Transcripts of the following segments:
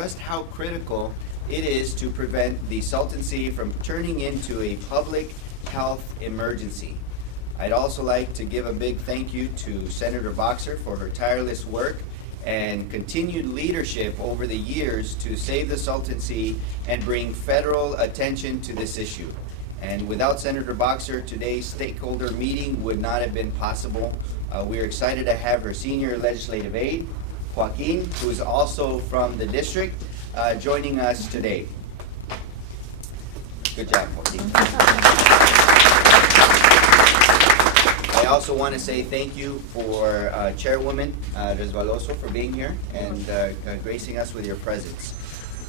just how critical it is to prevent the Salton Sea from turning into a public health emergency. I'd also like to give a big thank you to Senator Boxer for her tireless work and continued leadership over the years to save the Salton Sea and bring federal attention to this issue. And without Senator Boxer, today's stakeholder meeting would not have been possible. We're excited to have her senior legislative aide, Joaquin, who is also from the district, joining us today. Good job, Joaquin. I also want to say thank you for Chairwoman Resbaloso for being here and gracing us with your presence.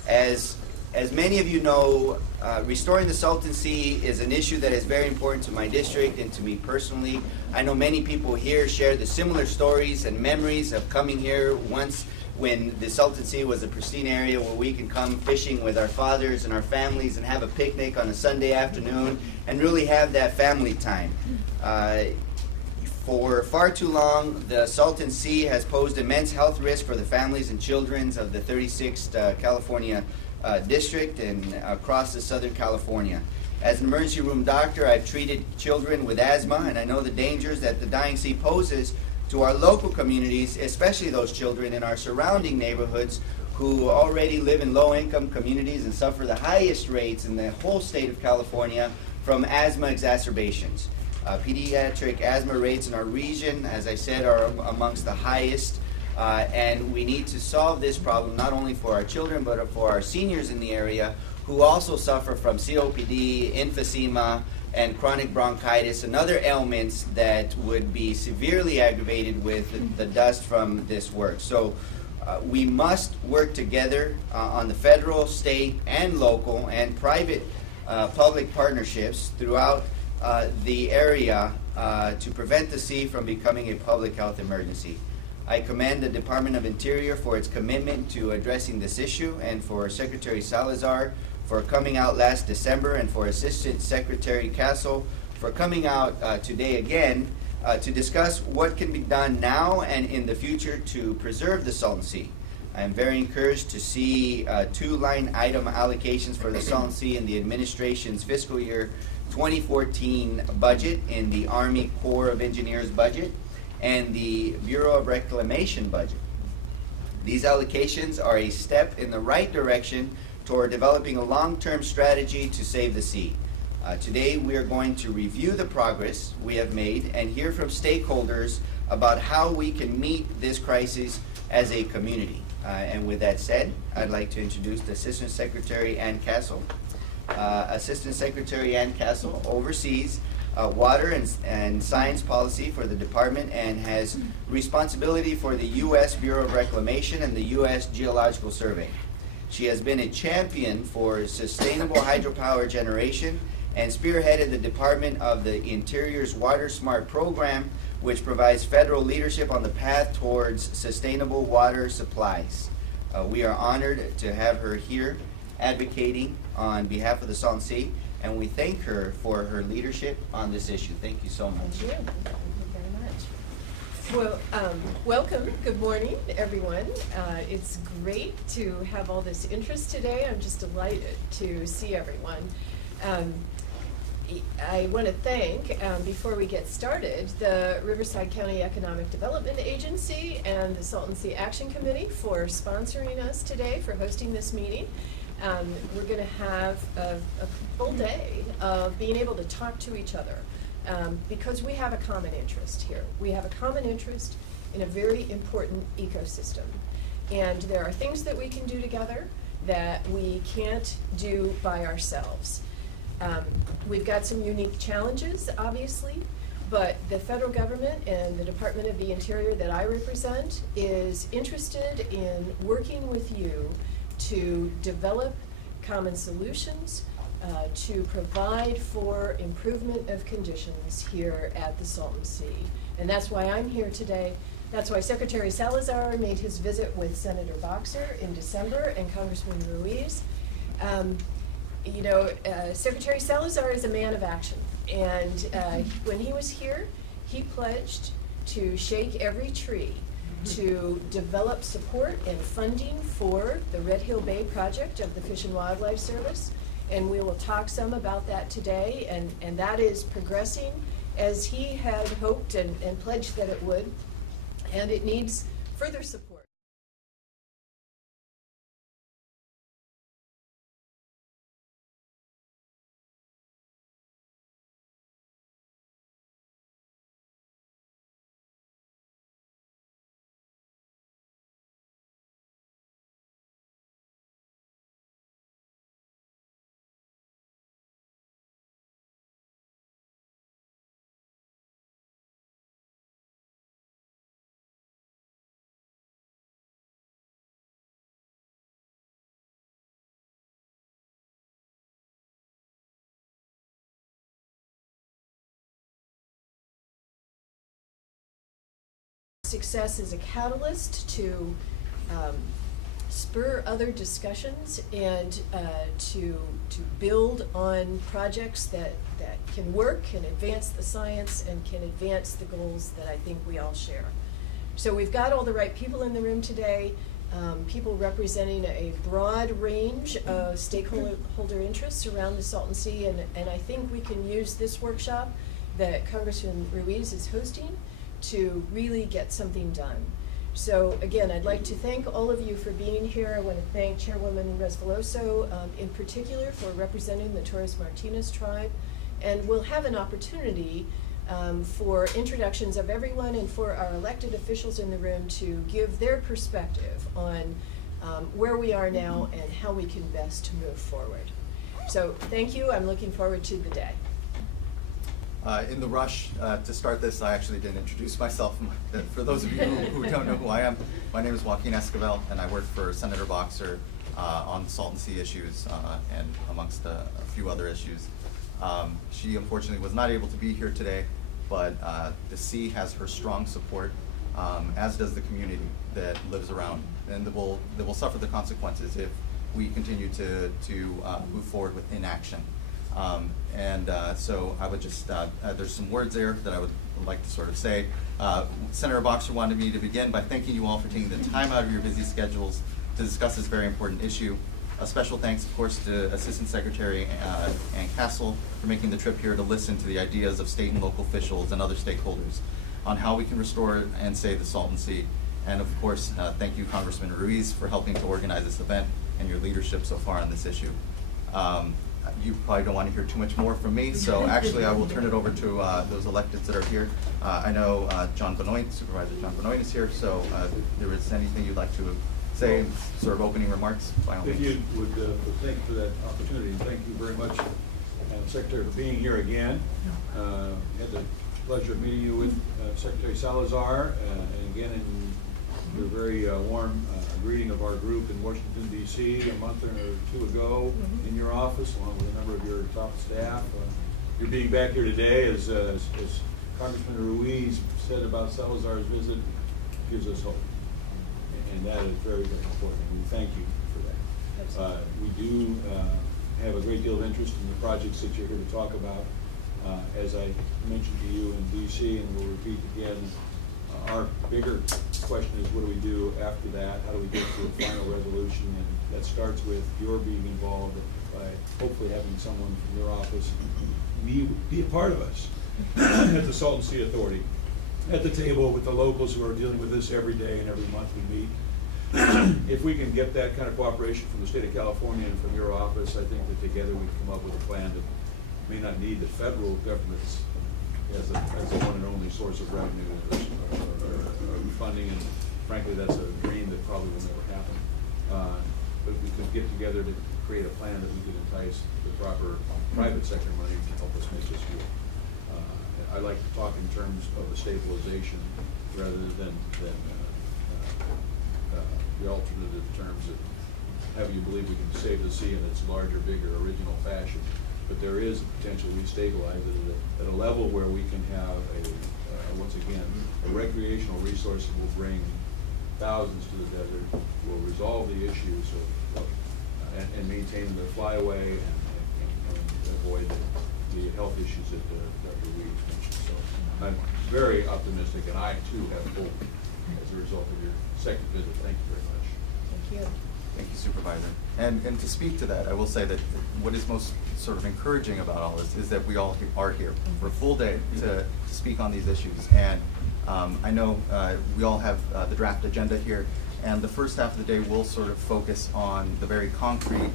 As many of you know, restoring the Salton Sea is an issue that is very important to my district and to me personally. I know many people here share the similar stories and memories of coming here once when the Salton Sea was a pristine area where we can come fishing with our fathers and our families and have a picnic on a Sunday afternoon and really have that family time. For far too long, the Salton Sea has posed immense health risk for the families and children of the 36th California district and across the Southern California. As an emergency room doctor, I've treated children with asthma, and I know the dangers that the dying sea poses to our local communities, especially those children in our surrounding neighborhoods who already live in low-income communities and suffer the highest rates in the whole state of California from asthma exacerbations. Pediatric asthma rates in our region, as I said, are amongst the highest, and we need to solve this problem not only for our children but for our seniors in the area who also suffer from COPD, emphysema, and chronic bronchitis and other ailments that would be severely aggravated with the dust from this work. So we must work together on the federal, state, and local and private public partnerships throughout the area to prevent the sea from becoming a public health emergency. I commend the Department of Interior for its commitment to addressing this issue and for Secretary Salazar for coming out last December and for Assistant Secretary Castle for coming out today again to discuss what can be done now and in the future to preserve the Salton Sea. I am very encouraged to see two line item allocations for the Salton Sea in the administration's fiscal year 2014 budget in the Army Corps of Engineers budget and the Bureau of Reclamation budget. These allocations are a step in the right direction toward developing a long-term strategy to save the sea. Today we are going to review the progress we have made and hear from stakeholders about how we can meet this crisis as a community. And with that said, I'd like to introduce the Assistant Secretary Ann Castle. Assistant Secretary Ann Castle oversees water and science policy for the department and has responsibility for the U.S. Bureau of Reclamation and the U.S. Geological Survey. She has been a champion for sustainable hydropower generation and spearheaded the Department of the Interior's Water Smart program, which provides federal leadership on the path towards sustainable water supplies. We are honored to have her here advocating on behalf of the Salton Sea, and we thank her for her leadership on this issue. Thank you so much. Thank you. Thank you very much. Well, welcome. Good morning, everyone. It's great to have all this interest today. I'm just delighted to see everyone. I want to thank, before we get started, the Riverside County Economic Development Agency and the Salton Sea Action Committee for sponsoring us today, for hosting this meeting. We're going to have a full day of being able to talk to each other because we have a common interest here. We have a common interest in a very important ecosystem. And there are things that we can do together that we can't do by ourselves. We've got some unique challenges, obviously, but the federal government and the Department of the Interior that I represent is interested in working with you to develop common solutions to provide for improvement of conditions here at the Salton Sea. And that's why I'm here today. That's why Secretary Salazar made his visit with Senator Boxer in December and Congressman Ruiz. Secretary Salazar is a man of action. And when he was here, he pledged to shake every tree to develop support and funding for the Red Hill Bay project of the Fish and Wildlife Service. And we will talk some about that today, and that is progressing as he had hoped and pledged that it would, and it needs further support. Success is a catalyst to spur other discussions and to build on projects that can work, can advance the science, and can advance the goals that I think we all share. So we've got all the right people in the room today, people representing a broad range of stakeholder interests around the Salton Sea, and I think we can use this workshop that Congressman Ruiz is hosting to really get something done. So again, I'd like to thank all of you for being here. I want to thank Chairwoman Resvaloso in particular for representing the Torres Martinez tribe. And we'll have an opportunity for introductions of everyone and for our elected officials in the room to give their perspective on where we are now and how we can best move forward. So thank you. I'm looking forward to the day. In the rush to start this, I actually didn't introduce myself. For those of you who don't know who I am, my name is Joaquin Esquivel, and I work for Senator Boxer on Salton Sea issues and amongst a few other issues. She unfortunately was not able to be here today, but the sea has her strong support, as does the community that lives around, and that will suffer the consequences if we continue to move forward with inaction. So I would just, there's some words there that I would like to sort of say. Senator Boxer wanted me to begin by thanking you all for taking the time out of your busy schedules to discuss this very important issue. A special thanks, of course, to Assistant Secretary Ann Castle for making the trip here to listen to the ideas of state and local officials and other stakeholders on how we can restore and save the Salton Sea. And of course, thank you, Congressman Ruiz, for helping to organize this event and your leadership so far on this issue. You probably don't want to hear too much more from me, so actually I will turn it over to those electeds that are here. I know John Benoit, Supervisor John Benoit is here, so if there is anything you'd like to say, sort of opening remarks, by all means. If you would thank you for that opportunity, and thank you very much, Secretary, for being here again. Had the pleasure of meeting you with Secretary Salazar, and again in your very warm greeting of our group in Washington, D.C. a month or two ago in your office, along with a number of your top staff. Your being back here today, as Congressman Ruiz said about Salazar's visit, gives us hope. And that is very, very important. We thank you for that. We do have a great deal of interest in the projects that you're here to talk about. As I mentioned to you in D.C., and we'll repeat again, our bigger question is, what do we do after that? How do we get to a final resolution? And that starts with your being involved by hopefully having someone from your office be a part of us at the Salton Sea Authority, at the table with the locals who are dealing with this every day and every month we meet. If we can get that kind of cooperation from the state of California and from your office, I think that together we can come up with a plan that may not need the federal government's as the one and only source of revenue or funding, and frankly that's a dream that probably will never happen. But we could get together to create a plan that we could entice the proper private sector money to help us make this work. I like to talk in terms of a stabilization rather than the alternative terms of have you believe we can save the sea in its larger, bigger, original fashion. But there is potential we stabilize it at a level where we can have once again, a recreational resource that will bring thousands to the desert, will resolve the issues and maintain the flyaway and avoid the health issues that Dr. Ruiz mentioned. So I'm very optimistic, and I too have hope as a result of your second visit. Thank you very much. Thank you. Thank you, Supervisor. And to speak to that, I will say that what is most sort of encouraging about all this is that we all are here for a full day to speak on these issues. And I know we all have the draft agenda here, and the first half of the day will sort of focus on the very concrete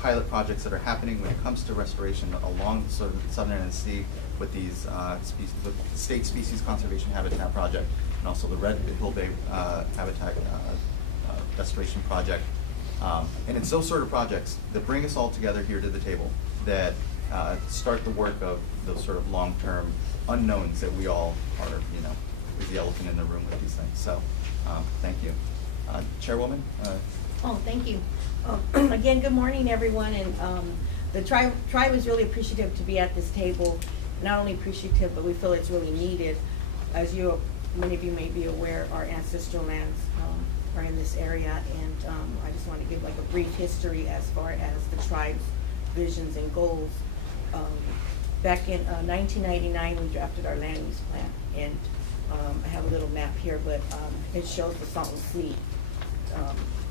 pilot projects that are happening when it comes to restoration along sort of the southern end of the sea with these species, with the State Species Conservation Habitat Project, and also the Red Hill Bay Habitat Restoration Project. And it's those sort of projects that bring us all together here to the table that start the work of those sort of long-term unknowns that we all are, you know, is the elephant in the room with these things. So, thank you. Chairwoman? Oh, thank you. Again, good morning, everyone. And the tribe is really appreciative to be at this table. Not only appreciative, but we feel it's really needed. As many of you may be aware, our ancestral lands are in this area, and I just want to give like a brief history as far as the tribe's visions and goals. Back in 1999, we drafted our land use plan, and I have a little map here, but it shows the Salton Sea.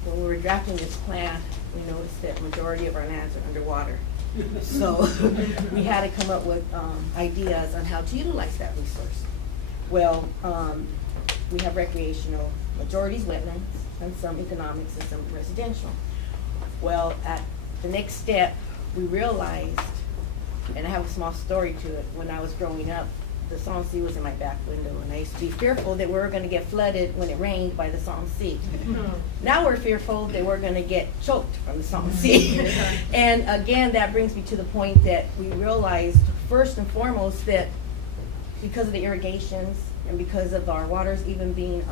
When we were drafting this plan, we noticed that majority of our lands are underwater. So we had to come up with ideas on how to utilize that resource. Well, we have recreational, majority's wetlands, and some economics and some residential. Well, at the next step, we realized, and I have a small story to it, when I was growing up, the Salton Sea was in my back window, and I used to be fearful that we were going to get flooded when it rained by the Salton Sea. Now we're fearful that we're going to get choked from the Salton Sea. And again, that brings me to the point that we realized, first and foremost, that because of the irrigations and because of our waters even being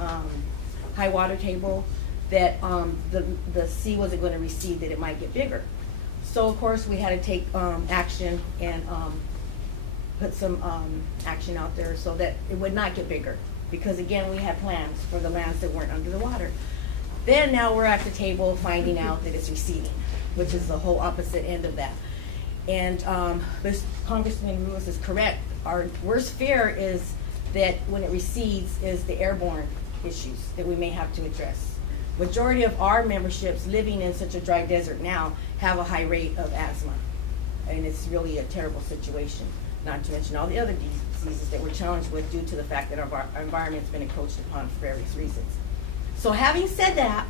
high water table, that the sea wasn't going to recede, that it might get bigger. So of course we had to take action and put some action out there so that it would not get bigger, because again we had plans for the lands that weren't under the water. Then now we're at the table finding out that it's receding, which is the whole opposite end of that. And this Congressman Ruiz is correct. Our worst fear is that when it recedes is the airborne issues that we may have to address. Majority of our memberships living in such a dry desert now have a high rate of asthma, and it's really a terrible situation, not to mention all the other diseases that we're challenged with due to the fact that our environment's been encroached upon for various reasons. So having said that,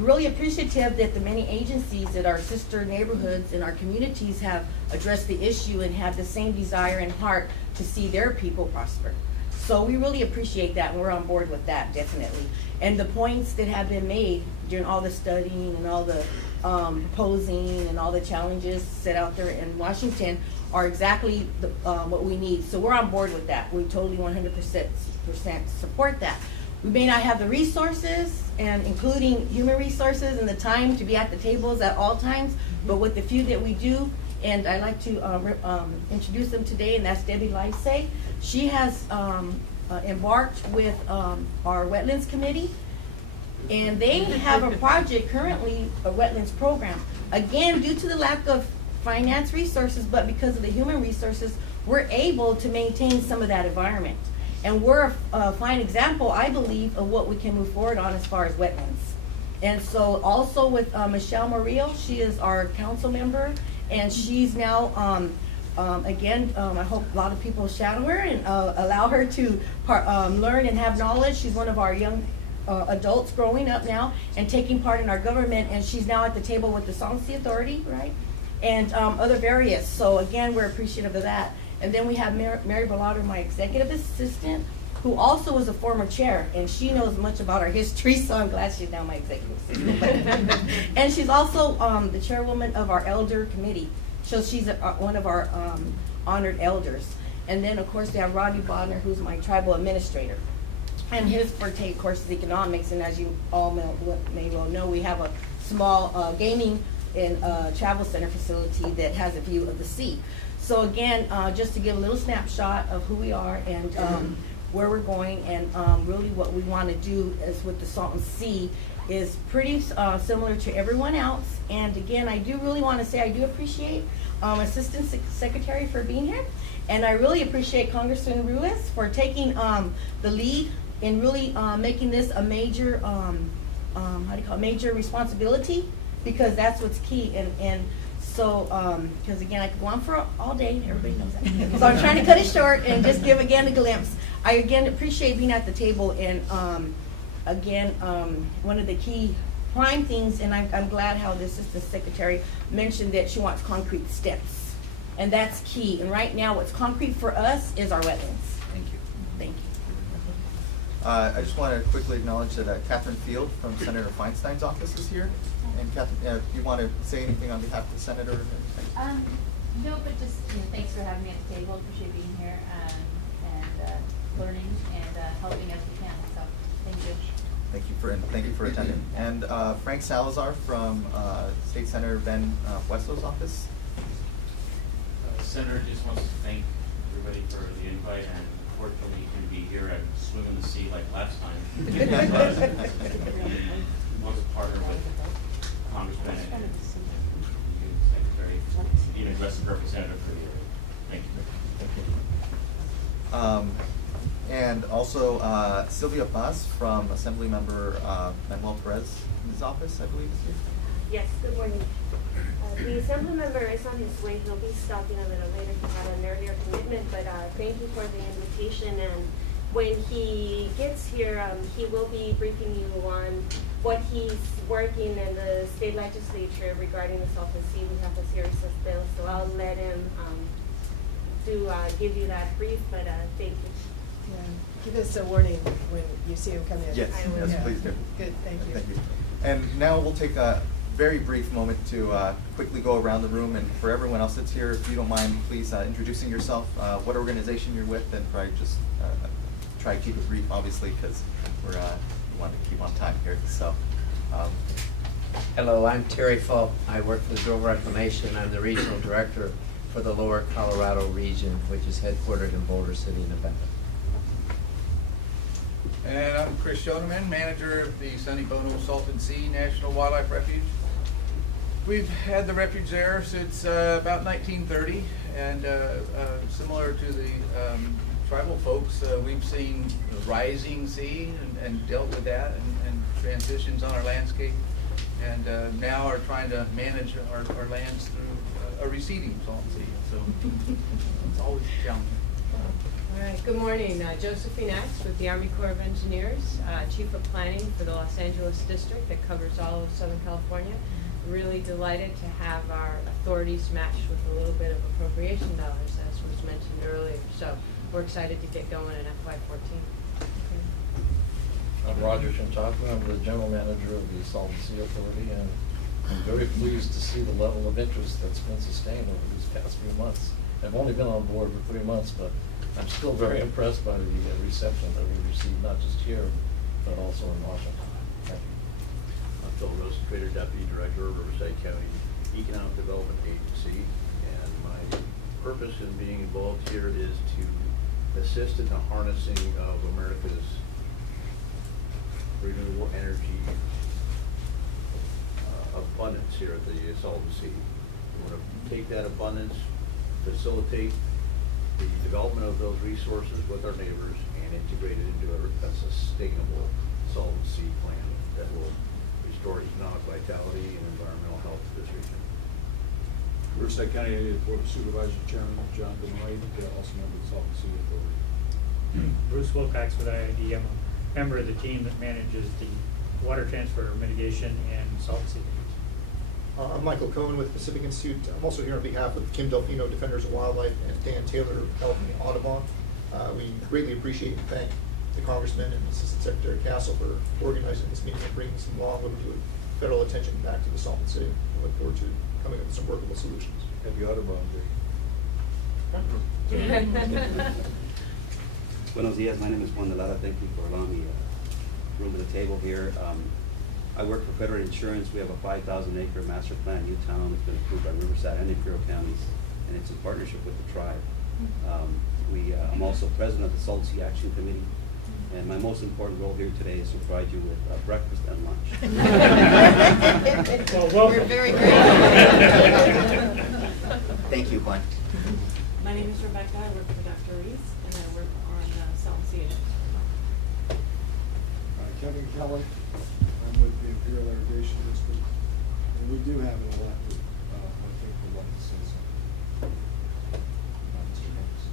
really appreciative that the many agencies that our sister neighborhoods and our communities have addressed the issue and have the same desire and heart to see their people prosper. So we really appreciate that, and we're on board with that, definitely. And the points that have been made during all the studying and all the proposing and all the challenges set out there in Washington are exactly what we need. So we're on board with that. We totally 100% support that. We may not have the resources, and including human resources and the time to be at the tables at all times, but with the few that we do, and I'd like to introduce them today, and that's Debbie Lifesay. She has embarked with our Wetlands Committee, and they have a project currently, a wetlands program. Again, due to the lack of finance resources, but because of the human resources, we're able to maintain some of that environment. And we're a fine example, I believe, of what we can move forward on as far as wetlands. And so also with Michelle Murillo, she is our council member, and she's now, again, I hope a lot of people shadow her and allow her to learn and have knowledge. She's one of our young adults growing up now and taking part in our government, and she's now at the table with the Salton Sea Authority, right? And other various. So again, we're appreciative of that. And then we have Mary Bellauder, my executive assistant, who also was a former chair, and she knows much about our history, so I'm glad she's now my executive assistant. And she's also the chairwoman of our elder committee, so she's one of our honored elders. And then, of course, we have Rodney Bodner, who's my tribal administrator. And his forte, of course, is economics, and as you all may well know, we have a small gaming and travel center facility that has a view of the sea. So again, just to give a little snapshot of who we are and where we're going, and really what we want to do is with the Salton Sea is pretty similar to everyone else. And again, I do really want to say I do appreciate Assistant Secretary for being here, and I really appreciate Congressman Ruiz for taking the lead in really making this a major, major responsibility, because that's what's key. And so, because again, I could go on for all day, everybody knows that. So I'm trying to cut it short and just give again a glimpse. I again appreciate being at the table, and again, one of the key prime things, and I'm glad how this assistant secretary mentioned that she wants concrete steps, and that's key. And right now, what's concrete for us is our wetlands. Thank you. Thank you. I just want to quickly acknowledge that Catherine Field from Senator Feinstein's office is here. And Catherine, if you want to say anything on behalf of the senator? Or anything? No, but just, thanks for having me at the table. Appreciate being here and learning and helping as we can. So, thank you. Thank you for attending. And Frank Salazar from State Senator Ben Weslow's office. Senator just wants to thank everybody for the invite, and fortunately he can be here and swim in the sea like last time. He wants to partner with Congressman and Secretary, even address the representative for the area. Thank you. And also Sylvia Paz from Assemblymember Manuel Perez's office, I believe, is here. Yes, good morning. The assembly member is on his way. He'll be stopping a little later. He had an earlier commitment, but thank you for the invitation. And when he gets here, he will be briefing you on what he's working in the state legislature regarding the Salton Sea. We have a series of bills, so I'll let him give you that brief, but thank you. Yeah. Give us a warning when you see him come in. Yes, I will. yes, please do. Good, thank you. Thank you. And now we'll take a very brief moment to quickly go around the room, and for everyone else that's here, if you don't mind, please introducing yourself, what organization you're with, and probably just try to keep it brief, obviously, because we want to keep on time here. So. Hello, I'm Terry Falk. I work for the Bureau of Reclamation. I'm the regional director for the Lower Colorado region, which is headquartered in Boulder City, Nevada. And I'm Chris Schoeneman, manager of the Sonny Bono Salton Sea National Wildlife Refuge. We've had the refuge there since about 1930, and similar to the tribal folks, we've seen the rising sea and dealt with that and transitions on our landscape, and now are trying to manage our lands through a receding Salton Sea. So it's always challenging. All right, good morning. Josephine Axe with the Army Corps of Engineers, Chief of Planning for the Los Angeles District that covers all of Southern California. Really delighted to have our authorities matched with a little bit of appropriation dollars, as was mentioned earlier. So we're excited to get going in FY14. Okay. I'm Roger Shinchakma. I'm the General Manager of the Salton Sea Authority, and I'm very pleased to see the level of interest that's been sustained over these past few months. I've only been on board for 3 months, but I'm still very impressed by the reception that we've received, not just here, but also in Washington. Thank you. I'm Phil Rosentrader, Deputy Director of Riverside County Economic Development Agency, and my purpose in being involved here is to assist in the harnessing of America's renewable energy abundance here at the Salton Sea. We want to take that abundance, facilitate the development of those resources with our neighbors, and integrate it into a sustainable Salton Sea plan that will restore economic vitality and environmental health to this region. Riverside County Board of Supervisors Chairman John Benoit, also member of the Salton Sea Authority. Bruce Wilcox with IID. I'm a member of the team that manages the water transfer mitigation and Salton Sea. I'm Michael Cohen with Pacific Institute. I'm also here on behalf of Kim Delfino, Defenders of Wildlife, and Dan Taylor of California Audubon. We greatly appreciate and thank the Congressman and Assistant Secretary Castle for organizing this meeting and bringing some long overdue federal attention back to the Salton Sea. I look forward to coming up with some workable solutions. Happy Audubon Day. Buenos dias, my name is Juan Delada. Thank you for allowing me room at the table here. I work for Federal Insurance. We have a 5,000-acre master plan in Newtown. It's been approved by Riverside and Imperial counties, and it's in partnership with the tribe. I'm also president of the Salton Sea Action Committee, and my most important role here today is to provide you with breakfast and lunch. Well, welcome. We're very grateful. Thank you, Juan. My name is Rebecca. I work for Dr. Ruiz, and I work on Salton Sea. Kevin Kelly. I'm with the Imperial Irrigation District, and we do have an elected, I think we'd like to say something. Mr. Hanks.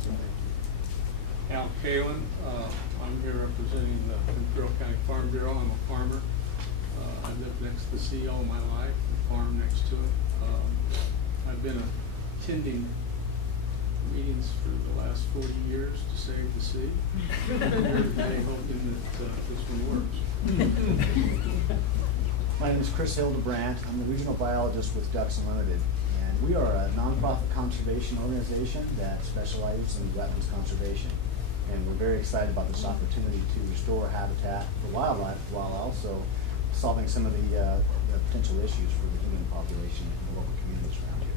So thank you. Al Kalin, I'm here representing the Imperial County Farm Bureau. I'm a farmer. I lived next to the sea all my life, farm next to it. I've been attending meetings for the last 40 years to save the sea. I'm here today hoping that this one works. My name is Chris Hildebrandt. I'm the regional biologist with Ducks Unlimited. And we are a nonprofit conservation organization that specializes in wetlands conservation. And we're very excited about this opportunity to restore habitat for wildlife while also solving some of the potential issues for the human population in the local communities around here.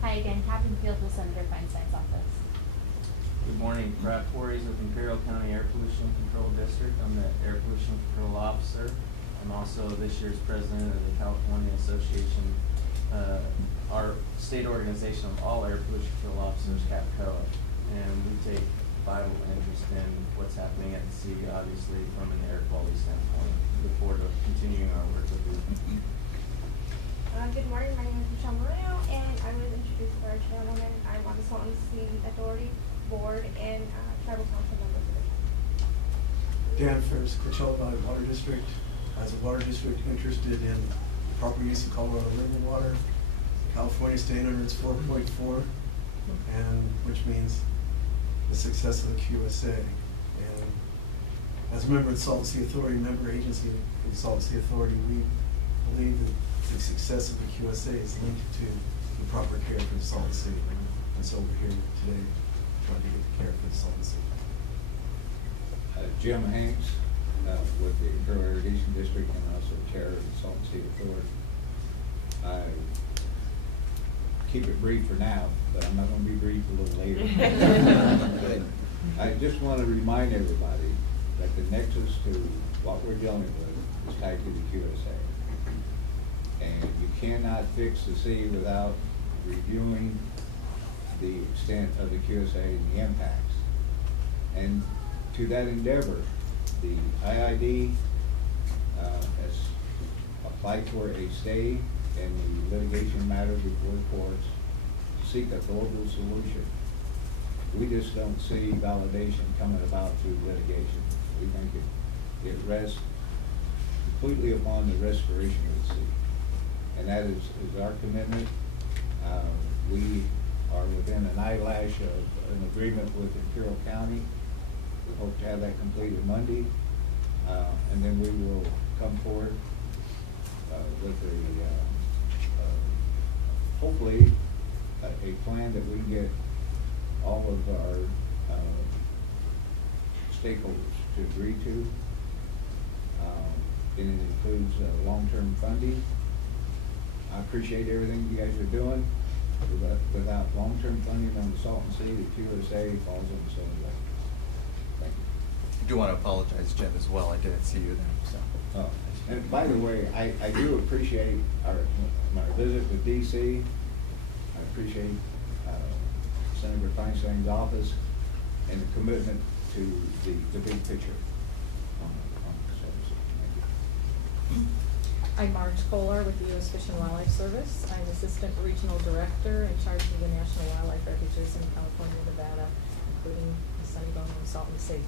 Hi again, Captain Field with Senator Feinstein's office. Good morning, Brad Torres with Imperial County Air Pollution Control District. I'm the Air Pollution Control Officer. I'm also this year's president of the California Association, our state organization of all air pollution control officers, CAPCOA. And we take vital interest in what's happening at the sea, obviously, from an air quality standpoint. Look forward to continuing our work with you. Good morning, my name is Michelle Moreno, and I was introduced by our chairwoman. I'm on the Salton Sea Authority Board and Tribal Council member for the Dan Ferris, Coachella Valley Water District. As a water district interested in proper use of Colorado River water, California standard is 4.4, and which means the success of the QSA. And as a member of the Salton Sea Authority, member agency of the Salton Sea Authority, we believe that the success of the QSA is linked to the proper care for the Salton Sea. And so we're here today trying to get the care for the Salton Sea. Jim Hanks, with the Imperial Irrigation District and also chair of the Salton Sea Authority. I keep it brief for now, but I'm not going to be brief a little later. I just want to remind everybody that the nexus to what we're dealing with is tied to the QSA. And you cannot fix the sea without reviewing the extent of the QSA and the impacts. And to that endeavor, the IID has applied for a stay in the litigation matter before the courts to seek a global solution. We just don't see validation coming about through litigation. We think it rests completely upon the restoration of the sea. And that is our commitment. We are within an eyelash of an agreement with Imperial County. We hope to have that completed Monday, and then we will come forward with hopefully a plan that we can get all of our stakeholders to agree to. And it includes long-term funding. I appreciate everything you guys are doing. Without long-term funding on the Salton Sea, the QSA falls on the same way. Thank you. I do want to apologize, Jim, as well. I didn't see you there. So. And by the way, I do appreciate my visit with DC. I appreciate Senator Feinstein's office and the commitment to the big picture on the Salton Sea. Thank you. I'm Marge Kohler with the U.S. Fish and Wildlife Service. I'm Assistant Regional Director in charge of the National Wildlife Refuges in California, Nevada, including the Sunny Bone and Salton Sea.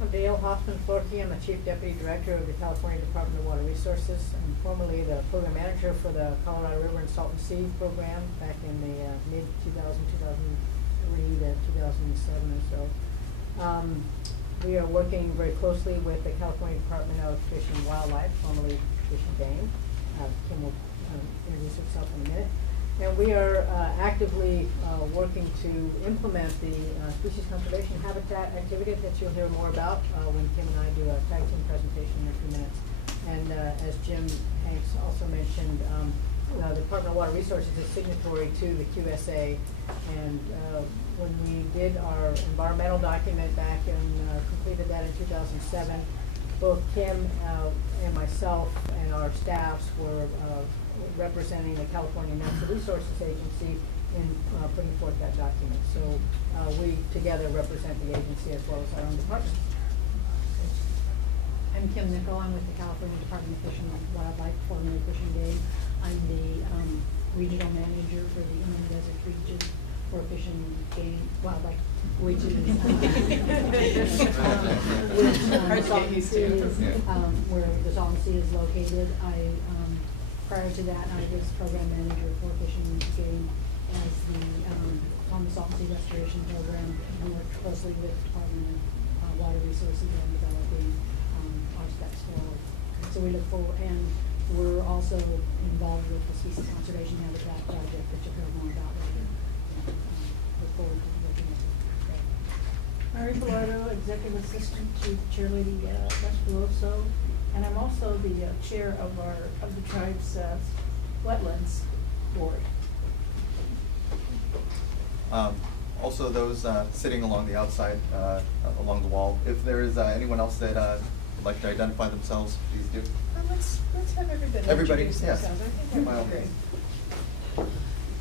I'm Dale Hoffman-Florkey. I'm the Chief Deputy Director of the California Department of Water Resources. I'm formerly the Program Manager for the Colorado River and Salton Sea program back in the mid-2000, 2003 to 2007 or so. We are working very closely with the California Department of Fish and Wildlife, formerly Fish and Game. Kim will introduce herself in a minute. And we are actively working to implement the species conservation habitat activity that you'll hear more about when Kim and I do a tag team presentation in a few minutes. And as Jim Hanks also mentioned, the Department of Water Resources is signatory to the QSA. And when we did our environmental document back and completed that in 2007, both Kim and myself and our staffs were representing the California Natural Resources Agency in putting forth that document. So we together represent the agency as well as our own department. I'm Kim Nickel. I'm with the California Department of Fish and Wildlife, formerly Fish and Game. I'm the regional manager for the Inland Desert region for Fish and Game Wildlife, which is Salton Sea is where the Salton Sea is located. Prior to that, I was program manager for Fish and Game as on the Salton Sea Restoration Program. We worked closely with the Department of Water Resources and developing our steps forward. So we look forward, and we're also involved with the Species Conservation Habitat Project, which you'll hear more about later. Look forward to working with you. Mary Pilardo, Executive Assistant to Chair Lady Vespeloso, and I'm also the chair of the tribe's wetlands board. Also, those sitting along the outside, along the wall, if there is anyone else that would like to identify themselves, please do. Let's have everybody introduce yes. themselves. I think By that all would be great. means.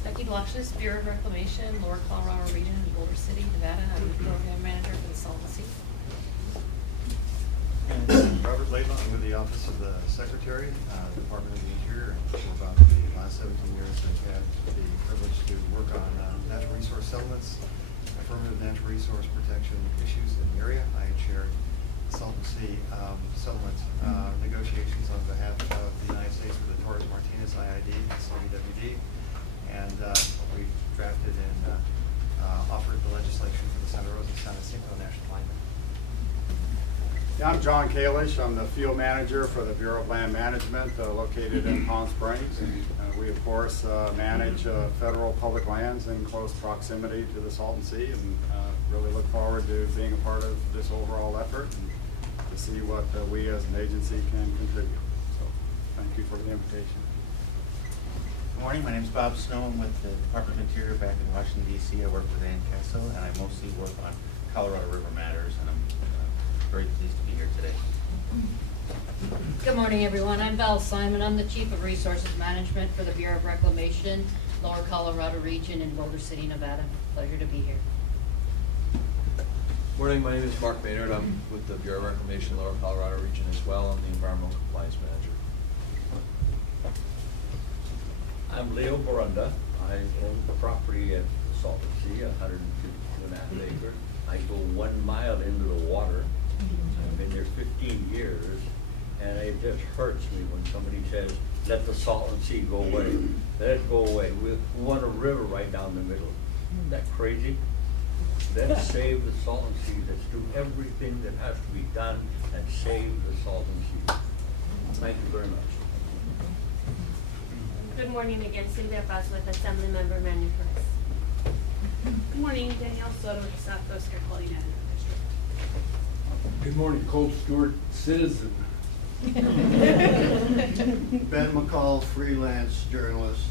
Becky Blockshus, Bureau of Reclamation, Lower Colorado Region in Boulder City, Nevada. I'm the program manager for the Salton Sea. And Robert Laidlaw, I'm with the Office of the Secretary, Department of the Interior. For about the last 17 years, I've had the privilege to work on natural resource settlements, affirmative natural resource protection issues in the area. I chaired the Salton Sea settlement negotiations on behalf of the United States with the Torres Martinez IID, CBWD, and we drafted and offered the legislation for the Santa Rosa San Jacinto National Monument. Yeah, I'm John Kalish. I'm the field manager for the Bureau of Land Management located in Palm Springs. We, of course, manage federal public lands in close proximity to the Salton Sea, and really look forward to being a part of this overall effort and to see what we as an agency can contribute. So thank you for the invitation. Good morning, my name is Bob Snow. I'm with the Department of Interior back in Washington, D.C. I work with Ann Castle, and I mostly work on Colorado River matters, and I'm very pleased to be here today. Good morning, everyone. I'm Val Simon. I'm the Chief of Resources Management for the Bureau of Reclamation, Lower Colorado Region in Boulder City, Nevada. Pleasure to be here. Morning, my name is Mark Maynard. I'm with the Bureau of Reclamation, Lower Colorado Region as well. I'm the Environmental Compliance Manager. I'm Leo Borunda. I own the property at the Salton Sea, 152.5 acres. I go 1 mile into the water. I've been there 15 years, and it just hurts me when somebody says, let the Salton Sea go away. Let it go away. We want a river right down the middle. Isn't that crazy? Let's save the Salton Sea. Let's do everything that has to be done and save the Salton Sea. Thank you very much. Good morning again, Sylvia Paz with Assemblymember Manny Perez. Good morning, Danielle Soto with the Southwest Quality Management District. Good morning, Colt Stewart, citizen. Ben McCall, freelance journalist.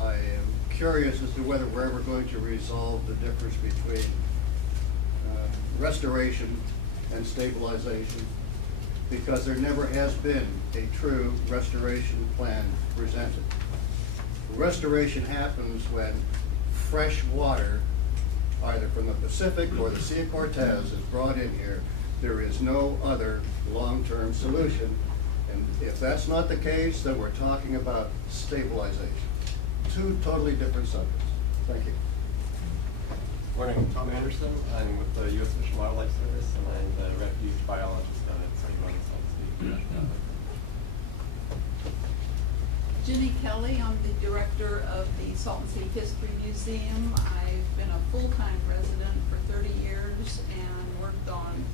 I am curious as to whether we're ever going to resolve the difference between restoration and stabilization, because there never has been a true restoration plan presented. Restoration happens when fresh water, either from the Pacific or the Sea of Cortez, is brought in here. There is no other long-term solution. And if that's not the case, then we're talking about stabilization. Two totally different subjects. Thank you. Morning, Tom Anderson. I'm with the U.S. Fish and Wildlife Service, and I'm the refuge biologist down at Stakeholder, Salton Sea. Jenny Kelly, I'm the director of the Salton Sea History Museum. I've been a full-time resident for 30 years and worked on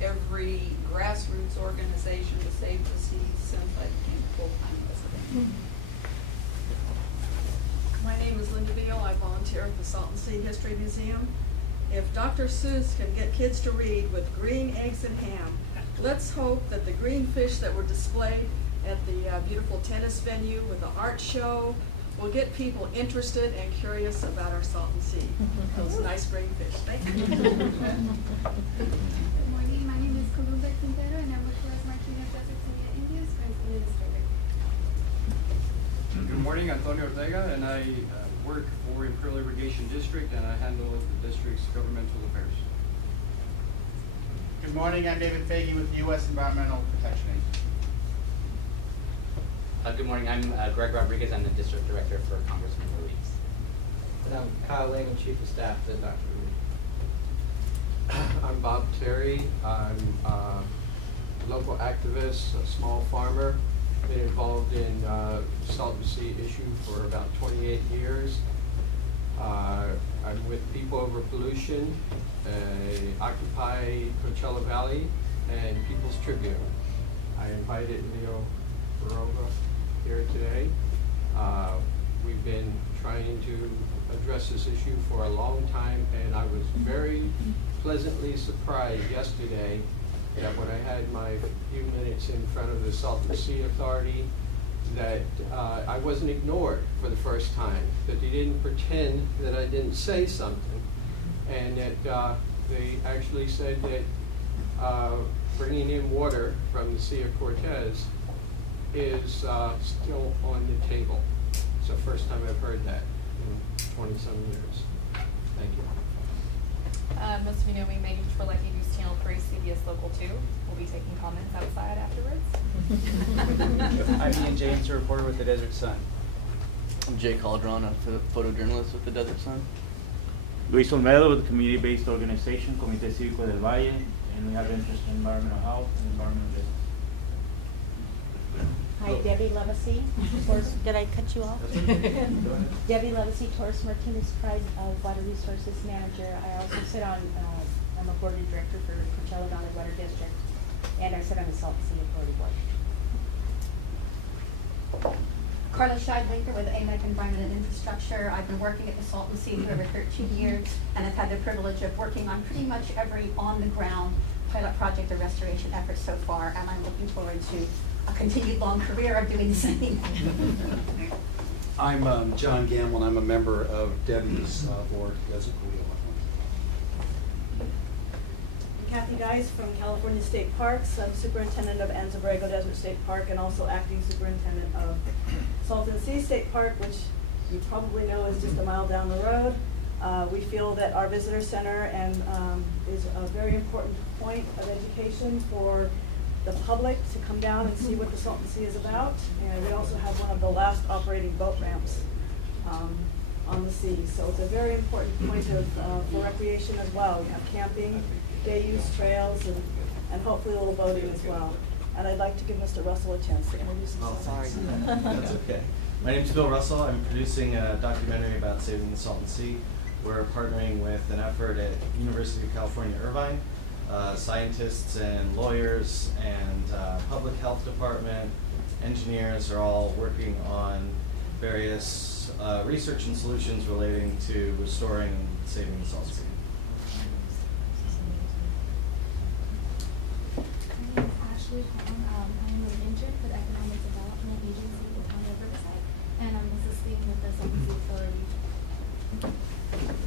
every grassroots organization to save the sea since I became a full-time resident. My name is Linda Beal. I volunteer at the Salton Sea History Museum. If Dr. Seuss can get kids to read with green eggs and ham, let's hope that the green fish that were displayed at the beautiful tennis venue with the art show will get people interested and curious about our Salton Sea. Those nice green fish. Thank you. Good morning. My name is Columba Quintero, and I'm with Torres Martinez Desert Sevilla Indians, Prince Administrator. Good morning, Antonio Ortega, and I work for Imperial Irrigation District, and I handle the district's governmental affairs. Good morning, I'm David Fagin with the U.S. Environmental Protection Agency. Good morning, I'm Greg Rodriguez, I'm the District Director for Congressman Ruiz. And I'm Kyle Lehman, Chief of Staff to Dr. Ruiz. I'm Bob Terry, I'm a local activist, a small farmer, been involved in Salton Sea issue for about 28 years. I'm with People Over Pollution, Occupy Coachella Valley, and People's Tribune. I invited Leo Barova here today. We've been trying to address this issue for a long time, and I was very pleasantly surprised yesterday that when I had my few minutes in front of the Salton Sea Authority, that I wasn't ignored for the first time, that they didn't pretend that I didn't say something, and that they actually said that bringing in water from the Sea of Cortez is still on the table. It's the first time I've heard that in 20-some years. Thank you. Most of you know me, Megan Trelecki, News Channel 3, CBS Local 2. We'll be taking comments outside afterwards. I'm Ian James, a reporter with the Desert Sun. I'm Jay Calderon, a photojournalist with the Desert Sun. Luis Olmedo with the community-based organization Comité Cívico del Valle, and we have interest in environmental health and environmental business. Hi, Debbie Levesey. Did I cut you off? Debbie Levesey, Torres Martinez Pride Water Resources Manager. I also sit on, I'm a board director for Coachella Valley Water District, and I sit on the Salton Sea Authority Board. Carla Scheidlinker with AMEC Environment and Infrastructure. I've been working at the Salton Sea for over 13 years, and I've had the privilege of working on pretty much every on-the-ground pilot project or restoration effort so far, and I'm looking forward to a continued long career of doing the same. I'm John Gamble, and I'm a member of Debbie's board, Desert Wheel. Kathy Geis from California State Parks. I'm superintendent of Anza-Borrego Desert State Park and also acting superintendent of Salton Sea State Park, which you probably know is just a mile down the road. We feel that our visitor center and is a very important point of education for the public to come down and see what the Salton Sea is about. And we also have one of the last operating boat ramps on the sea. So it's a very important point of for recreation as well. We have camping, day use trails, and hopefully a little boating as well. And I'd like to give Mr. Russell a chance to introduce himself. Oh, sorry. That's okay. My name is Bill Russell. I'm producing a documentary about saving the Salton Sea. We're partnering with an effort at University of California, Irvine. Scientists and lawyers and public health department, engineers are all working on various research and solutions relating to restoring and saving the Salton Sea. My name is Ashley Kong. I'm an intern for the Economic Development Agency in the County of Riverside, and I'm assisting with the Salton Sea Authority.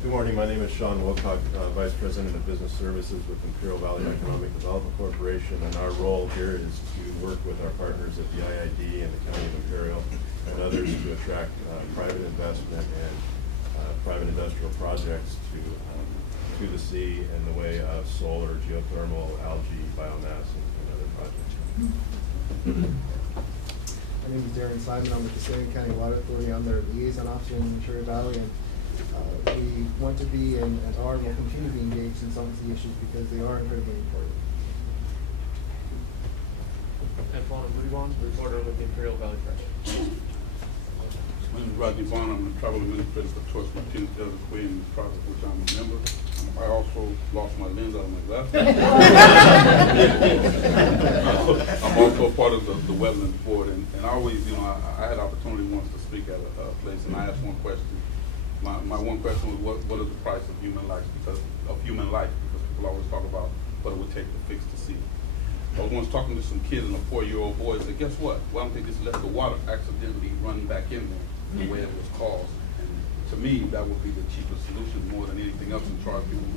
Good morning, my name is Sean Wilcock, Vice President of Business Services with Imperial Valley Economic Development Corporation, and our role here is to work with our partners at the IID and the County of Imperial and others to attract private investment and private industrial projects to the sea in the way of solar, geothermal, algae, biomass, and other projects. My name is Darren Simon. I'm with the San County Water Authority. I'm their liaison officer in Ventura Valley, and we want to be and are and will continue to be engaged in some of the issues because they are incredibly important. And Fauna Budibon, reporter with the Imperial Valley Press. My name is Rodney Vaughn. I'm the travel administrator for Torres Martinez Desert Queen project, which I'm a member. I also lost my lens out of my glasses. I'm also part of the wetlands board, and I always, I had opportunity once to speak at a place, and I asked one question. My one question was, what is the price of human life? Because people always talk about what it would take to fix the sea. I was once talking to some kids, and a 4-year-old boy said, guess what? Why don't they just let the water accidentally run back in there the way it was caused? And to me, that would be the cheapest solution more than anything else, and charge people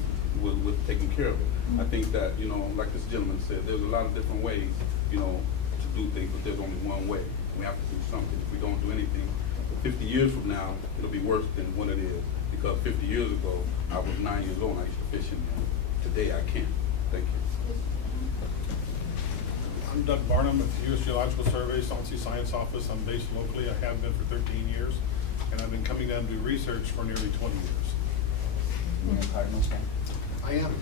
with taking care of it. I think that, like this gentleman said, there's a lot of different ways, to do things, but there's only one way. We have to do something. If we don't do anything, the 50 years from now, it'll be worse than what it is, because 50 years ago, I was 9 years old and I used to fish in there. Today, I can't. Thank you. I'm Doug Barnum at the U.S. Geological Survey, Salton Sea Science Office. I'm based locally. I have been for 13 years, and I've been coming down to do research for nearly 20 years. You're a Cardinals fan? I am.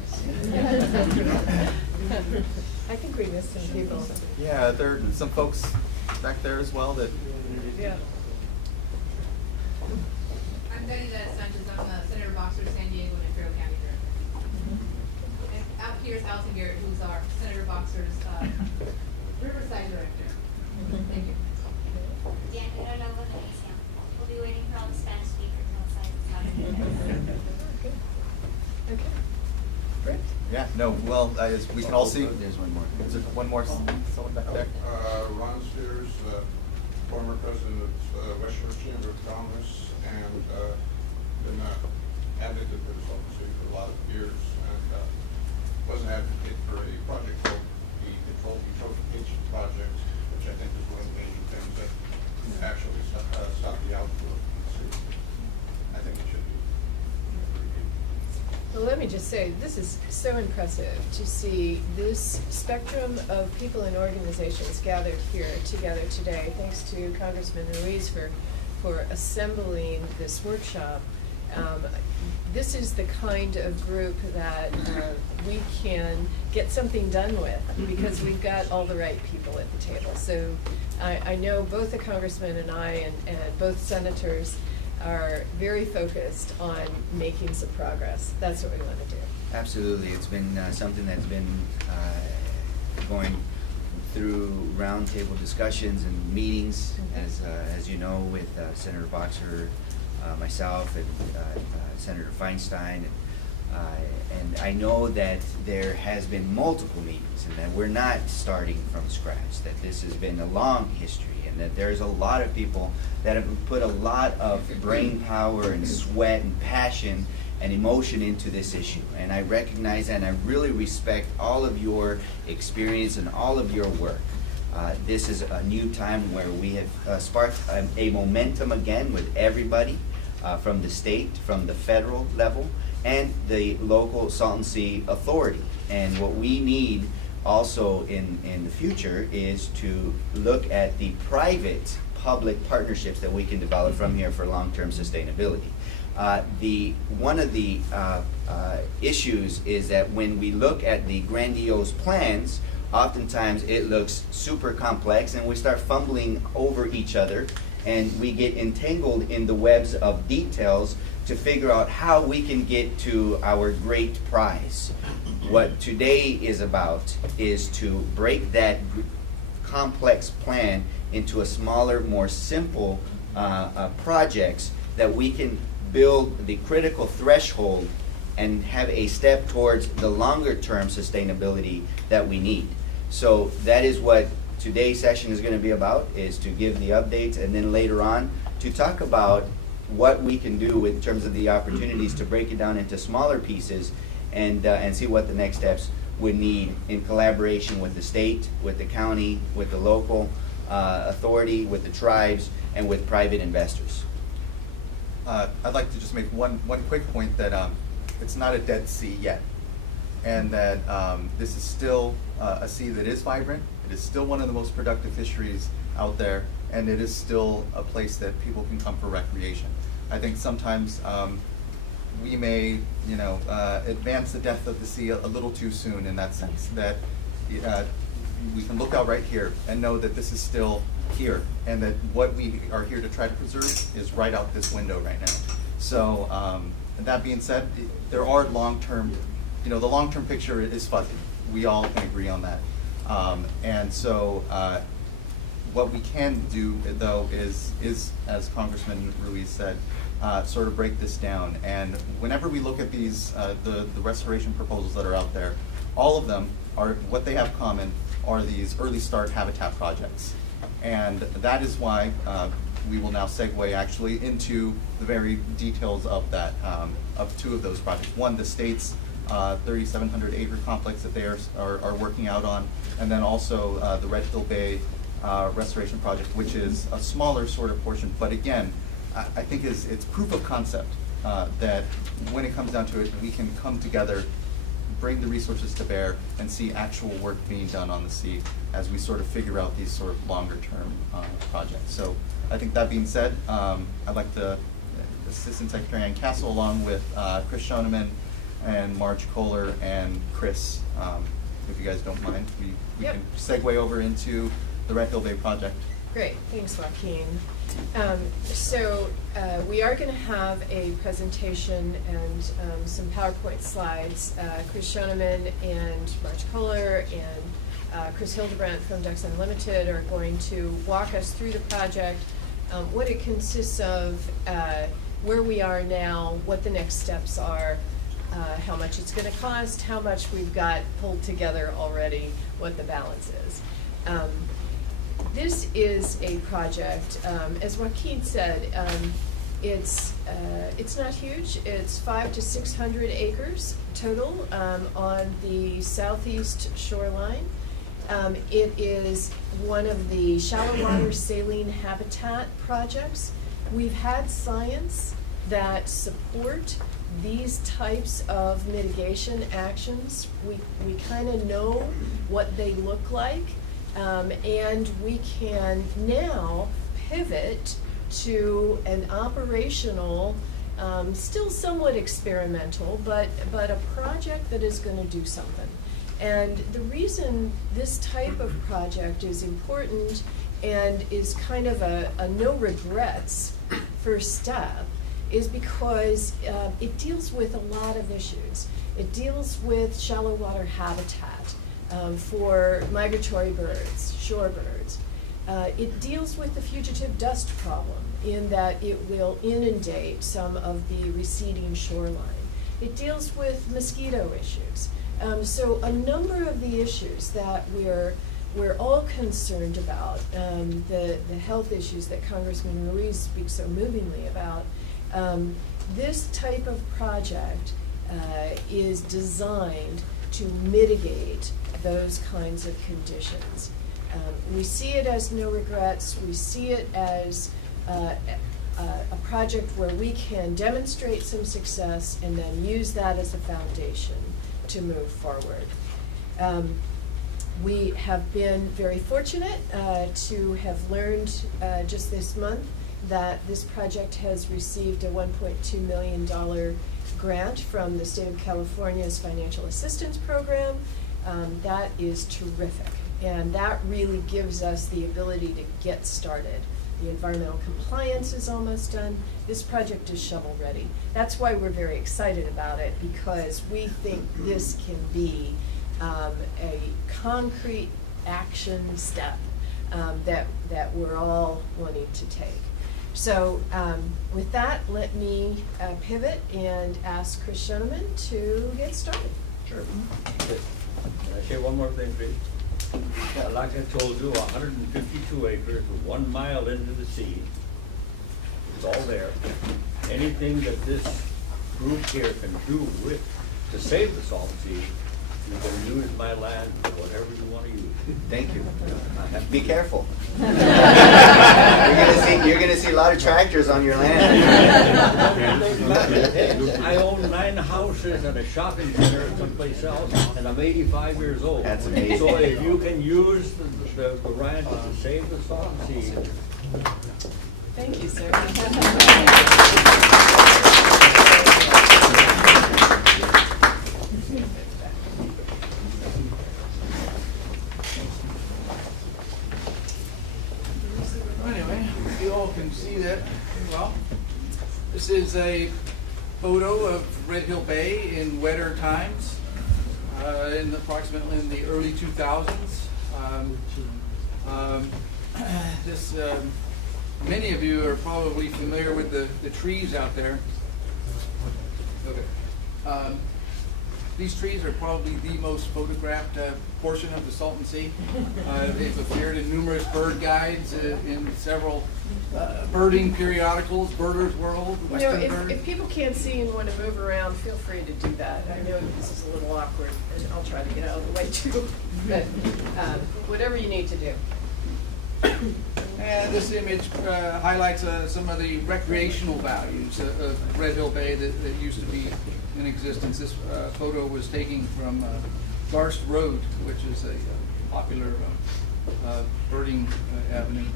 I think we missed some people. Yeah, there are some folks back there as well that. Yeah. I'm Benita Sanchez. I'm the Senator Boxer, San Diego and Imperial County Director. And out here is Alton Garrett, who's our Senator Boxer's Riverside Director. Thank you. We'll be waiting for all the Spanish speakers outside. Okay. Great. Yeah, no, well, as we can all see. There's one more. Is there one more, someone back there? Ron Spears, former president of West Shore Chamber of Commerce, and been an advocate for the Salton Sea for a lot of years, and was an advocate for a project called the Controlled Eutrophication Project, which I think is one of the major things that actually stop the outflow from the sea. I think it should be. Well, let me just say, this is so impressive to see this spectrum of people and organizations gathered here together today. Thanks to Congressman Ruiz for assembling this workshop. This is the kind of group that we can get something done with because we've got all the right people at the table. So I know both the congressman and I and both senators are very focused on making some progress. That's what we want to do. Absolutely. It's been something that's been going through roundtable discussions and meetings, as you know, with Senator Boxer, myself, and Senator Feinstein. And I know that there has been multiple meetings and that we're not starting from scratch, that this has been a long history, and that there's a lot of people that have put a lot of brain power and sweat and passion and emotion into this issue. And I recognize and I really respect all of your experience and all of your work. This is a new time where we have sparked a momentum again with everybody from the state, from the federal level, and the local Salton Sea Authority. And what we need also in the future is to look at the private-public partnerships that we can develop from here for long-term sustainability. One of the issues is that when we look at the grandiose plans, oftentimes it looks super complex and we start fumbling over each other and we get entangled in the webs of details to figure out how we can get to our great prize. What today is about is to break that complex plan into a smaller, more simple projects that we can build the critical threshold and have a step towards the longer term sustainability that we need. So that is what today's session is going to be about, is to give the updates and then later on to talk about what we can do in terms of the opportunities to break it down into smaller pieces and see what the next steps would need in collaboration with the state, with the county, with the local authority, with the tribes, and with private investors. I'd like to just make one quick point that it's not a dead sea yet, and that this is still a sea that is vibrant. It is still one of the most productive fisheries out there, and it is still a place that people can come for recreation. I think sometimes we may, advance the death of the sea a little too soon in that sense, that we can look out right here and know that this is still here, and that what we are here to try to preserve is right out this window right now. So that being said, there are long-term, the long-term picture is fuzzy. We all can agree on that. And so what we can do, though, is as Congressman Ruiz said, sort of break this down. And whenever we look at these, the restoration proposals that are out there, all of them are, what they have common are these early start habitat projects. And that is why we will now segue actually into the very details of that, of two of those projects. One, the state's 3,700 acre complex that they are working out on, and then also the Red Hill Bay restoration project, which is a smaller sort of portion, but again, I think it's proof of concept that when it comes down to it, we can come together, bring the resources to bear, and see actual work being done on the sea as we sort of figure out these sort of longer term projects. So I think that being said, I'd like to, Assistant Secretary Ann Castle, along with Chris Schoeneman and Marge Kohler and Chris, if you guys don't mind, we Yep. can segue over into the Red Hill Bay project. Great, thanks, Joaquin. So we are going to have a presentation and some PowerPoint slides. Chris Schoeneman and Marge Kohler and Chris Hildebrandt from Ducks Unlimited are going to walk us through the project, what it consists of, where we are now, what the next steps are, how much it's going to cost, how much we've got pulled together already, what the balance is. This is a project, as Joaquin said, it's not huge. It's 500 to 600 acres total on the southeast shoreline. It is one of the shallow water saline habitat projects. We've had science that support these types of mitigation actions. We kind of know what they look like. And we can now pivot to an operational, still somewhat experimental, but a project that is going to do something. And the reason this type of project is important and is kind of a no regrets first step is because it deals with a lot of issues. It deals with shallow water habitat. For migratory birds, shorebirds. It deals with the fugitive dust problem in that it will inundate some of the receding shoreline. It deals with mosquito issues. So a number of the issues that we're all concerned about, the health issues that Congressman Ruiz speaks so movingly about, this type of project is designed to mitigate those kinds of conditions. We see it as no regrets. We see it as a project where we can demonstrate some success and then use that as a foundation to move forward. We have been very fortunate to have learned just this month that this project has received a $1.2 million grant from the State of California's Financial Assistance Program. That is terrific, and that really gives us the ability to get started. The environmental compliance is almost done. This project is shovel ready. That's why we're very excited about it, because we think this can be a concrete action step that we're all wanting to take. So with that, let me pivot and ask Chris Schoeneman to get started. Sure. Can I say one more thing, please? Yeah, like I told you, 152 acres, 1 mile into the sea. It's all there. Anything that this group here can do to save the Salton Sea, you can use my land for whatever you want to use. Thank you. Be careful. You're gonna see a lot of tractors on your land. I own 9 houses and a shopping center someplace else, and I'm 85 years old. That's amazing. So if you can use the ranch to save the Salton Sea. Thank you, sir. Anyway, you all can see that well. This is a photo of Red Hill Bay in wetter times, approximately in the early 2000s. Many of you are probably familiar with the trees out there. Okay. These trees are probably the most photographed portion of the Salton Sea. They've appeared in numerous bird guides, in several birding periodicals, Birder's World, Western Bird. If people can't see and want to move around, feel free to do that. I know this is a little awkward, and I'll try to get out of the way too, but whatever you need to do. And this image highlights some of the recreational values of Red Hill Bay that used to be in existence. This photo was taken from Garst Road, which is a popular birding avenue.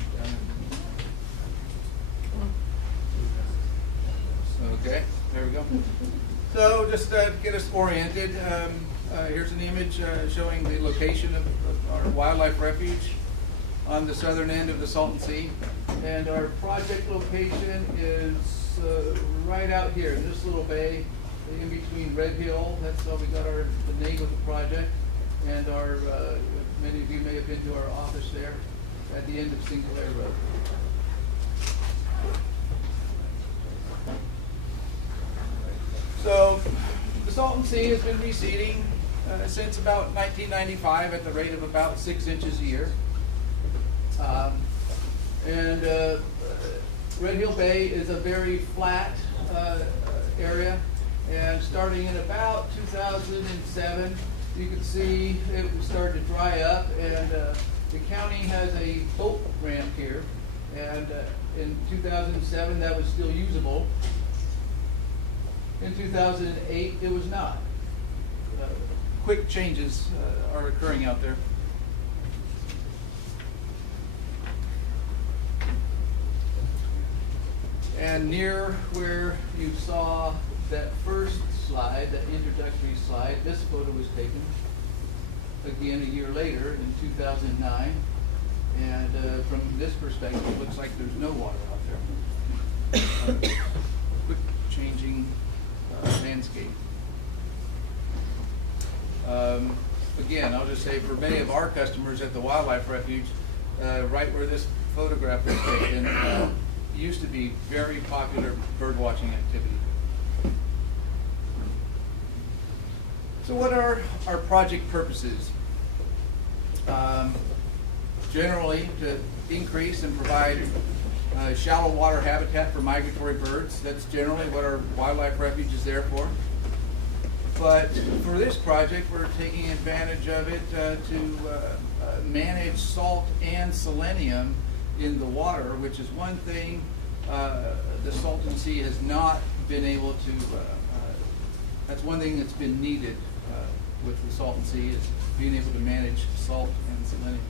Okay, there we go. So just to get us oriented, here's an image showing the location of our wildlife refuge on the southern end of the Salton Sea. And our project location is right out here in this little bay, in between Red Hill. That's how we got the name of the project. And many of you may have been to our office there at the end of Sinclair Road. So the Salton Sea has been receding since about 1995 at the rate of about 6 inches a year. Red Hill Bay is a very flat area, and starting in about 2007, you can see it started to dry up, and the county has a boat ramp here, and in 2007 that was still usable. In 2008 it was not. Quick changes are occurring out there. And near where you saw that first slide, that introductory slide, this photo was taken again a year later in 2009. And from this perspective, it looks like there's no water out there. Quick changing landscape. Again, I'll just say for many of our customers at the Wildlife Refuge, right where this photograph was taken, used to be very popular bird watching activity. So what are our project purposes? Generally to increase and provide shallow water habitat for migratory birds. That's generally what our wildlife refuge is there for. But for this project, we're taking advantage of it to manage salt and selenium in the water, which is one thing the Salton Sea has not been able to, that's one thing that's been needed with the Salton Sea, is being able to manage salt and selenium.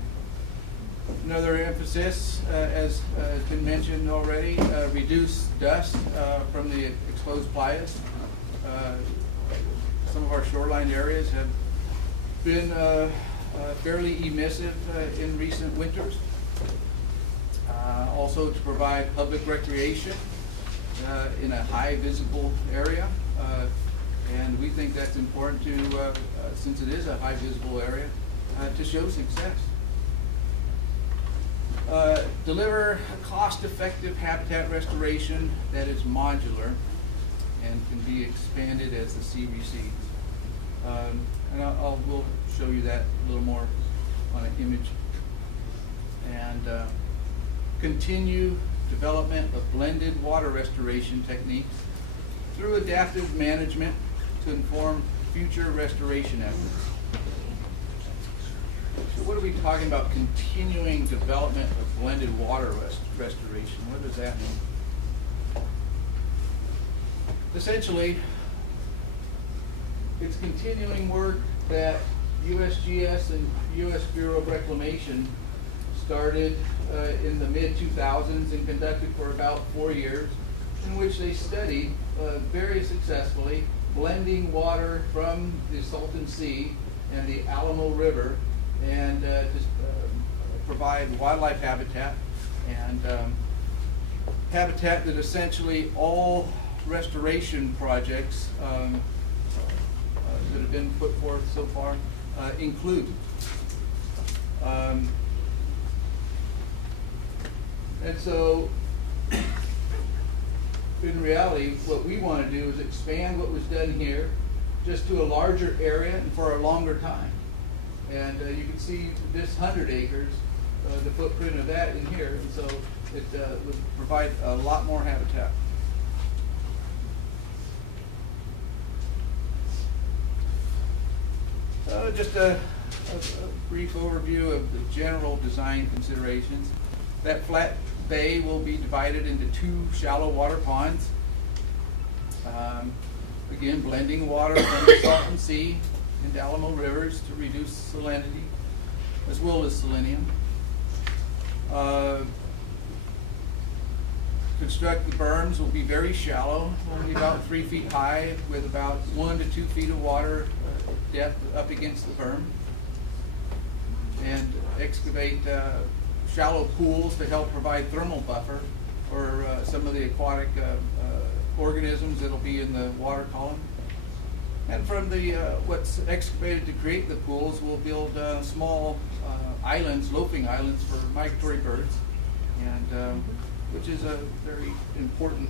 Another emphasis, as has been mentioned already, reduce dust from the exposed playas. Some of our shoreline areas have been fairly emissive in recent winters. Also to provide public recreation in a high visible area. And we think that's important to, since it is a high visible area, to show success. Deliver a cost-effective habitat restoration that is modular and can be expanded as the sea recedes. And we'll show you that a little more on an image. And continue development of blended water restoration techniques through adaptive management to inform future restoration efforts. So what are we talking about continuing development of blended water restoration? What does that mean? Essentially, it's continuing work that USGS and U.S. Bureau of Reclamation started in the mid-2000s and conducted for about 4 years, in which they studied very successfully blending water from the Salton Sea and the Alamo River, and to provide wildlife habitat and habitat that essentially all restoration projects that have been put forth so far include. And so, in reality, what we want to do is expand what was done here just to a larger area and for a longer time. And you can see this 100 acres, the footprint of that in here, and so it would provide a lot more habitat. Just a brief overview of the general design considerations. That flat bay will be divided into 2 shallow water ponds. Again, blending water from the Salton Sea into Alamo rivers to reduce salinity as well as selenium. Constructed berms will be very shallow, only about 3 feet high, with about 1 to 2 feet of water depth up against the berm. And excavate shallow pools to help provide thermal buffer for some of the aquatic organisms that'll be in the water column. And from the what's excavated to create the pools, we'll build small islands, loafing islands for migratory birds, and which is a very important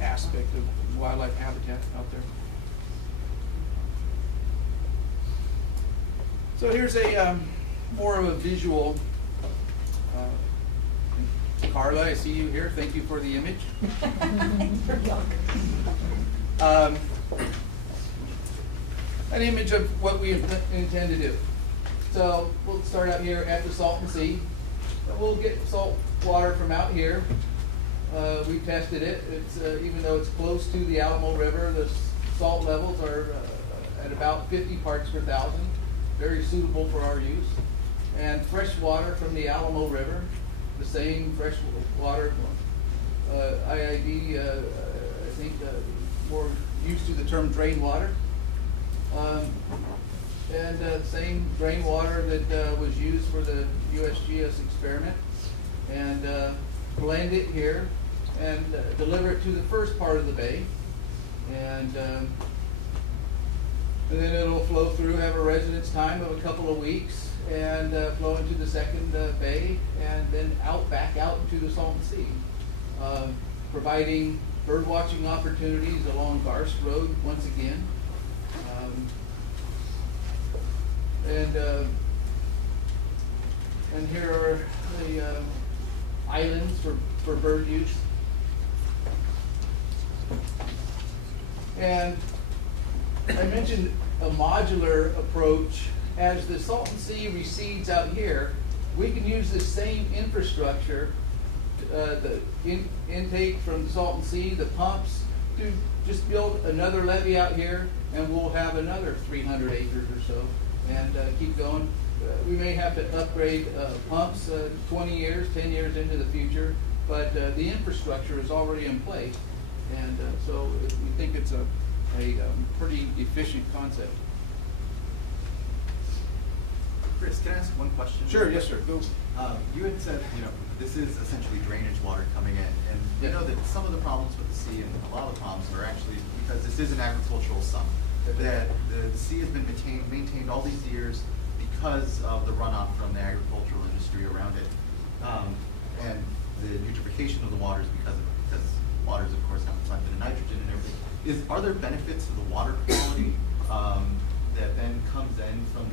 aspect of wildlife habitat out there. So here's a more of a visual. Carla, I see you here. Thank you for the image. An image of what we intend to do. So we'll start out here at the Salton Sea. We'll get salt water from out here. We tested it. It's even though it's close to the Alamo River, the salt levels are at about 50 parts per thousand. Very suitable for our use. And fresh water from the Alamo River, the same fresh water. IID, I think, more used to the term drain water. And same drain water that was used for the USGS experiment. And blend it here and deliver it to the first part of the bay. And then it'll flow through, have a residence time of a couple of weeks, and flow into the second bay, and then back out into the Salton Sea, providing bird watching opportunities along Garst Road once again, and here are the islands for bird use. And I mentioned a modular approach. As the Salton Sea recedes out here, we can use this same infrastructure, the intake from the Salton Sea, the pumps, to just build another levee out here, and we'll have another 300 acres or so, and keep going. We may have to upgrade pumps 20 years, 10 years into the future, but the infrastructure is already in place, and so we think it's a pretty efficient concept. Chris, can I ask one question? Sure, yes, sir. Go. You had said, this is essentially drainage water coming in, and you know that some of the problems with the sea and a lot of the problems are actually because this is an agricultural sum. That the sea has been maintained all these years because of the runoff from the agricultural industry around it, and the eutrophication of the waters because waters, of course, have plenty of nitrogen and everything. Are there benefits to the water quality that then comes in from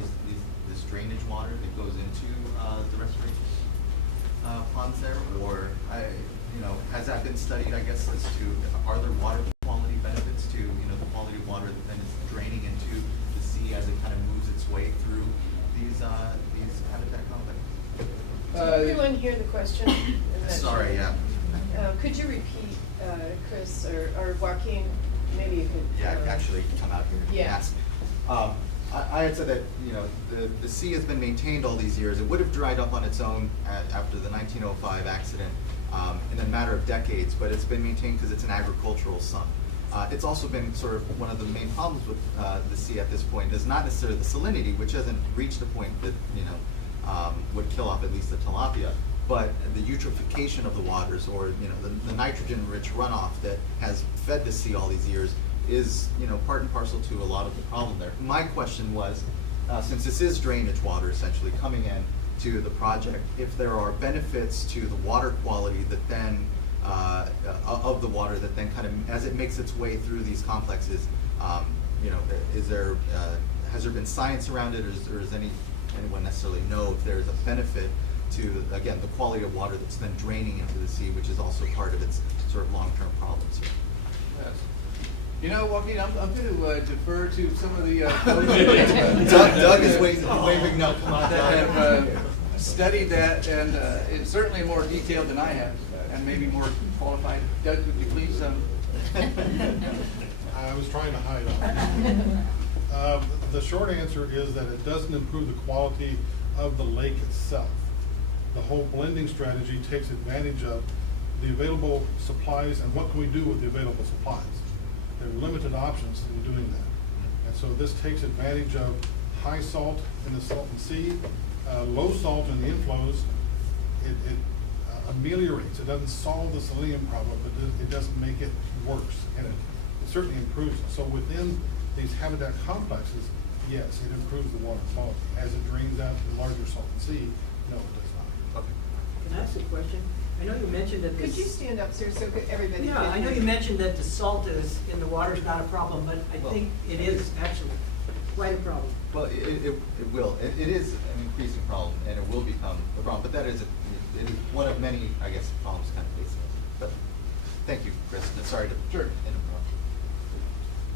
this drainage water that goes into the restoration ponds there, or has that been studied? I guess as to are there water quality benefits to the quality of water that then is draining into the sea as it kind of moves its way through these habitat complexes? Did everyone hear the question? Sorry, yeah. Could you repeat, Chris or Joaquin? Maybe you could. Yeah, actually come out here and Yeah. ask. I had said that the sea has been maintained all these years. It would have dried up on its own after the 1905 accident in a matter of decades, but it's been maintained because it's an agricultural sum. It's also been sort of one of the main problems with the sea at this point is not necessarily the salinity, which hasn't reached a point that would kill off at least the tilapia, but the eutrophication of the waters, or the nitrogen-rich runoff that has fed the sea all these years, is part and parcel to a lot of the problem there. My question was, since this is drainage water essentially coming in to the project, if there are benefits to the water quality that then of the water that then kind of as it makes its way through these complexes, has there been science around it, or does anyone necessarily know if there's a benefit to, again, the quality of water that's then draining into the sea, which is also part of its sort of long-term problems here? Yes. Joaquin, I'm going to defer to some of the Doug is waving no. Come on, that have studied that, and it's certainly more detailed than I have, and maybe more qualified. Doug, would you please? I was trying to hide on it. The short answer is that it doesn't improve the quality of the lake itself. The whole blending strategy takes advantage of the available supplies and what can we do with the available supplies. There are limited options in doing that. And so this takes advantage of high salt in the Salton Sea, low salt in the inflows. It ameliorates, it doesn't solve the selenium problem, but it doesn't make it worse. And it certainly improves it. So within these habitat complexes, yes, it improves the water quality. As it drains out to the larger Salton Sea, no, it does not. Okay. Can I ask a question? I know you mentioned that this. Could you stand up, sir, so everybody Yeah, can I know hear you mentioned that the salt is in the water is not a problem, but I think it is actually quite a problem. Well, it will. It is an increasing problem, and it will become a problem. But that is it is one of many, I guess, problems kind of facing us. But thank you, Chris. Sorry to Sure. interrupt.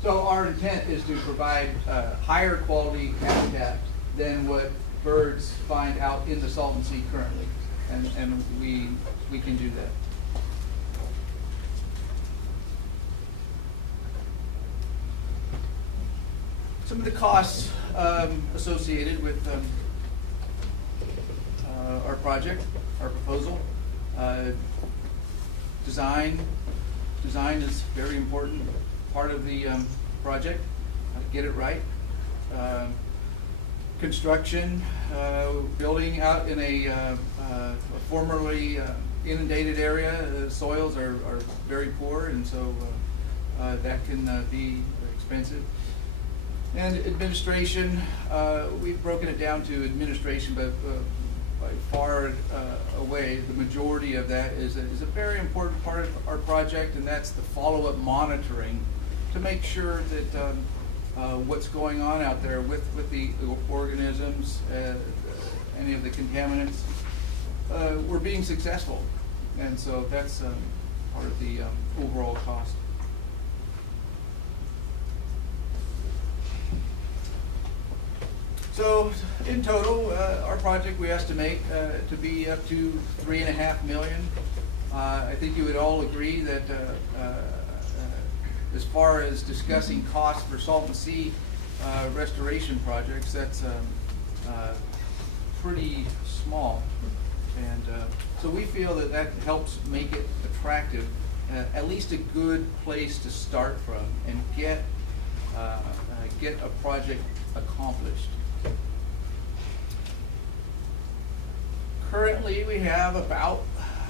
So our intent is to provide higher quality habitat than what birds find out in the Salton Sea currently, and we can do that. Some of the costs associated with our project, our proposal. Design is a very important part of the project, how to get it right. Construction, building out in a formerly inundated area, soils are very poor, and so that can be expensive. And administration, we've broken it down to administration, but by far away, the majority of that is a very important part of our project, and that's the follow-up monitoring to make sure that what's going on out there with the organisms, any of the contaminants, we're being successful. And so that's part of the overall cost. So in total, our project we estimate to be up to $3.5 million. I think you would all agree that as far as discussing costs for Salton Sea restoration projects, that's pretty small. And so we feel that that helps make it attractive, at least a good place to start from and get a project accomplished. Currently, we have about,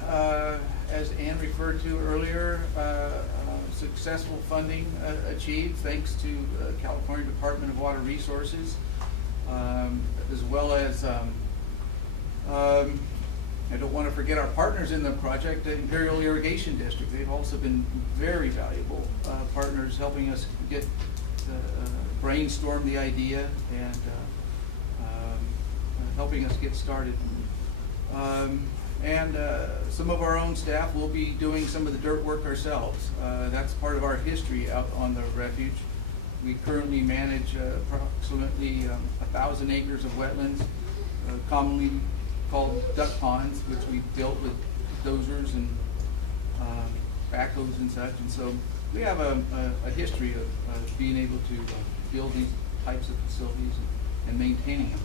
as Ann referred to earlier, successful funding achieved thanks to California Department of Water Resources, as well as, I don't want to forget our partners in the project, the Imperial Irrigation District. They've also been very valuable partners, helping us get brainstorm the idea and helping us get started. And some of our own staff will be doing some of the dirt work ourselves. That's part of our history out on the refuge. We currently manage approximately 1,000 acres of wetlands, commonly called duck ponds, which we built with dozers and backhoes and such. And so we have a history of being able to build these types of facilities and maintaining them.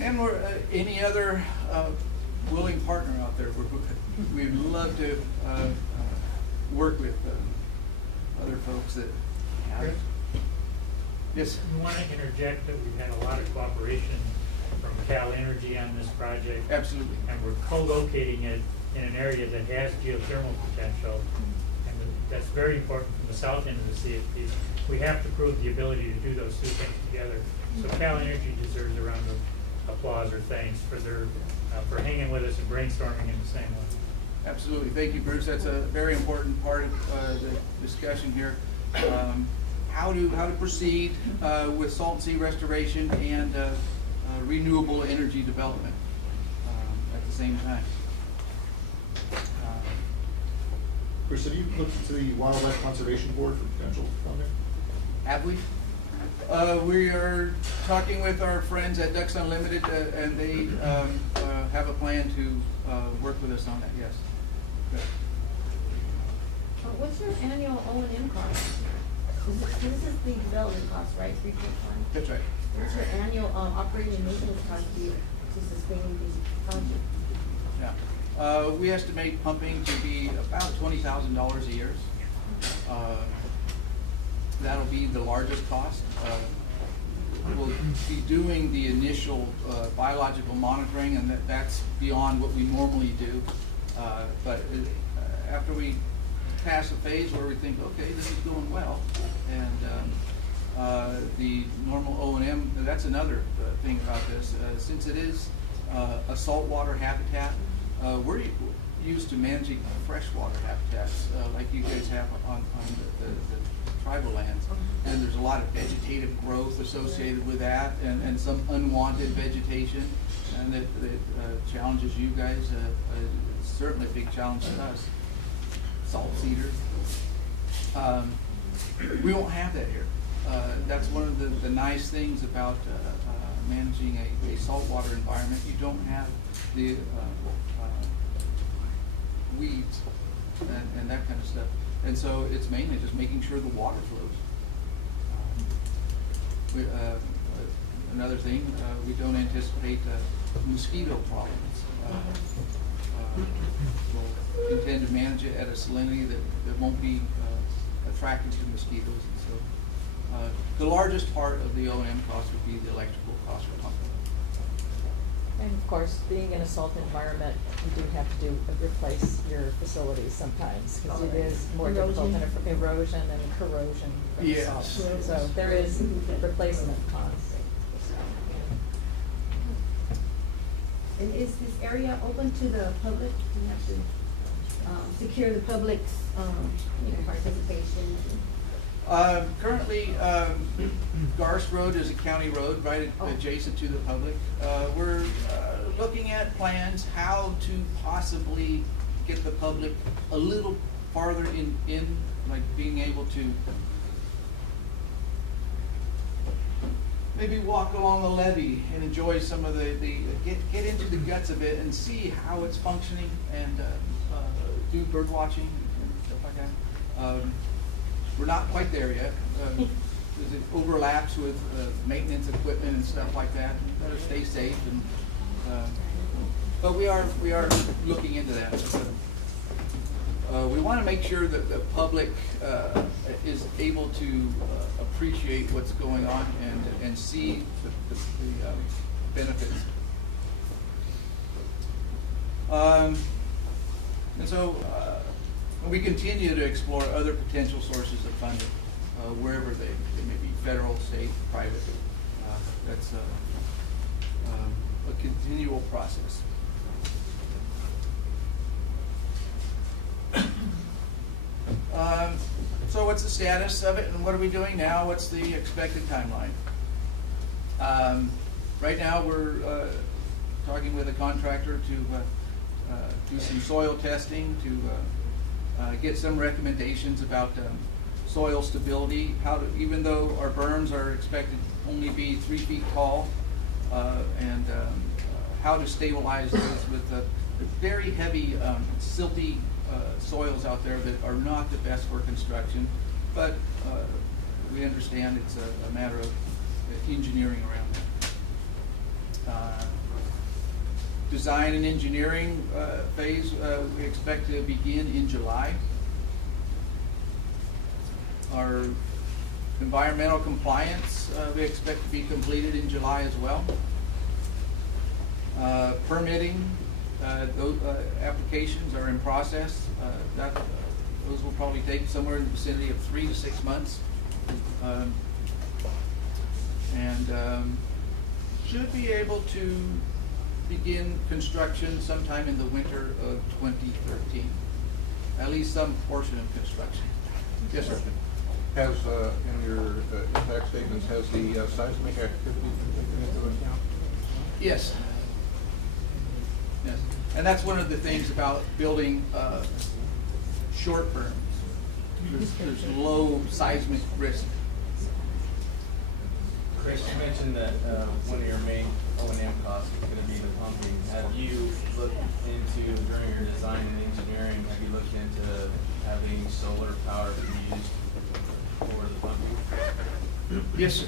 And we're any other willing partner out there, we'd love to work with other folks that have. Yes? We want to interject that we've had a lot of cooperation from Cal Energy on this project. Absolutely. And we're co-locating it in an area that has geothermal potential. And that's very important from the south end of the CFP. We have to prove the ability to do those two things together. So Cal Energy deserves a round of applause or thanks for their for hanging with us and brainstorming in the same way. Absolutely. Thank you, Bruce. That's a very important part of the discussion here. How to proceed with Salton Sea restoration and renewable energy development at the same time. Bruce, have you looked into the Wildlife Conservation Board for potential down there? Have we? We are talking with our friends at Ducks Unlimited, and they have a plan to work with us on that, yes. What's your annual O&M cost? This is the development cost, right, 3.1? That's right. What's your annual operating and maintenance cost to sustain the project? Yeah. We estimate pumping to be about $20,000 a year. That'll be the largest cost. We'll be doing the initial biological monitoring, and that's beyond what we normally do. But after we pass a phase where we think, okay, this is going well, and the normal O&M, that's another thing about this. Since it is a saltwater habitat, we're used to managing freshwater habitats like you guys have on the tribal lands. And there's a lot of vegetative growth associated with that, and some unwanted vegetation, and that challenges you guys. It's certainly a big challenge to us. Salt cedar. We won't have that here. That's one of the nice things about managing a saltwater environment. You don't have the weeds and that kind of stuff. And so it's mainly just making sure the water flows. Another thing, we don't anticipate mosquito problems. We'll intend to manage it at a salinity that won't be attracted to mosquitoes. And so the largest part of the O&M cost would be the electrical cost for pumping. And of course, being in a salt environment, you do have to replace your facilities sometimes, because it is more difficult than erosion and corrosion from the salt. So there is replacement costs. And is this area open to the public? Do you have to secure the public's participation? Currently, Garst Road is a county road right adjacent to the public. We're looking at plans how to possibly get the public a little farther in like being able to maybe walk along the levee and enjoy some of the get into the guts of it and see how it's functioning, and do bird watching and stuff like that. We're not quite there yet. Because it overlaps with maintenance equipment and stuff like that. We better stay safe, and but we are looking into that. We want to make sure that the public is able to appreciate what's going on and see the benefits. And so we continue to explore other potential sources of funding, wherever they may be, federal, state, private. That's a continual process. So what's the status of it, and what are we doing now? What's the expected timeline? Right now we're talking with a contractor to do some soil testing, to get some recommendations about soil stability, even though our berms are expected to only be 3 feet tall, and how to stabilize those with the very heavy silty soils out there that are not the best for construction, but we understand it's a matter of engineering around that. Design and engineering phase we expect to begin in July. Our environmental compliance we expect to be completed in July as well. Permitting, those applications are in process. Those will probably take somewhere in the vicinity of 3 to 6 months. And should be able to begin construction sometime in the winter of 2013. At least some portion of construction. Yes, sir. Has, in your impact statements, has the seismic activity been taken into account? Yes. Yes. And that's one of the things about building short berms. There's low seismic risk. Chris, you mentioned that one of your main O&M costs is going to be the pumping. Have you looked into, during your design and engineering, have you looked into having solar power be used for the pumping? Yes, sir.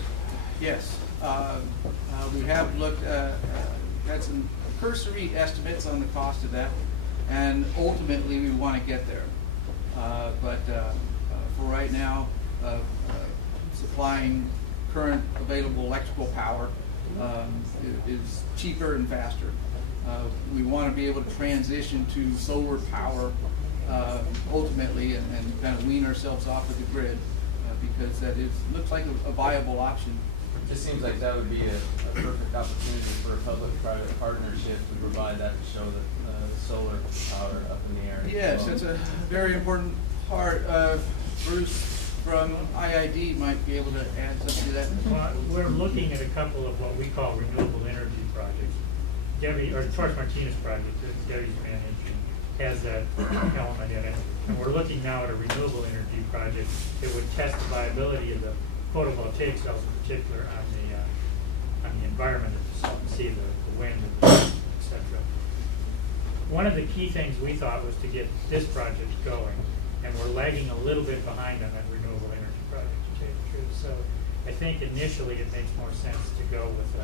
Yes. We have looked, had some cursory estimates on the cost of that, and ultimately we want to get there. But for right now, supplying current available electrical power is cheaper and faster. We want to be able to transition to solar power ultimately and kind of wean ourselves off of the grid because that looks like a viable option. It just seems like that would be a perfect opportunity for a public-private partnership to provide that to show the solar power up in the area. Yes, that's a very important part. Bruce from IID might be able to add something to that. Well, we're looking at a couple of what we call renewable energy projects. Debbie, or Torres Martinez project that Debbie's managing, has that element in it. And we're looking now at a renewable energy project that would test the viability of the photovoltaic cells, in particular on the environment of the Salton Sea, the wind and the sun, etc. One of the key things we thought was to get this project going, and we're lagging a little bit behind on that renewable energy project, to tell you the truth. So I think initially it makes more sense to go with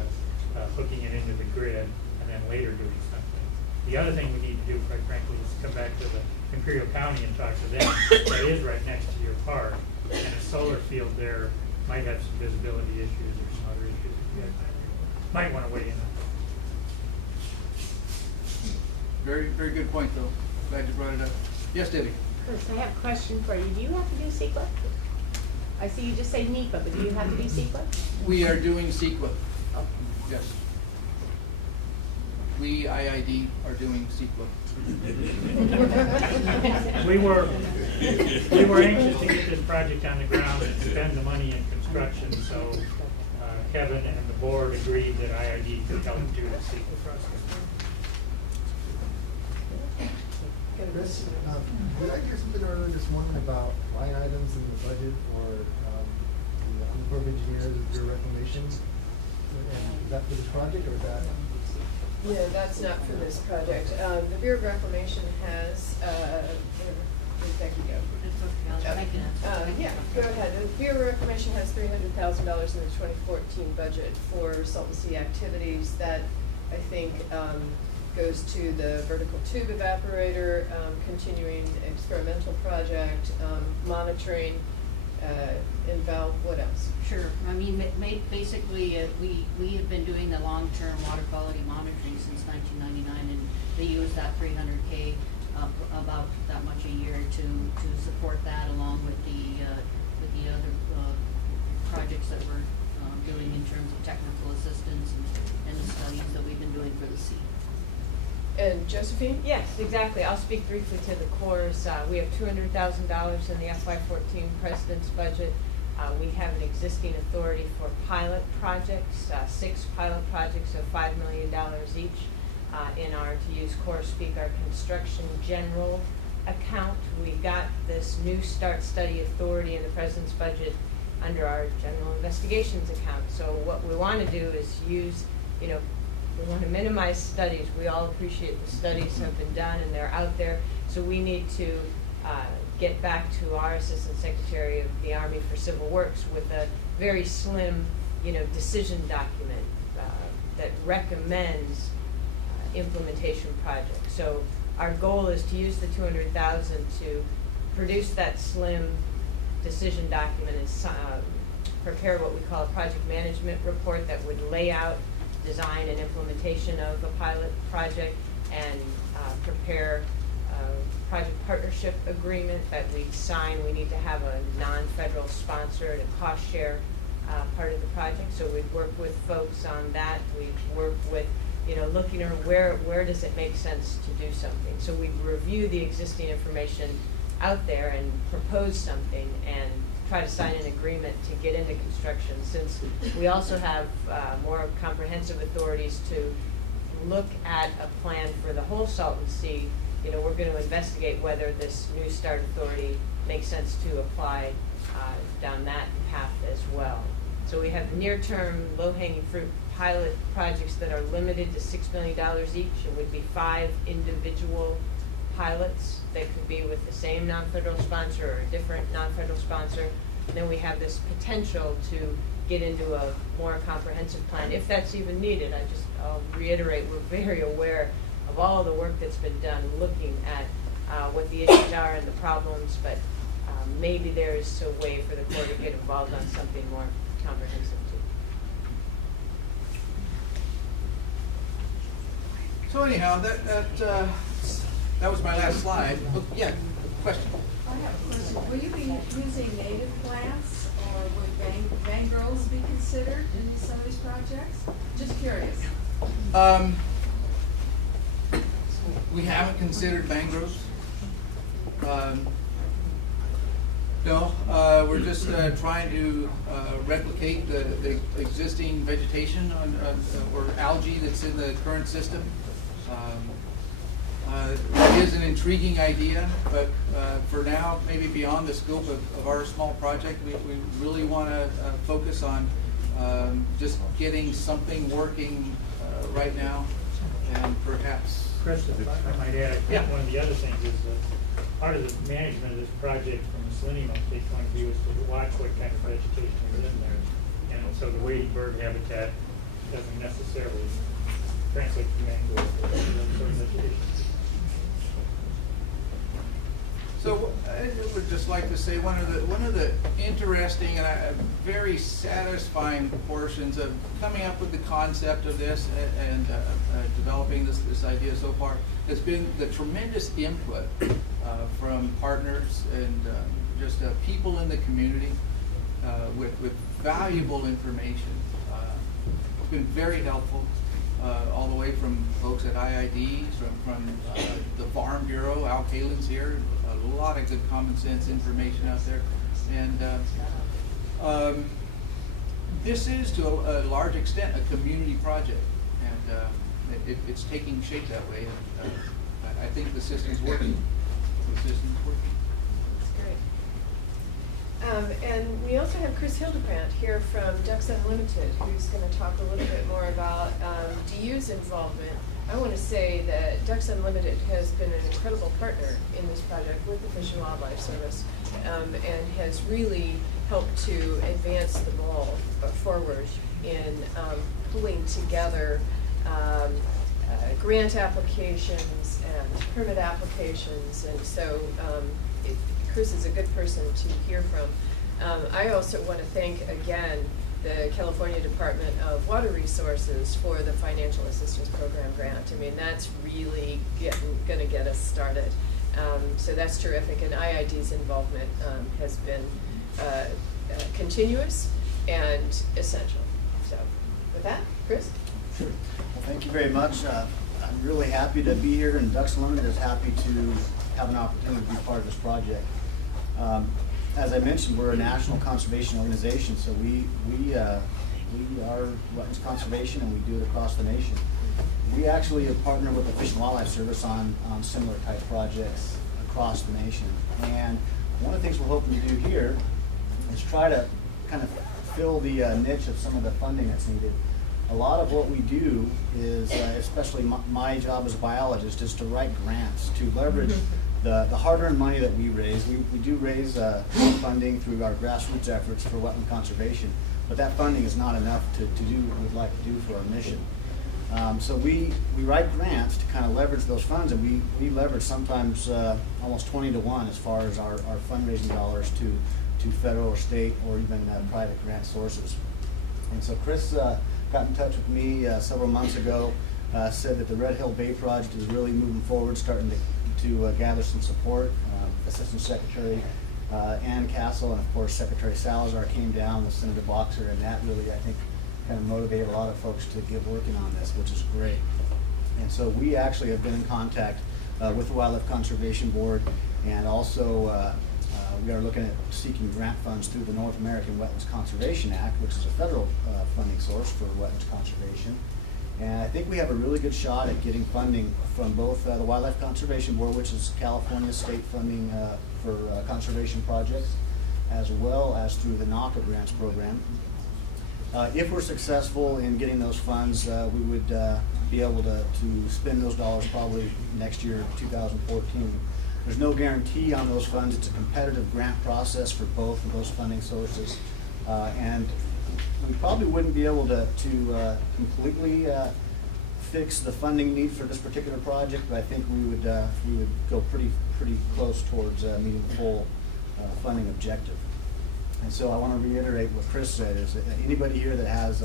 hooking it into the grid and then later doing something. The other thing we need to do, quite frankly, is come back to the Imperial County and talk to them. That is right next to your park, and a solar field there might have some visibility issues or some other issues that you guys might want to weigh in on. Very, very good point, though. Glad you brought it up. Yes, Debbie? Chris, I have a question for you. Do you have to do CEQA? I see you just say NEPA, but do you have to do CEQA? We are doing CEQA. Oh. Yes. We, IID, are doing CEQA. We were anxious to get this project on the ground and spend the money in construction, so Kevin and the board agreed that IID could help do the CEQA process. Chris, did I hear something earlier this morning about line items in the budget for the Army Corps of Engineers, Bureau Reclamation? And is that for this project or is that? Yeah, that's not for this project. The Bureau of Reclamation has, where'd Becky go? Yeah, go ahead. The Bureau of Reclamation has $300,000 in the 2014 budget for Salton Sea activities that I think goes to the vertical tube evaporator, continuing experimental project, monitoring, and valve, what else? Sure. I mean, basically, we have been doing the long-term water quality monitoring since 1999, and they use that 300K, about that much a year to support that, along with the other projects that we're doing in terms of technical assistance and the studies that we've been doing for the sea. And Josephine? Yes, exactly. I'll speak briefly to the Corps. We have $200,000 in the FY14 President's budget. We have an existing authority for pilot projects, 6 pilot projects of $5 million each in our, to use Corps speak, our construction general account. We got this new start study authority in the President's budget under our general investigations account. So what we want to do is use, we want to minimize studies. We all appreciate the studies have been done and they're out there. So we need to get back to our Assistant Secretary of the Army for Civil Works with a very slim, decision document that recommends implementation projects. So our goal is to use the $200,000 to produce that slim decision document and prepare what we call a project management report that would lay out design and implementation of a pilot project and prepare a project partnership agreement that we'd sign. We need to have a non-federal sponsor and a cost share part of the project. So we'd work with folks on that. We'd work with, looking at where does it make sense to do something. So we'd review the existing information out there and propose something and try to sign an agreement to get into construction, since we also have more comprehensive authorities to look at a plan for the whole Salton Sea. We're going to investigate whether this New Start authority makes sense to apply down that path as well. So we have near-term, low-hanging fruit pilot projects that are limited to $6 million each. It would be 5 individual pilots that could be with the same non-federal sponsor or a different non-federal sponsor. And then we have this potential to get into a more comprehensive plan, if that's even needed. I'll reiterate, we're very aware of all the work that's been done looking at what the issues are and the problems, but maybe there is a way for the Corps to get involved on something more comprehensive too. So anyhow, that was my last slide. Oh, yeah, question. I have a question. Will you be using native plants, or would mangroves be considered in some of these projects? Just curious. We haven't considered mangroves. No, we're just trying to replicate the existing vegetation or algae that's in the current system. It is an intriguing idea, but for now, maybe beyond the scope of our small project, we really want to focus on just getting something working right now, and perhaps. Chris, if I might add, I Yeah. think one of the other things is part of the management of this project from a selenium uptake point of view is to watch what kind of vegetation is in there. And so the wading bird habitat doesn't necessarily translate to mangrove or that sort of vegetation. So I would just like to say one of the interesting and very satisfying portions of coming up with the concept of this and developing this idea so far has been the tremendous input from partners and just people in the community with valuable information. It's been very helpful. All the way from folks at IID, from the Farm Bureau, Al Kalin's here, a lot of good common sense information out there. And this is, to a large extent, a community project, and it's taking shape that way. And I think the system's working. The system's working. That's great. And we also have Chris Hildebrandt here from Ducks Unlimited, who's going to talk a little bit more about DU's involvement. I want to say that Ducks Unlimited has been an incredible partner in this project with the Fish and Wildlife Service, and has really helped to advance the ball forward in pulling together grant applications and permit applications, and so Chris is a good person to hear from. I also want to thank again the California Department of Water Resources for the Financial Assistance Program grant. I mean, that's really going to get us started. So that's terrific, and IID's involvement has been continuous and essential. So with that, Chris? Sure. Well, thank you very much. I'm really happy to be here, and Ducks Unlimited is happy to have an opportunity to be part of this project. As I mentioned, we're a national conservation organization, so we are wetlands conservation, and we do it across the nation. We actually have partnered with the Fish and Wildlife Service on similar type projects across the nation. And one of the things we're hoping to do here is try to kind of fill the niche of some of the funding that's needed. A lot of what we do is, especially my job as a biologist, is to write grants to leverage the hard-earned money that we raise. We do raise funding through our grassroots efforts for wetland conservation, but that funding is not enough to do what we'd like to do for our mission. So we write grants to kind of leverage those funds, and we leverage sometimes almost 20 to 1 as far as our fundraising dollars to federal or state or even private grant sources. And so Chris got in touch with me several months ago, said that the Red Hill Bay project is really moving forward, starting to gather some support. Assistant Secretary Ann Castle and of course Secretary Salazar came down with Senator Boxer, and that really, I think, kind of motivated a lot of folks to get working on this, which is great. And so we actually have been in contact with the Wildlife Conservation Board, and also we are looking at seeking grant funds through the North American Wetlands Conservation Act, which is a federal funding source for wetlands conservation. And I think we have a really good shot at getting funding from both the Wildlife Conservation Board, which is California state funding for conservation projects, as well as through the NACA grants program. If we're successful in getting those funds, we would be able to spend those dollars probably next year, 2014. There's no guarantee on those funds. It's a competitive grant process for both of those funding sources. And we probably wouldn't be able to completely fix the funding need for this particular project, but I think we would go pretty close towards meeting the full funding objective. And so I want to reiterate what Chris said, is that anybody here that has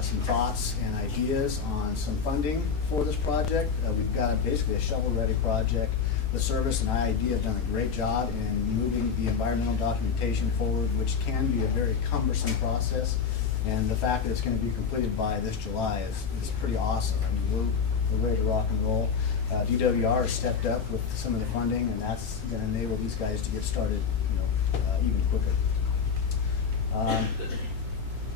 some thoughts and ideas on some funding for this project, we've got basically a shovel-ready project. The service and IID have done a great job in moving the environmental documentation forward, which can be a very cumbersome process. And the fact that it's going to be completed by this July is pretty awesome. I mean, we're ready to rock and roll. DWR has stepped up with some of the funding, and that's going to enable these guys to get started, even quicker.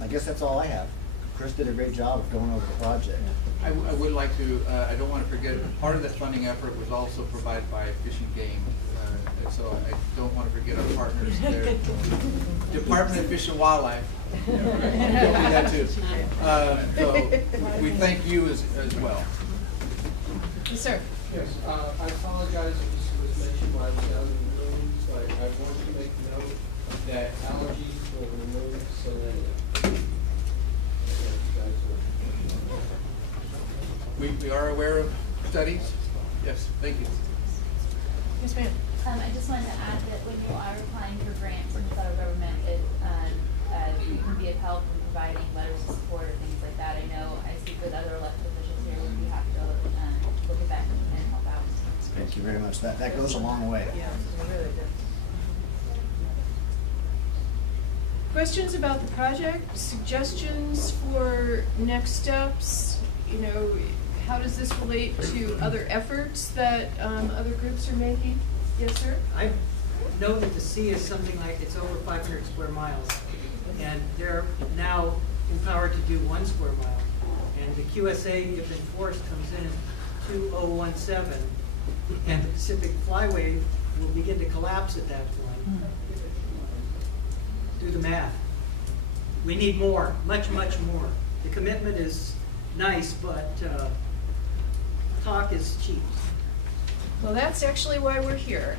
I guess that's all I have. Chris did a great job of going over the project. I would like to, I don't want to forget, part of that funding effort was also provided by Fish and Game. And so I don't want to forget our partners there. Department of Fish and Wildlife. Don't do that too. So we thank you as well. Yes, sir. Yes, I apologize if this was mentioned while I was down in the room, but I wanted to make note that allergies were removed so that We are aware of studies. Yes, thank you. Yes, ma'am. I just wanted to add that when you are applying for grants from the federal government, you can be of help in providing letters of support or things like that. I know I speak with other elected officials here when you have to look at that and help out. Thank you very much. That goes a long way. Yeah, it really does. Questions about the project? Suggestions for next steps? How does this relate to other efforts that other groups are making? Yes, sir? I know that the sea is something like, it's over 500 square miles, and they're now empowered to do 1 square mile. And the QSA, if enforced, comes in at 2017, and the Pacific Flyway will begin to collapse at that point. Do the math. We need more, much, much more. The commitment is nice, but talk is cheap. Well, that's actually why we're here.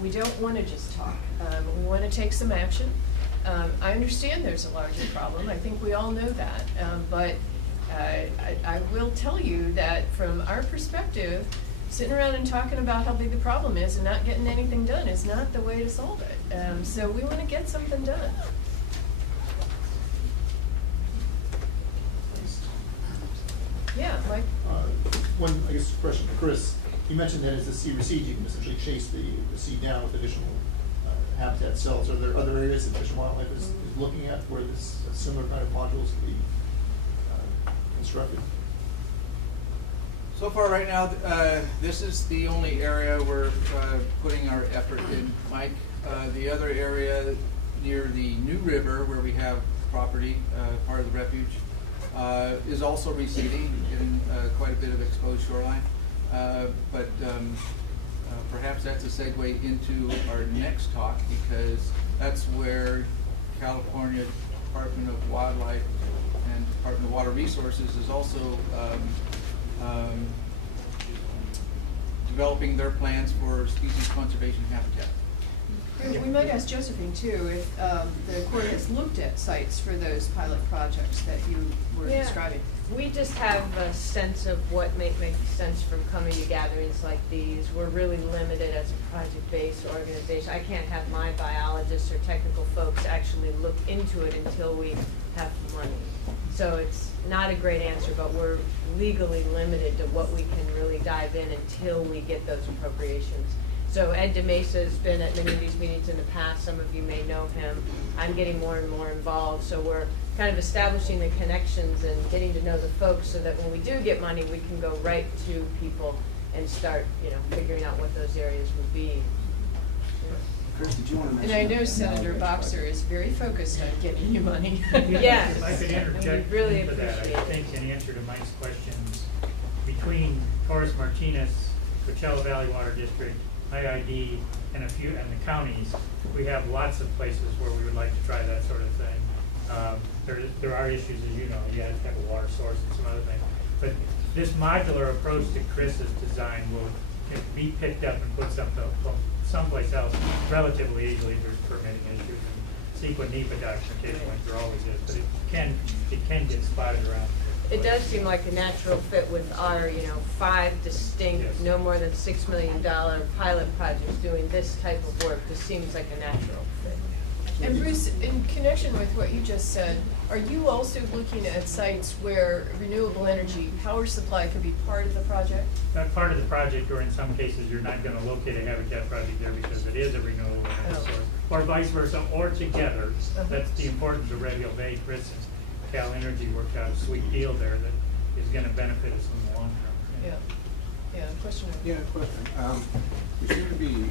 We don't want to just talk. We want to take some action. I understand there's a larger problem. I think we all know that. But I will tell you that from our perspective, sitting around and talking about how big the problem is and not getting anything done is not the way to solve it. So we want to get something done. Yeah, Mike? One, I guess, question for Chris. You mentioned that as the sea recedes, you can essentially chase the sea down with additional habitat cells. Are there other areas that Fish and Wildlife is looking at where this similar kind of modules can be constructed? So far right now, this is the only area we're putting our effort in, Mike. The other area near the New River, where we have property, part of the refuge, is also receding, getting quite a bit of exposed shoreline. But perhaps that's a segue into our next talk, because that's where California Department of Wildlife and Department of Water Resources is also developing their plans for species conservation habitat. We might ask Josephine too if the Corps has looked at sites for those pilot projects that you were describing. We just have a sense of what makes sense from coming to gatherings like these. We're really limited as a project-based organization. I can't have my biologists or technical folks actually look into it until we have money. So it's not a great answer, but we're legally limited to what we can really dive in until we get those appropriations. So Ed DeMesa has been at many of these meetings in the past. Some of you may know him. I'm getting more and more involved. So we're kind of establishing the connections and getting to know the folks so that when we do get money, we can go right to people and start, figuring out what those areas would be. Chris, did you want to And mention? I know Senator Boxer is very focused on getting you money. Yes. If I could interject really into that, appreciate I it. think in answer to Mike's questions, between Torres Martinez, Coachella Valley Water District, IID, and the counties, we have lots of places where we would like to try that sort of thing. There are issues, as you know, you have to have a water source and some other things. But this modular approach to Chris's design can be picked up and put someplace else relatively easily. There's permitting issues and CEQA NEPA documentation like there always is, but it can get spotted around. It does seem like a natural fit with our, 5 distinct, Yes. no more than $6 million pilot projects doing this type of work. This seems like a natural fit. And Bruce, in connection with what you just said, are you also looking at sites where renewable energy power supply could be part of the project? Not part of the project, or in some cases, you're not gonna locate a habitat project there because it is a renewable energy source, or vice versa, or together. That's the importance of Radio Bay. Chris and Cal Energy worked out a sweet deal there that is gonna benefit us in the long term. Yeah, question. Yeah, question. We seem to be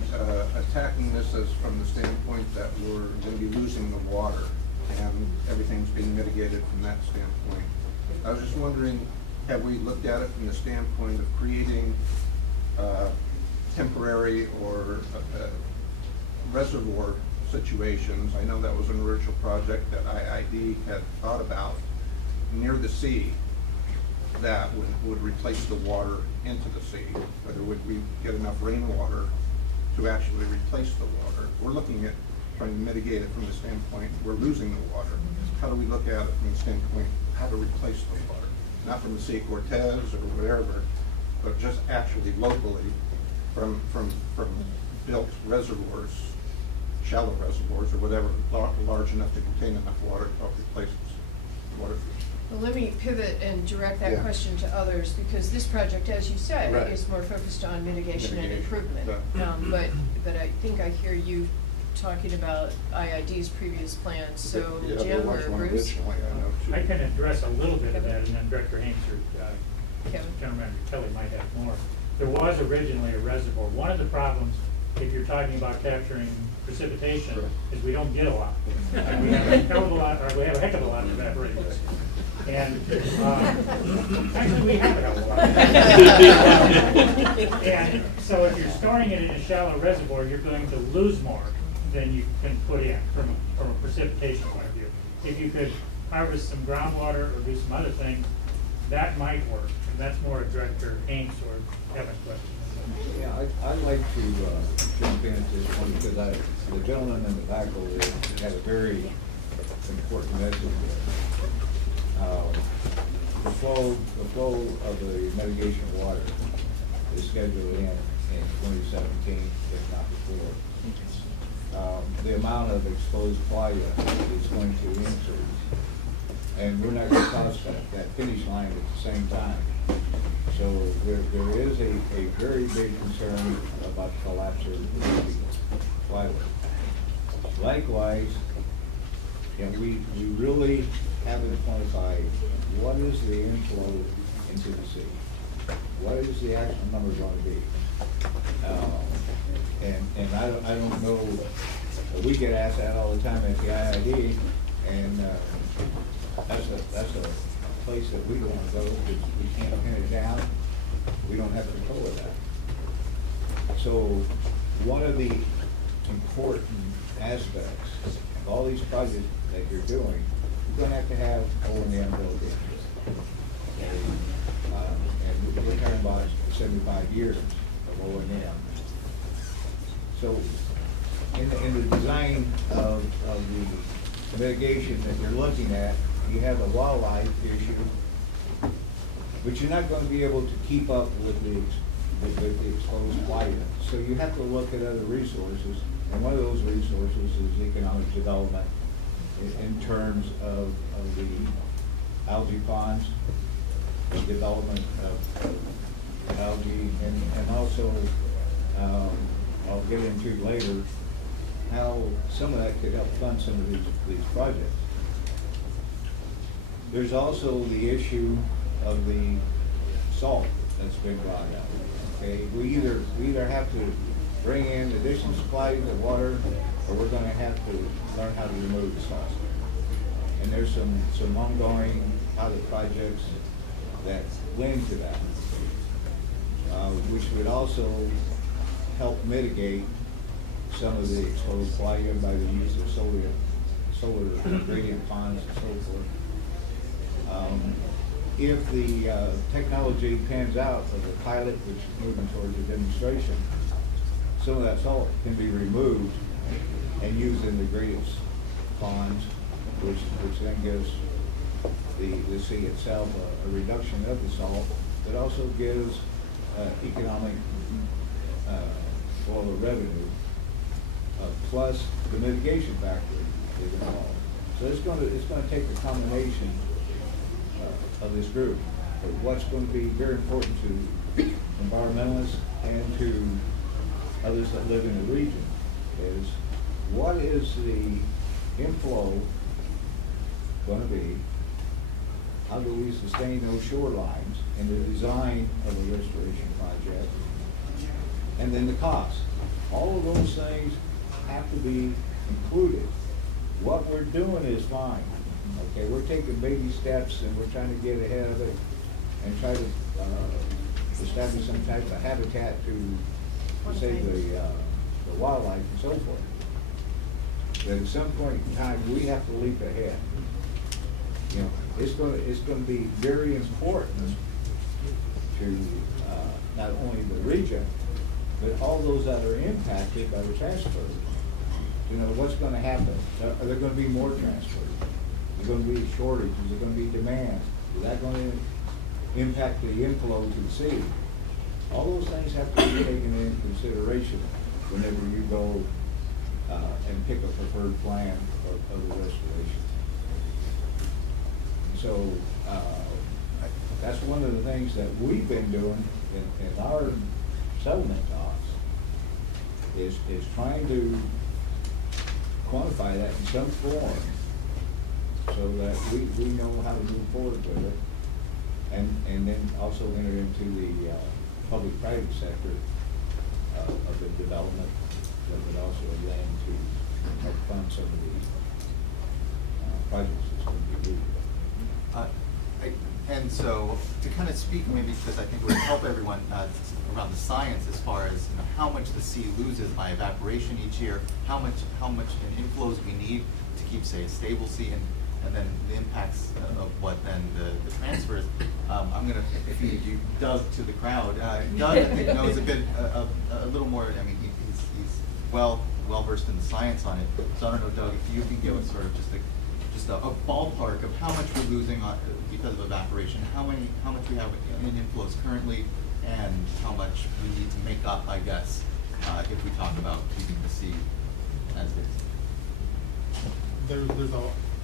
attacking this as from the standpoint that we're going to be losing the water, and everything's being mitigated from that standpoint. I was just wondering, have we looked at it from the standpoint of creating temporary or reservoir situations? I know that was an original project that IID had thought about near the sea that would replace the water into the sea. Whether would we get enough rainwater to actually replace the water? We're looking at trying to mitigate it from the standpoint we're losing the water. How do we look at it from the standpoint how to replace the water? Not from the Sea Cortez or wherever, but just actually locally from built reservoirs, shallow reservoirs or whatever, large enough to contain enough water to help replace water. Well, let me pivot and direct that Yeah. question to others, because this project, as you said, Right. is more focused on mitigation and Mitigation, improvement. But I think I hear you talking about IID's previous plans, so Yeah, there Jim or was one Bruce? originally, I know, too. I can address a little bit of that, and then Director Hanks or Kevin? General Manager Kelly might have more. There was originally a reservoir. One of the problems, if you're talking about capturing precipitation, is we don't get a lot. And we have a hell of a lot, or we have a heck of a lot of evaporation. And, actually, we have a hell of a lot. And so if you're storing it in a shallow reservoir, you're going to lose more than you can put in from a precipitation point of view. If you could harvest some groundwater or do some other things, that might work. And that's more a Director Hanks or Kevin's question. Yeah, I'd like to jump in at this one because the gentleman in the back over there had a very important message there. The flow of the mitigation water is scheduled in 2017, if not before. The amount of exposed playa is going to increase, and we're not going to cross that finish line at the same time. So there is a very big concern about the collapse of the flyway. Likewise, we really haven't quantified what is the inflow into the sea. What is the actual number going to be? And I don't know. We get asked that all the time at the IID, and that's a place that we don't want to go because we can't pin it down. We don't have control of that. So one of the important aspects of all these projects that you're doing, you're going to have O&M built in. And we're talking about 75 years of O&M. So in the design of the mitigation that you're looking at, you have a wildlife issue, but you're not going to be able to keep up with the exposed playa. So you have to look at other resources, and one of those resources is economic development in terms of the algae ponds, the development of algae, and also I'll get into later how some of that could help fund some of these projects. There's also the issue of the salt that's been brought up. Okay, we either have to bring in additional supplies of water, or we're going to have to learn how to remove the salt. And there's some ongoing pilot projects that link to that, which would also help mitigate some of the exposed playa by the use of sodium solar gradient ponds and so forth. If the technology pans out for the pilot, which is moving towards a demonstration, some of that salt can be removed and used in the gradient ponds, which then gives the sea itself a reduction of the salt, but also gives economic oil revenue, plus the mitigation factor is involved. So it's gonna take a combination of this group. But what's going to be very important to environmentalists and to others that live in the region is, what is the inflow going to be? How do we sustain those shorelines in the design of a restoration project? And then the cost. All of those things have to be included. What we're doing is fine. Okay, we're taking baby steps and we're trying to get ahead of it and try to establish some type of habitat to save the wildlife and so forth. But at some point in time, we have to leap ahead. You know, it's going to be very important to not only the region, but all those that are impacted by the transfer. You know, what's going to happen? Are there going to be more transfers? Is there going to be a shortage? Is there going to be demand? Is that going to impact the inflow to the sea? All those things have to be taken into consideration whenever you go and pick a preferred plan of the restoration. So that's one of the things that we've been doing in our settlement talks is trying to quantify that in some form so that we know how to move forward with it, and then also enter into the public-private sector of the development that would also lend to help fund some of the projects that's going to be moved. And so, to kind of speak maybe, because I think it would help everyone around the science as far as how much the sea loses by evaporation each year, how much in inflows we need to keep, say, a stable sea, and then the impacts of what then the transfers. I'm gonna, if you Doug to the crowd, Doug I think knows a little more. I mean, he's well versed in the science on it. So I don't know, Doug, if you can give us sort of just a ballpark of how much we're losing because of evaporation, how much we have in inflows currently, and how much we need to make up, I guess, if we talk about keeping the sea as is.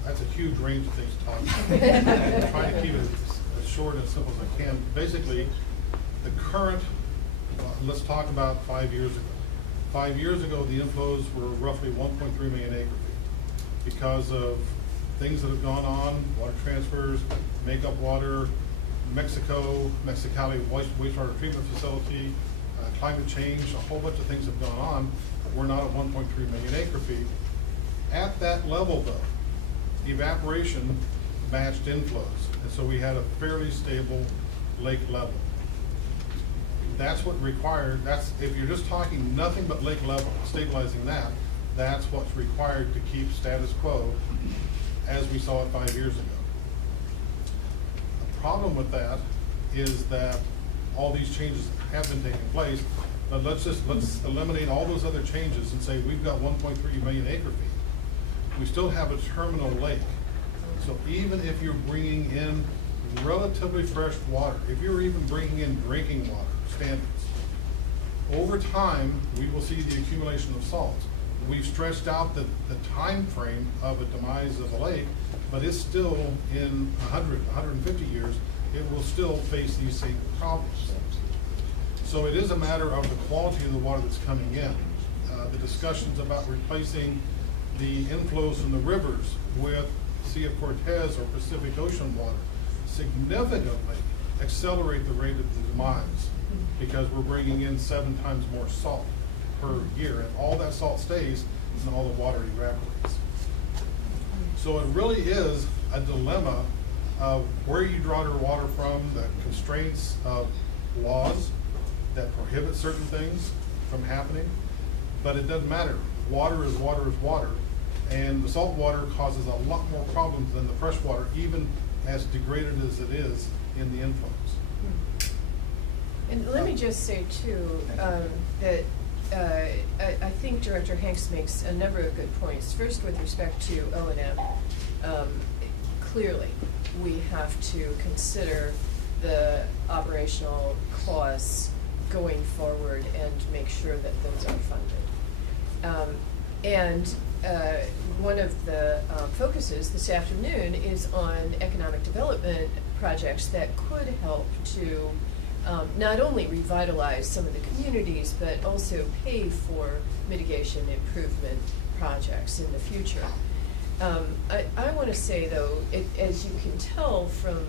That's a huge range of things to talk about. I'm trying to keep it as short and simple as I can. Basically, the current, let's talk about 5 years ago. 5 years ago, the inflows were roughly 1.3 million acre feet because of things that have gone on, water transfers, makeup water, Mexico, Mexicali wastewater treatment facility, climate change, a whole bunch of things have gone on. We're not at 1.3 million acre feet. At that level though, evaporation matched inflows, and so we had a fairly stable lake level. That's what required, if you're just talking nothing but lake level, stabilizing that, that's what's required to keep status quo as we saw it 5 years ago. The problem with that is that all these changes have been taking place, but let's eliminate all those other changes and say we've got 1.3 million acre feet. We still have a terminal lake. So even if you're bringing in relatively fresh water, if you're even bringing in drinking water standards, over time we will see the accumulation of salt. We've stretched out the time frame of a demise of a lake, but it's still in 100, 150 years, it will still face these same problems. So it is a matter of the quality of the water that's coming in. The discussions about replacing the inflows from the rivers with Sea of Cortez or Pacific Ocean water significantly accelerate the rate of the demise because we're bringing in 7 times more salt per year, and all that salt stays and all the water evaporates. So it really is a dilemma of where you draw your water from, the constraints of laws that prohibit certain things from happening, but it doesn't matter. Water is water is water, And the salt water causes a lot more problems than the fresh water, even as degraded as it is in the inflows. And let me just say too, that I think Director Hanks makes a number of good points. First, with respect to O&M, clearly, we have to consider the operational costs going forward and make sure that those are funded. One of the focuses this afternoon is on economic development projects that could help to not only revitalize some of the communities, but also pay for mitigation improvement projects in the future. I want to say, though, as you can tell from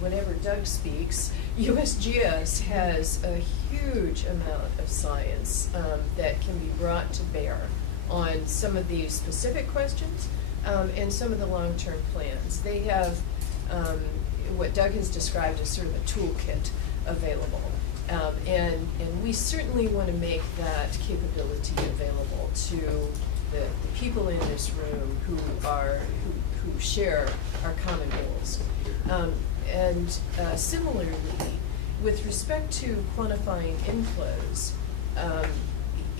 whenever Doug speaks, USGS has a huge amount of science that can be brought to bear on some of these specific questions and some of the long-term plans. They have what Doug has described as sort of a toolkit available. And we certainly want to make that capability available to the people in this room who share our common goals. Similarly, with respect to quantifying inflows,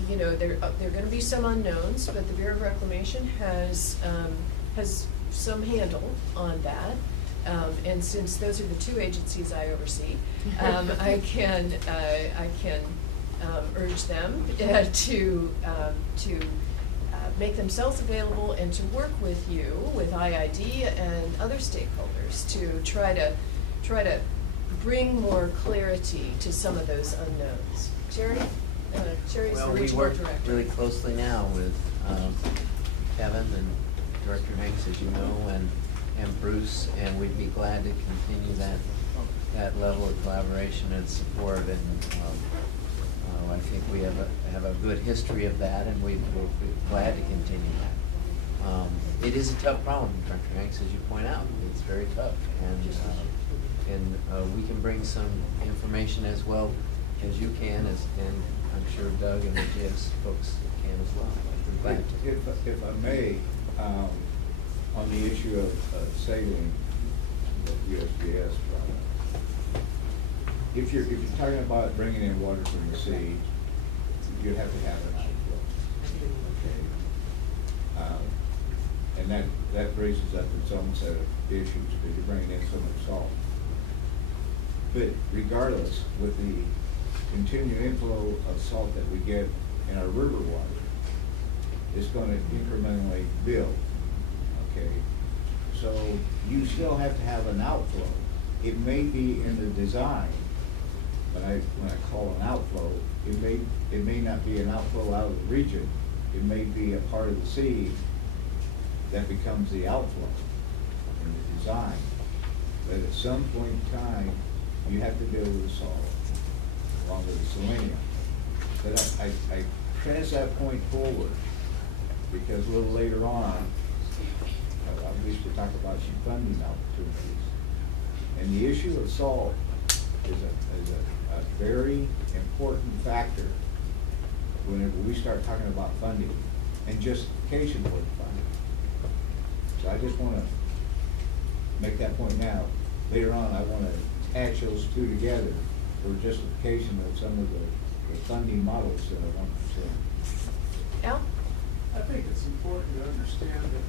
there are going to be some unknowns, but the Bureau of Reclamation has some handle on that. And since those are the two agencies I oversee, I can urge them to make themselves available and to work with you, with IID and other stakeholders, to try to bring more clarity to some of those unknowns. Jerry? Jerry's the regional director. Well, we work really closely now with Kevin and Director Hanks, as you know, and Bruce, and we'd be glad to continue that level of collaboration and support. And I think we have a good history of that, and we'll be glad to continue that. It is a tough problem, Director Hanks, as you point out. It's very tough, and we can bring some information as well as you can, and I'm sure Doug and the GS folks can as well. We're glad to. If I may, on the issue of saving the USGS product, if you're talking about bringing in water from the sea, you have to have an outflow. Okay. And that raises up its own set of issues because you're bringing in so much salt. But regardless, with the continued inflow of salt that we get in our river water, it's going to incrementally build. Okay, so you still have to have an outflow. It may be in the design, but when I call an outflow, it may not be an outflow out of the region. It may be a part of the sea that becomes the outflow in the design. But at some point in time, you have to deal with the salt, along with the selenium. But I press that point forward because a little later on, at least we're talking about some funding opportunities. And the issue of salt is a very important factor whenever we start talking about funding and justification for the funding. So I just want to make that point now. Later on, I want to attach those two together for justification of some of the funding models that I want to present. Al? I think it's important to understand that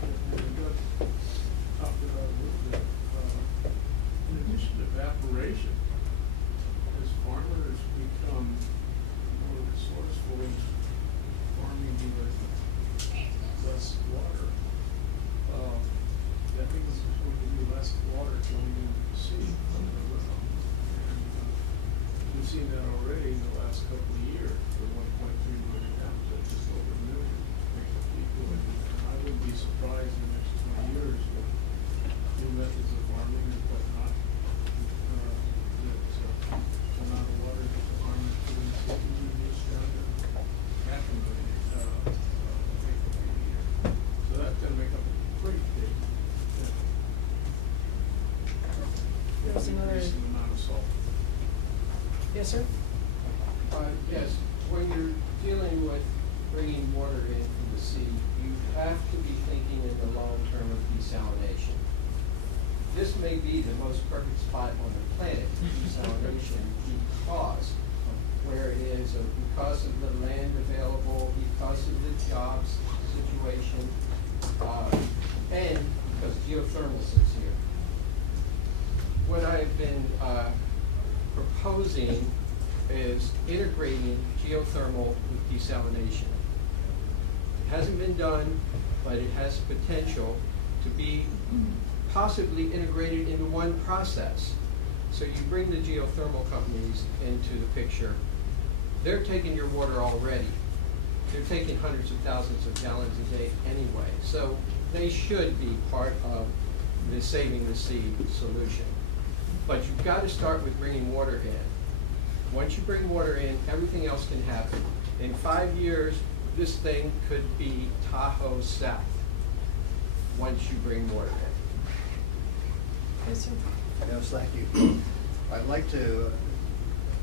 Doug talked about a little bit, in addition to evaporation, as farmers become more resourceful in farming with less water, that means there's going to be less water going into the sea from the ground. And we've seen that already in the last couple of years, the 1.3 million habitat, just over a million. And I wouldn't be surprised in the next 20 years with new methods of farming and whatnot, that the amount of water that the farmers put in the city would reduce down to 500,000 acres a year. So that's going to make up a pretty big There's another. increase in the amount of salt. Yes, sir? Yes, when you're dealing with bringing water in from the sea, you have to be thinking in the long term of desalination. This may be the most perfect spot on the planet for desalination because of where it is, or because of the land available, because of the jobs situation, and because geothermal sits here. What I've been proposing is integrating geothermal with desalination. It hasn't been done, but it has potential to be possibly integrated into one process. So you bring the geothermal companies into the picture. They're taking your water already. They're taking hundreds of thousands of gallons a day anyway. So they should be part of the Saving the Sea solution. But you've got to start with bringing water in. Once you bring water in, everything else can happen. In 5 years, this thing could be Tahoe South once you bring water in. Yes, sir. Yes, thank you. I'd like to,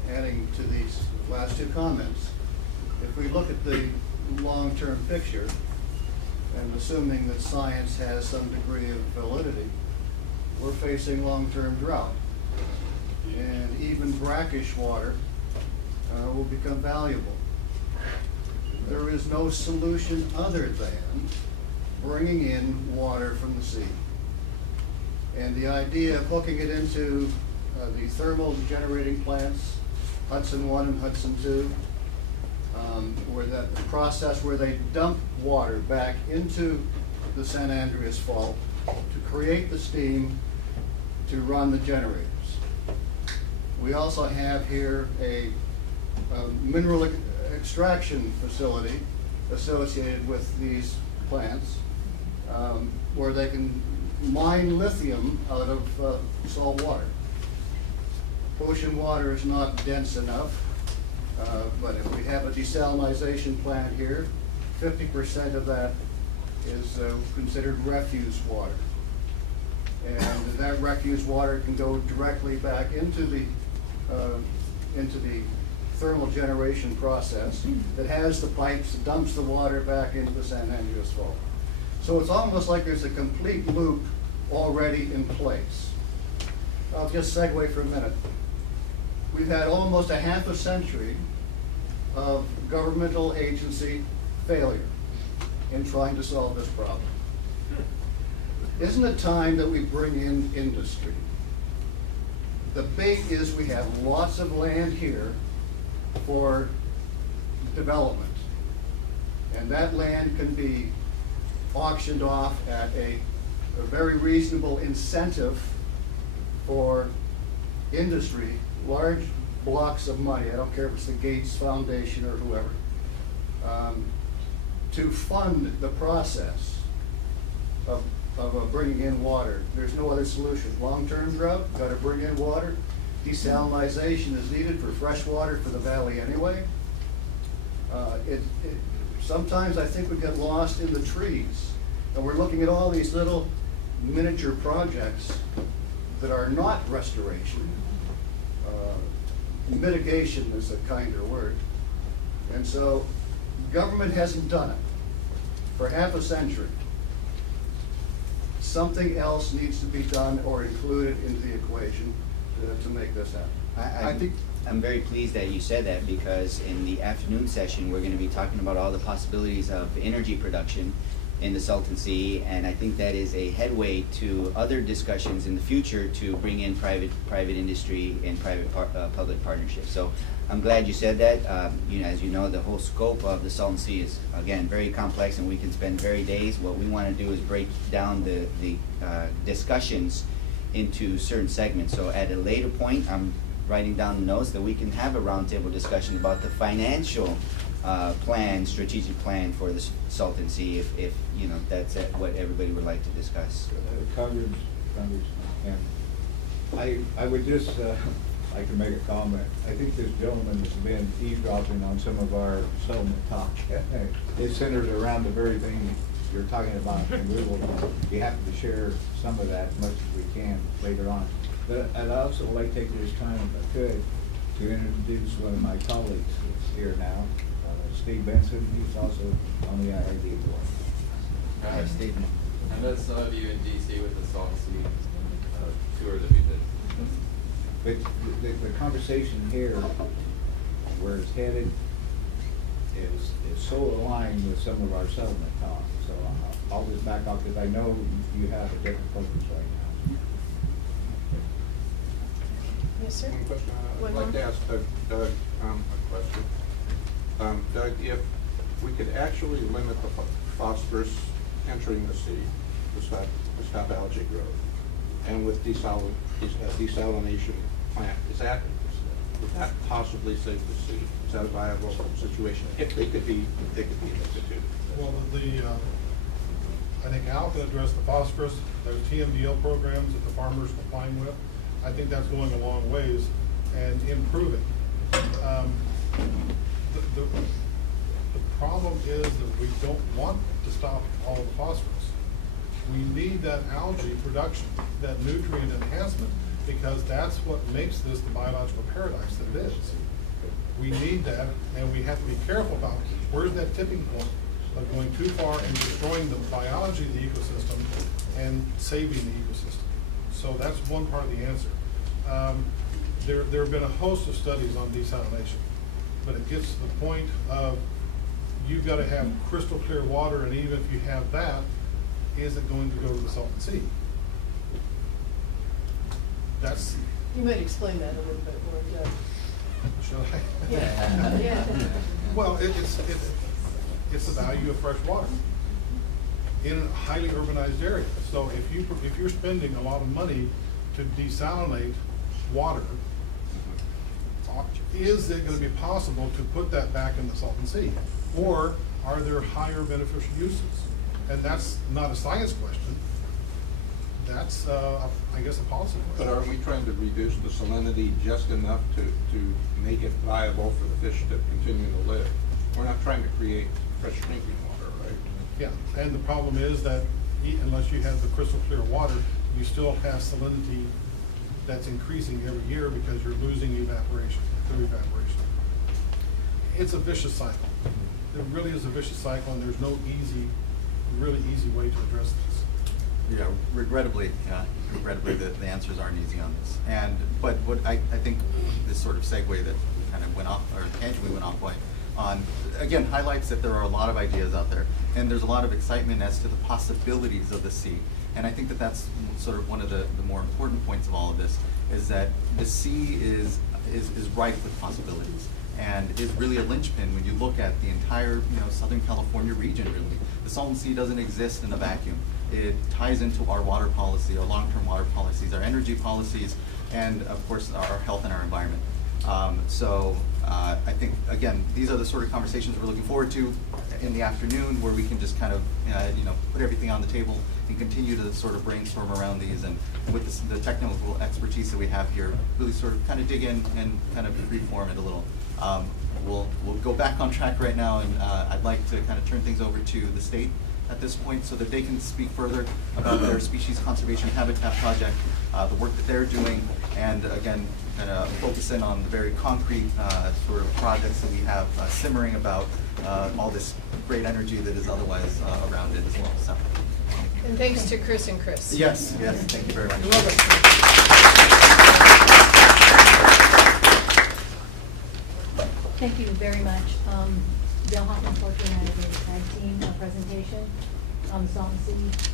adding to these last two comments, if we look at the long-term picture, and assuming that science has some degree of validity, we're facing long-term drought. And even brackish water will become valuable. There is no solution other than bringing in water from the sea. And the idea of hooking it into the thermal generating plants, Hudson 1 and Hudson 2, where that process where they dump water back into the San Andreas Fault to create the steam to run the generators. We also have here a mineral extraction facility associated with these plants, where they can mine lithium out of salt water. Ocean water is not dense enough, but if we have a desalination plant here, 50% of that is considered refuse water. And that refuse water can go directly back into the thermal generation process that has the pipes that dumps the water back into the San Andreas Fault. So it's almost like there's a complete loop already in place. I'll just segue for a minute. We've had almost a half a century of governmental agency failure in trying to solve this problem. Isn't it time that we bring in industry? The bait is we have lots of land here for development. And that land can be auctioned off at a very reasonable incentive for industry, large blocks of money, I don't care if it's the Gates Foundation or whoever, to fund the process of bringing in water. There's no other solution. Long-term drought, got to bring in water. Desalinization is needed for fresh water for the valley anyway. Sometimes I think we get lost in the trees, and we're looking at all these little miniature projects that are not restoration. Mitigation is a kinder word. And so government hasn't done it for half a century. Something else needs to be done or included into the equation to make this happen. I think I'm very pleased that you said that, because in the afternoon session we're going to be talking about all the possibilities of energy production in the Salton Sea, and I think that is a headway to other discussions in the future to bring in private industry and public partnerships. So I'm glad you said that. As you know, the whole scope of the Salton Sea is, again, very complex, and we can spend very days. What we want to do is break down the discussions into certain segments. So at a later point, I'm writing down the notes that we can have a roundtable discussion about the financial strategic plan for the Salton Sea, if that's what everybody would like to discuss. Congressman, I would just like to make a comment. I think this gentleman has been eavesdropping on some of our settlement talk. It centers around the very thing you're talking about, and we will be happy to share some of that as much as we can later on. But I'd also like to take this time, if I could, to introduce one of my colleagues who's here now, Steve Benson, he's also on the IRD board. Hi, Steve. I met some of you in DC with the Salton Sea tour that we did. But the conversation here, where it's headed, is so aligned with some of our settlement talk. So I'll just back off, because I know you have a different focus right now. Yes, sir? One question, One I'd like more. to ask Doug a question. Doug, if we could actually limit the phosphorus entering the sea to stop algae growth, and with desalination plant, would that possibly save the sea? Is that a viable situation if they could be instituted? Well, I think Al can address the phosphorus. There's TMDL programs that the farmers are complying with. I think that's going a long ways and improving. The problem is that we don't want to stop all the phosphorus. We need that algae production, that nutrient enhancement, because that's what makes this the biological paradise that it is. We need that, and we have to be careful about where's that tipping point of going too far and destroying the biology of the ecosystem and saving the ecosystem. So that's one part of the answer. There have been a host of studies on desalination, but it gets to the point of you've got to have crystal clear water, and even if you have that, is it going to go to the Salton Sea? That's. You might explain that a little bit more, Doug. Should I? Yeah. Yeah. Well, it's the value of fresh water in a highly urbanized area. So if you're spending a lot of money to desalinate water, is it going to be possible to put that back in the Salton Sea? Or are there higher beneficial uses? And that's not a science question. That's, I guess, a policy But question. aren't we trying to reduce the salinity just enough to make it viable for the fish to continue to live? We're not trying to create fresh drinking water, right? Yeah, and the problem is that unless you have the crystal clear water, you still have salinity that's increasing every year because you're losing evaporation, through evaporation. It's a vicious cycle. It really is a vicious cycle, and there's no really easy way to address this. Yeah, regrettably, the answers aren't easy on this. But what I think this sort of segue that kind of went off, or tangibly went off on, again, highlights that there are a lot of ideas out there, and there's a lot of excitement as to the possibilities of the sea. And I think that that's sort of one of the more important points of all of this, is that the sea is rife with possibilities, and is really a linchpin when you look at the entire Southern California region. Really, the Salton Sea doesn't exist in a vacuum. It ties into our water policy, our long-term water policies, our energy policies, and of course our health and our environment. I think, again, these are the sort of conversations we're looking forward to in the afternoon, where we can just kind of put everything on the table and continue to sort of brainstorm around these, and with the technical expertise that we have here, really sort of kind of dig in and kind of reform it a little. We'll go back on track right now, and I'd like to kind of turn things over to the state at this point so that they can speak further about their species conservation habitat project, the work that they're doing, and again, kind of focus in on the very concrete sort of projects that we have simmering about all this great energy that is otherwise around it as well. So. And thanks to Chris and Chris. Yes, thank you very much. You're welcome. Thank you very much. Dale Hoffman, Fortune Management Tag Team presentation on the Salton Sea.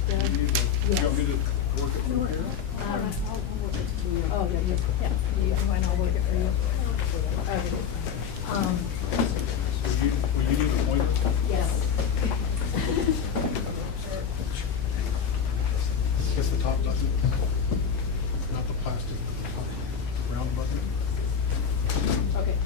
You want me to work it from here? I'll work it for you. Oh, yeah. You and I'll work it for you. Okay. Will you need a pointer? Yes. Guess the top button, not the plastic, but the top round button. Okay.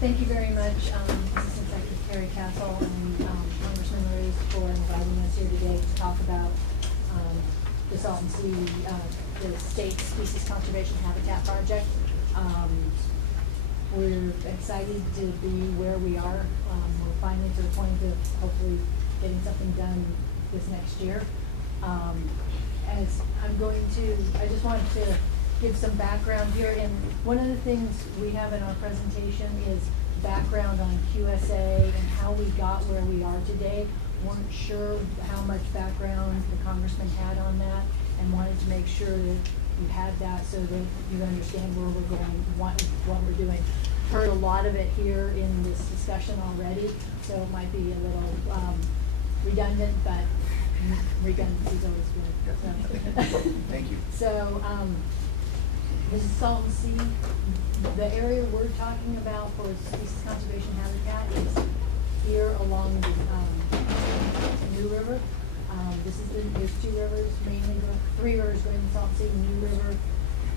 Thank you very much, Assistant Secretary Castle and Congressman Ruiz, for inviting us here today to talk about the Salton Sea, the state species conservation habitat project. We're excited to be where we are. We're finally to the point of hopefully getting something done this next year. As I'm going to, I just wanted to give some background here, and one of the things we have in our presentation is background on QSA and how we got where we are today. Weren't sure how much background the congressman had on that, and wanted to make sure that you had that so that you understand where we're going, what we're doing. Heard a lot of it here in this discussion already, so it might be a little redundant, but redundancy is always good. So. Thank you. So, this is Salton Sea. The area we're talking about for species conservation habitat is here along the New River. There's two rivers, mainly three rivers going to Salton Sea: New River,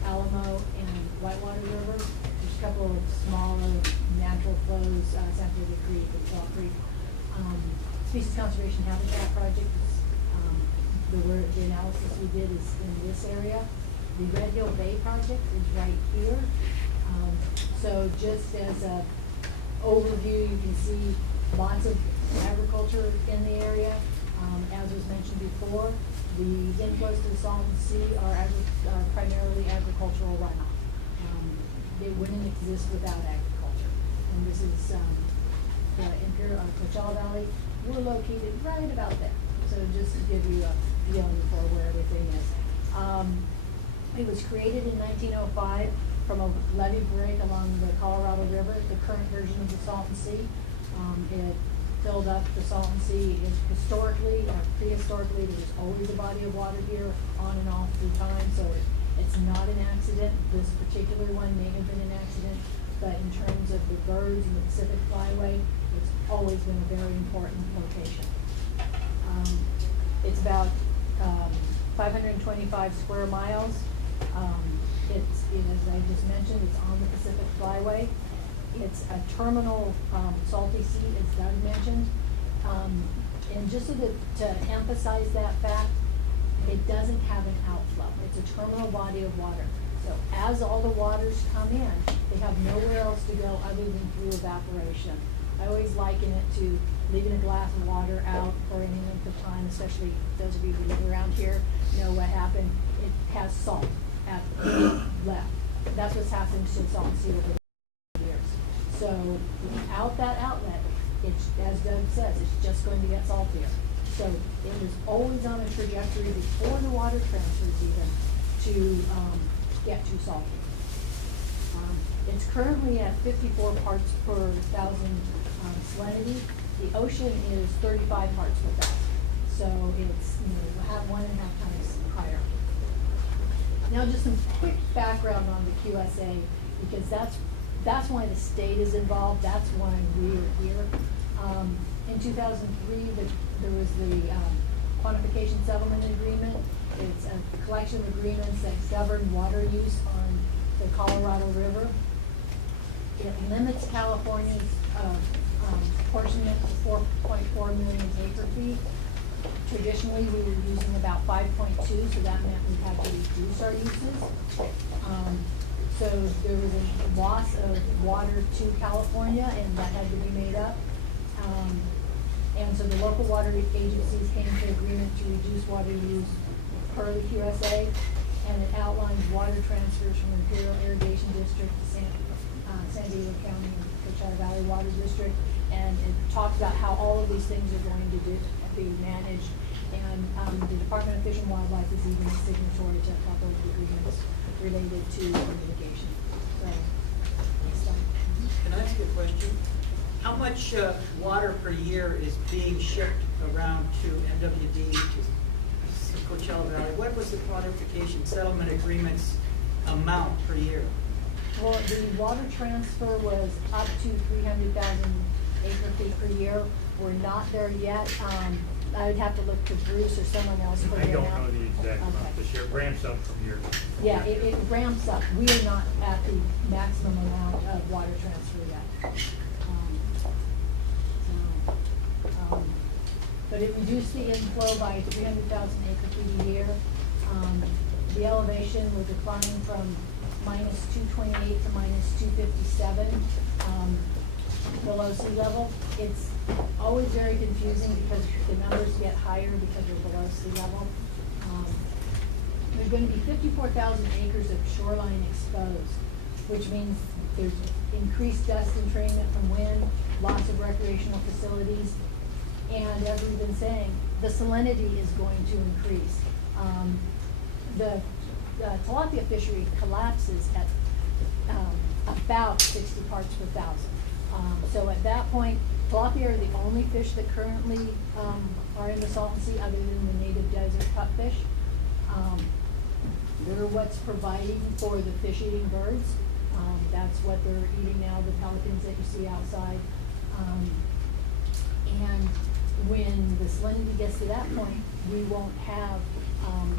Alamo, and Whitewater River. There's a couple of smaller natural flows, San Diego Creek and Fall Creek. Species conservation habitat project is the analysis we did is in this area. The Red Hill Bay project is right here. So just as a overview, you can see lots of agriculture in the area. As was mentioned before, the inflows to the Salton Sea are primarily agricultural runoff. They wouldn't exist without agriculture. And this is the Imperial Coachella Valley. We're located right about there. So just to give you a feeling for where everything is. It was created in 1905 from a levee break along the Colorado River, the current version of the Salton Sea. It filled up the Salton Sea. Historically, prehistorically, there was always a body of water here on and off through time, so it's not an accident. This particular one may have been an accident, but in terms of the birds and the Pacific Flyway, it's always been a very important location. It's about 525 square miles. As I just mentioned, it's on the Pacific Flyway. It's a terminal salty sea, as Doug mentioned. And just so to emphasize that fact, it doesn't have an outflow. It's a terminal body of water. So as all the waters come in, they have nowhere else to go other than through evaporation. I always liken it to leaving a glass of water out for any length of time, especially those of you who live around here know what happened. It has salt left. That's what's happened to the Salton Sea over the years. So without that outlet, it's, as Doug says, it's just going to get saltier. So it was always on a trajectory before the water transfers even to get too salty. It's currently at 54 parts per thousand salinity. The ocean is 35 parts per thousand. So it's, have 1.5 times higher. Now just some quick background on the QSA, because that's why the state is involved. That's why we're here. In 2003, there was the quantification settlement agreement. It's a collection of agreements that govern water use on the Colorado River. It limits California's apportionment to 4.4 million acre feet. Traditionally, we were using about 5.2, so that meant we had to reduce our uses. So there was a loss of water to California, and that had to be made up. And so the local water agencies came to agreement to reduce water use per the QSA, and it outlines water transfers from Imperial Irrigation District to San Diego County and Coachella Valley Water District, and it talks about how all of these things are going to be managed. And the Department of Fish and Wildlife is even a signatory to a couple of agreements related to mitigation. So, next slide. Can I ask you a question? How much water per year is being shipped around to MWD, to Coachella Valley? What was the quantification settlement agreements amount per year? Well, the water transfer was up to 300,000 acre feet per year. We're not there yet. I would have to look to Bruce or someone else for I the don't amount. know the exact amount Okay. this year. It ramps up from year. Yeah, it ramps up. We are not at the maximum amount of water transfer yet. But it reduced the inflow by 300,000 acre feet a year. The elevation will decline from -228 to -257 below sea level. It's always very confusing because the numbers get higher because we're below sea level. There's gonna be 54,000 acres of shoreline exposed, which means there's increased dust entrainment from wind, lots of recreational facilities, and as we've been saying, the salinity is going to increase. The tilapia fishery collapses at about 60 parts per thousand. So at that point, tilapia are the only fish that currently are in the Salton Sea other than the native desert pupfish. They're what's providing for the fish-eating birds. That's what they're eating now, the pelicans that you see outside. And when the salinity gets to that point, we won't have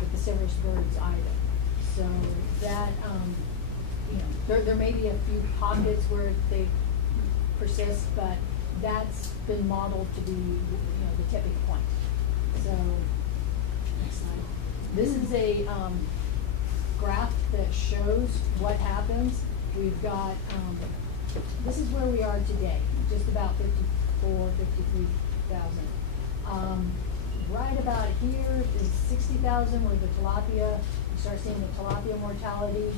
the piscivorous birds either. So that, you know, there may be a few pockets where they persist, but that's been modeled to be, you know, the tipping point. So, next slide. This is a graph that shows what happens. We've got, this is where we are today, just about 53,000. Right about here is 60,000 where the tilapia, you start seeing the tilapia mortality,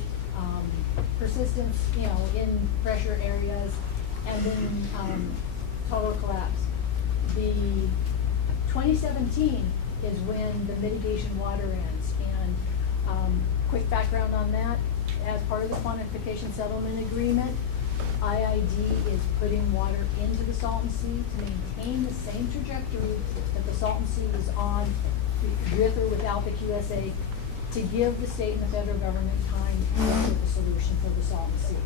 persistence, you know, in pressure areas, and then total collapse. The 2017 is when the mitigation water ends, and quick background on that, as part of the quantification settlement agreement, IID is putting water into the Salton Sea to maintain the same trajectory that the Salton Sea was on with or without the QSA, to give the state and the federal government time to come up with a solution for the Salton Sea.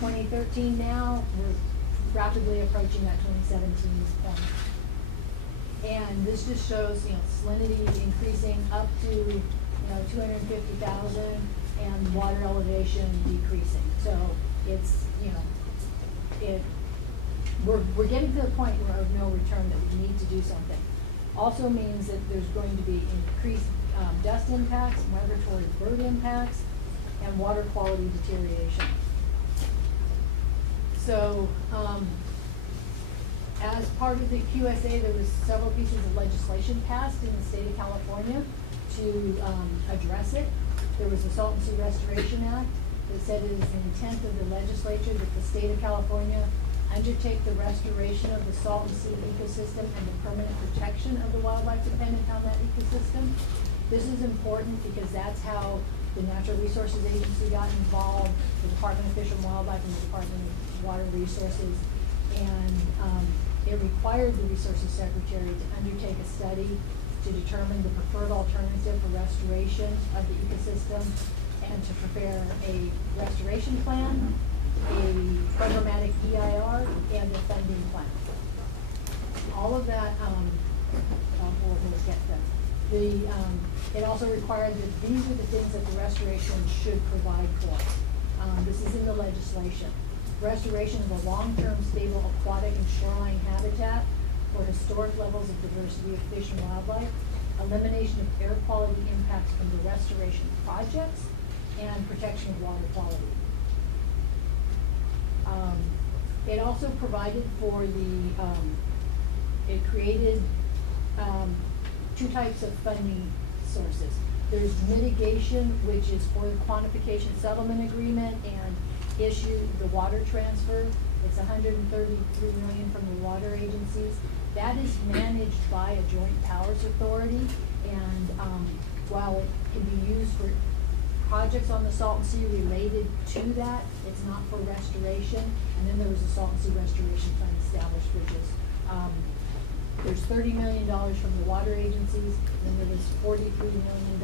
2013 now, we're rapidly approaching that 2017 point. And this just shows, you know, salinity increasing up to, you know, 250,000 and water elevation decreasing. So it's, you know, we're getting to the point where of no return that we need to do something. Also means that there's going to be increased dust impacts, migratory bird impacts, and water quality deterioration. So, as part of the QSA, there was several pieces of legislation passed in the state of California to address it. There was the Salton Sea Restoration Act that said it is the intent of the legislature that the state of California undertake the restoration of the Salton Sea ecosystem and the permanent protection of the wildlife dependent on that ecosystem. This is important because that's how the Natural Resources Agency got involved, the Department of Fish and Wildlife, and the Department of Water Resources. And it required the Resources Secretary to undertake a study to determine the preferred alternative for restoration of the ecosystem and to prepare a restoration plan, a programmatic EIR, and a funding plan. All of that, we'll get them. It also required that these are the things that the restoration should provide for. This is in the legislation. Restoration of a long-term stable aquatic and shoreline habitat for historic levels of diversity of fish and wildlife, elimination of air quality impacts from the restoration projects, and protection of water quality. It also provided for it created two types of funding sources. There's mitigation, which is for the quantification settlement agreement and issue the water transfer. It's $133 million from the water agencies. That is managed by a joint powers authority, and while it can be used for projects on the Salton Sea related to that, it's not for restoration. And then there was a Salton Sea Restoration Fund established, which is there's $30 million from the water agencies, and then there was $43 million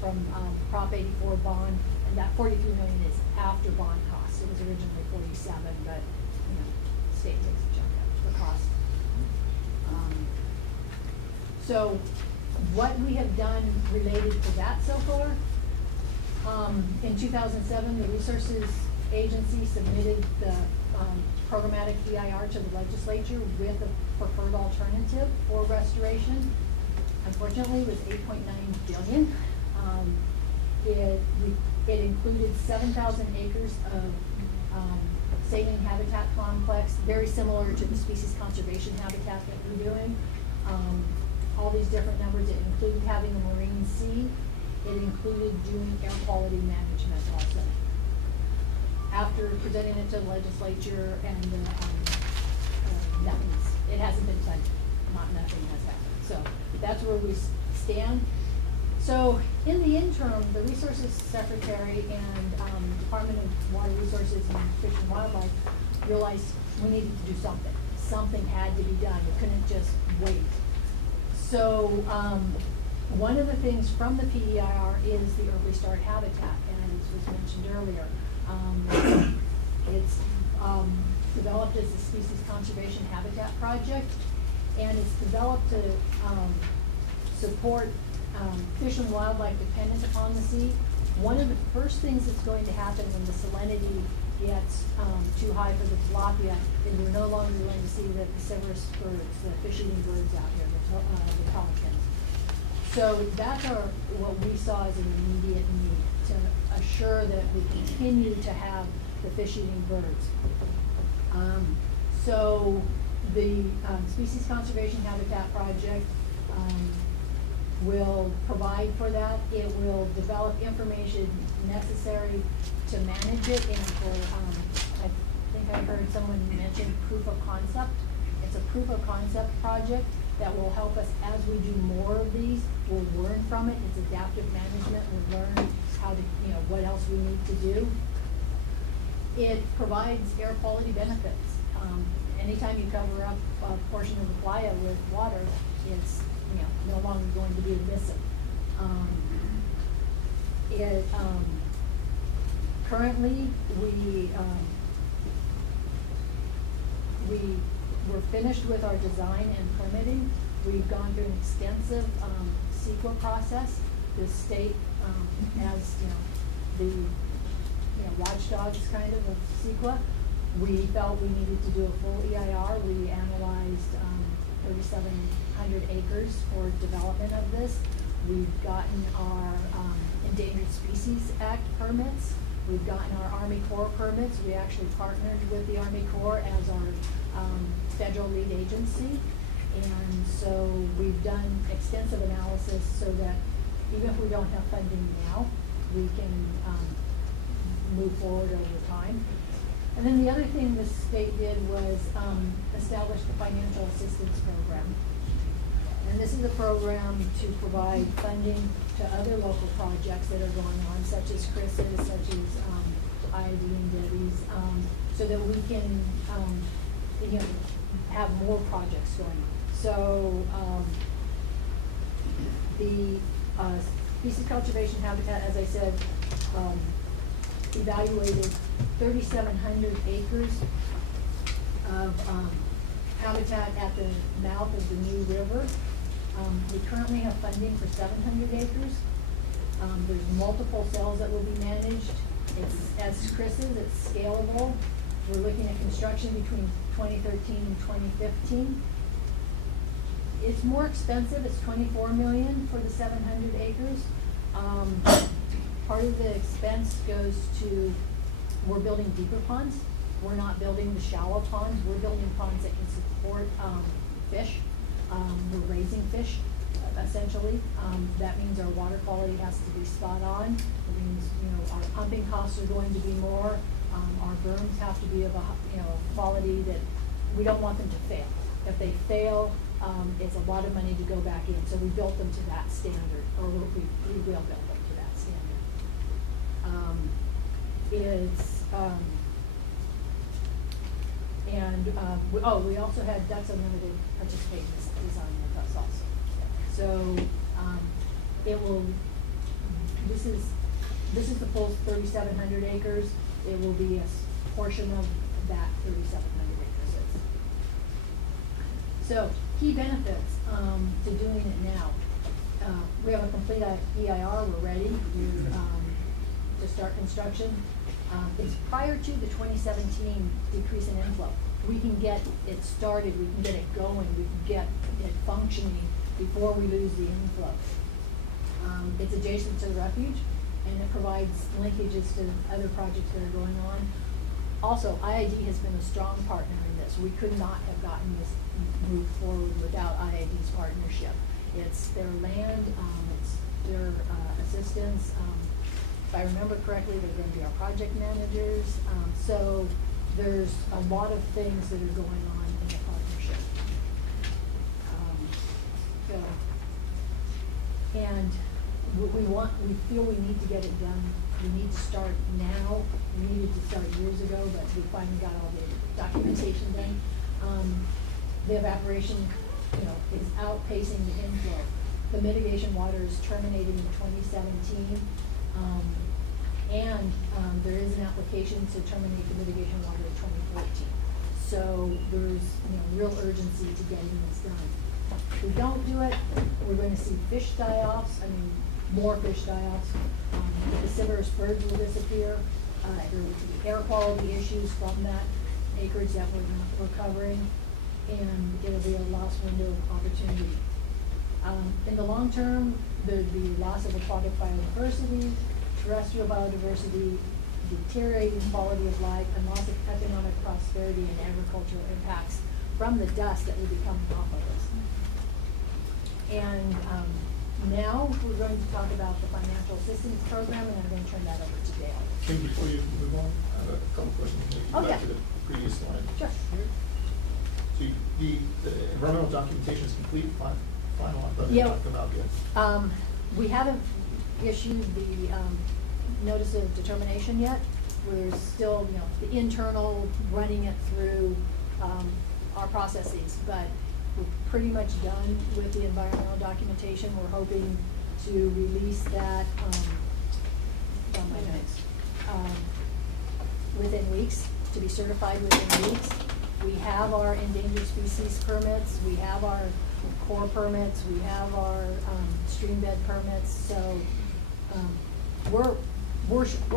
from Prop 84 bond, and that $43 million is after bond costs. It was originally 47, but you know, the state takes a chunk out for cost. So what we have done related to that so far, in 2007, the Resources Agency submitted the programmatic EIR to the legislature with a preferred alternative for restoration. Unfortunately, it was $8.9 billion. It included 7,000 acres of saline habitat complex, very similar to the species conservation habitat that we're doing. All these different numbers, it included having a marine sea. It included doing air quality management also. After presenting it to the legislature and it hasn't been funded, nothing has happened. So that's where we stand. So in the interim, the Resources Secretary and Department of Water Resources and Fish and Wildlife realized we needed to do something. Something had to be done. We couldn't just wait. So one of the things from the PEIR is the early start habitat, and as was mentioned earlier. It's developed as a species conservation habitat project, and it's developed to support fish and wildlife dependent upon the sea. One of the first things that's going to happen when the salinity gets too high for the tilapia is we're no longer going to see the piscivorous birds, the fish-eating birds out here, the pelicans. So that's what we saw as an immediate need, to assure that we continue to have the fish-eating birds. So the Species Conservation Habitat Project will provide for that. It will develop information necessary to manage it, and for, I think I heard someone mention proof of concept. It's a proof of concept project that will help us as we do more of these. We'll learn from it. It's adaptive management. We'll learn how to, what else we need to do. It provides air quality benefits. Anytime you cover up a portion of the playa with water, it's no longer going to be emissive. Currently, we're finished with our design and permitting. We've gone through an extensive CEQA process. The state has the watchdogs kind of CEQA. We felt we needed to do a full EIR. We analyzed 3,700 acres for development of this. We've gotten our Endangered Species Act permits. We've gotten our Army Corps permits. We actually partnered with the Army Corps as our federal lead agency. And so we've done extensive analysis so that even if we don't have funding now, we can move forward over time. And then the other thing the state did was establish the financial assistance program. And this is a program to provide funding to other local projects that are going on, such as Chris's, such as Ivy and Debbie's, so that we can have more projects going on. So the Species Conservation Habitat, as I said, evaluated 3,700 acres of habitat at the mouth of the New River. We currently have funding for 700 acres. There's multiple cells that will be managed. It's, as Chris says, it's scalable. We're looking at construction between 2013 and 2015. It's more expensive. It's $24 million for the 700 acres. Part of the expense goes to, we're building deeper ponds. We're not building the shallow ponds. We're building ponds that can support fish. We're raising fish, essentially. That means our water quality has to be spot on. It means, our pumping costs are going to be more. Our berms have to be of a quality that we don't want them to fail. If they fail, it's a lot of money to go back in. So we built them to that standard, or we will build them to that standard. We also had Ducks Unlimited participate in this design with us also. So it will. This is the full 3,700 acres. It will be a portion of that 3,700 acres. So key benefits to doing it now. We have a complete EIR. We're ready to start construction. It's prior to the 2017 decrease in inflow. We can get it started, we can get it going, we can get it functioning before we lose the inflow. It's adjacent to the refuge, and it provides linkages to other projects that are going on. Also, IID has been a strong partner in this. We could not have gotten this moved forward without IID's partnership. It's their land, it's their assistance. If I remember correctly, they're going to be our project managers. So there's a lot of things that are going on in the partnership. And we feel we need to get it done. We need to start now. We needed to start years ago, but we finally got all the documentation done. The evaporation, is outpacing the inflow. The mitigation water is terminating in 2017. And there is an application to terminate the mitigation water in 2014. So there's, real urgency to getting this done. If we don't do it, we're going to see fish die-offs, more fish die-offs. The piscivorous birds will disappear. There will be air quality issues from that acreage that we're covering, and it'll be a lost window of opportunity. In the long term, there'd be loss of aquatic biodiversity, terrestrial biodiversity, deteriorating quality of life, and loss of economic prosperity and agricultural impacts from the dust that will be coming off of us. And now we're going to talk about the financial assistance program, and I'm going to turn that over to Dale. Maybe before you move on, I have a couple questions. Maybe Oh, back yeah. to the previous slide. Sure. So the environmental documentation is complete, final, I thought you Yeah. talked about yet. We haven't issued the notice of determination yet. We're still, the internal running it through our processes, but we're pretty much done with the environmental documentation. We're hoping to release that from my notes within weeks, to be certified within weeks. We have our endangered species permits, we have our core permits, we have our stream bed permits, so we're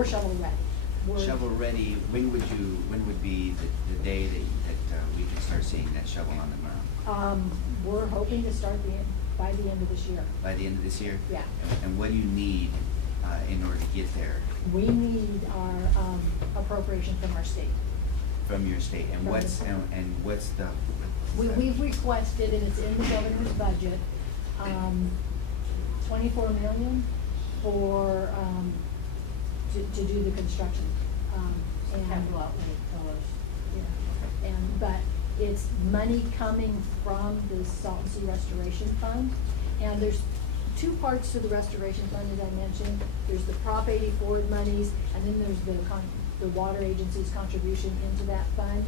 shovel ready. Shovel ready, when would be the day that we can start seeing that shovel on the ground? We're hoping to start by the end of this year. By the end of this year? Yeah. And what do you need in order to get there? We need our appropriation from our state. From your state, and From what's, the- and what's the? We've requested, and it's in the governor's budget, 24 million for, to do the construction. And Capital outlay dollars. yeah, but it's money coming from the Salton Sea Restoration Fund. And there's two parts to the restoration fund, as I mentioned. There's the Prop 84 monies, and then there's the water agency's contribution into that fund.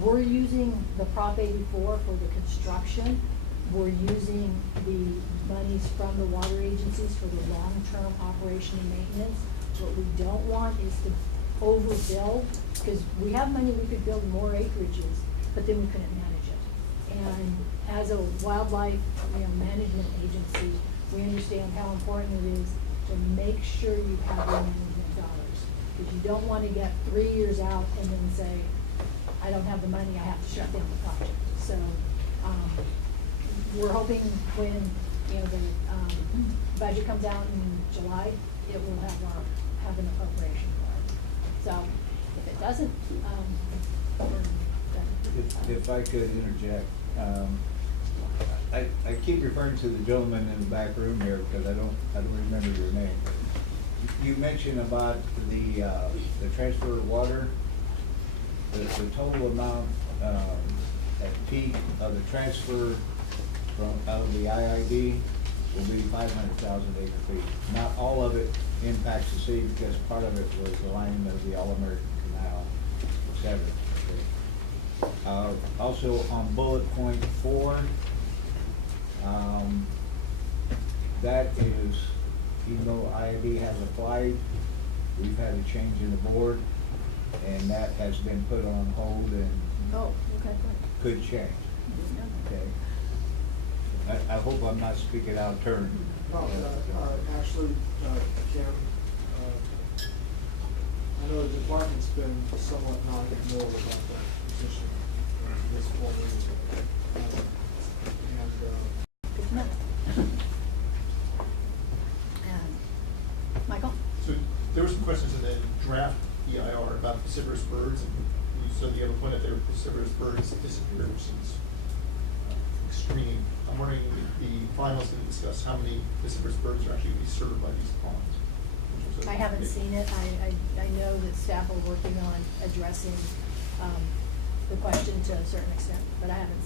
We're using the Prop 84 for the construction. We're using the monies from the water agencies for the long-term operation and maintenance. What we don't want is to overbuild, because we have money, we could build more acreages, but then we couldn't manage it. And as a wildlife, management agency, we understand how important it is to make sure you have your management dollars. Because you don't want to get 3 years out and then say, I don't have the money, I have to shut down the project. So, we're hoping when, the budget comes out in July, it will have an appropriation for it. So, if it doesn't, If I could interject, I keep referring to the gentleman in the back room here because I don't remember your name. You mentioned about the transfer of water. The total amount at peak of the transfer out of the IID will be 500,000 acre feet. Not all of it impacts the sea because part of it was the lining of the All-American Canal, et cetera. Also on bullet point 4, that is, even though IID has applied, we've had a change in the board, and that has been put on hold and could change. Okay. I hope I'm not speaking out of turn. No, actually, Kim, I know the department's been somewhat non-committal about that position at this point. Good to know. Michael? So there were some questions in the draft EIR about the piscivorous birds, and you said the other point that there were piscivorous birds disappeared since extreme. I'm wondering if the finalists can discuss how many piscivorous birds are actually going to be served by these ponds. I haven't seen it. I know that staff are working on addressing the question to a certain extent, but I haven't,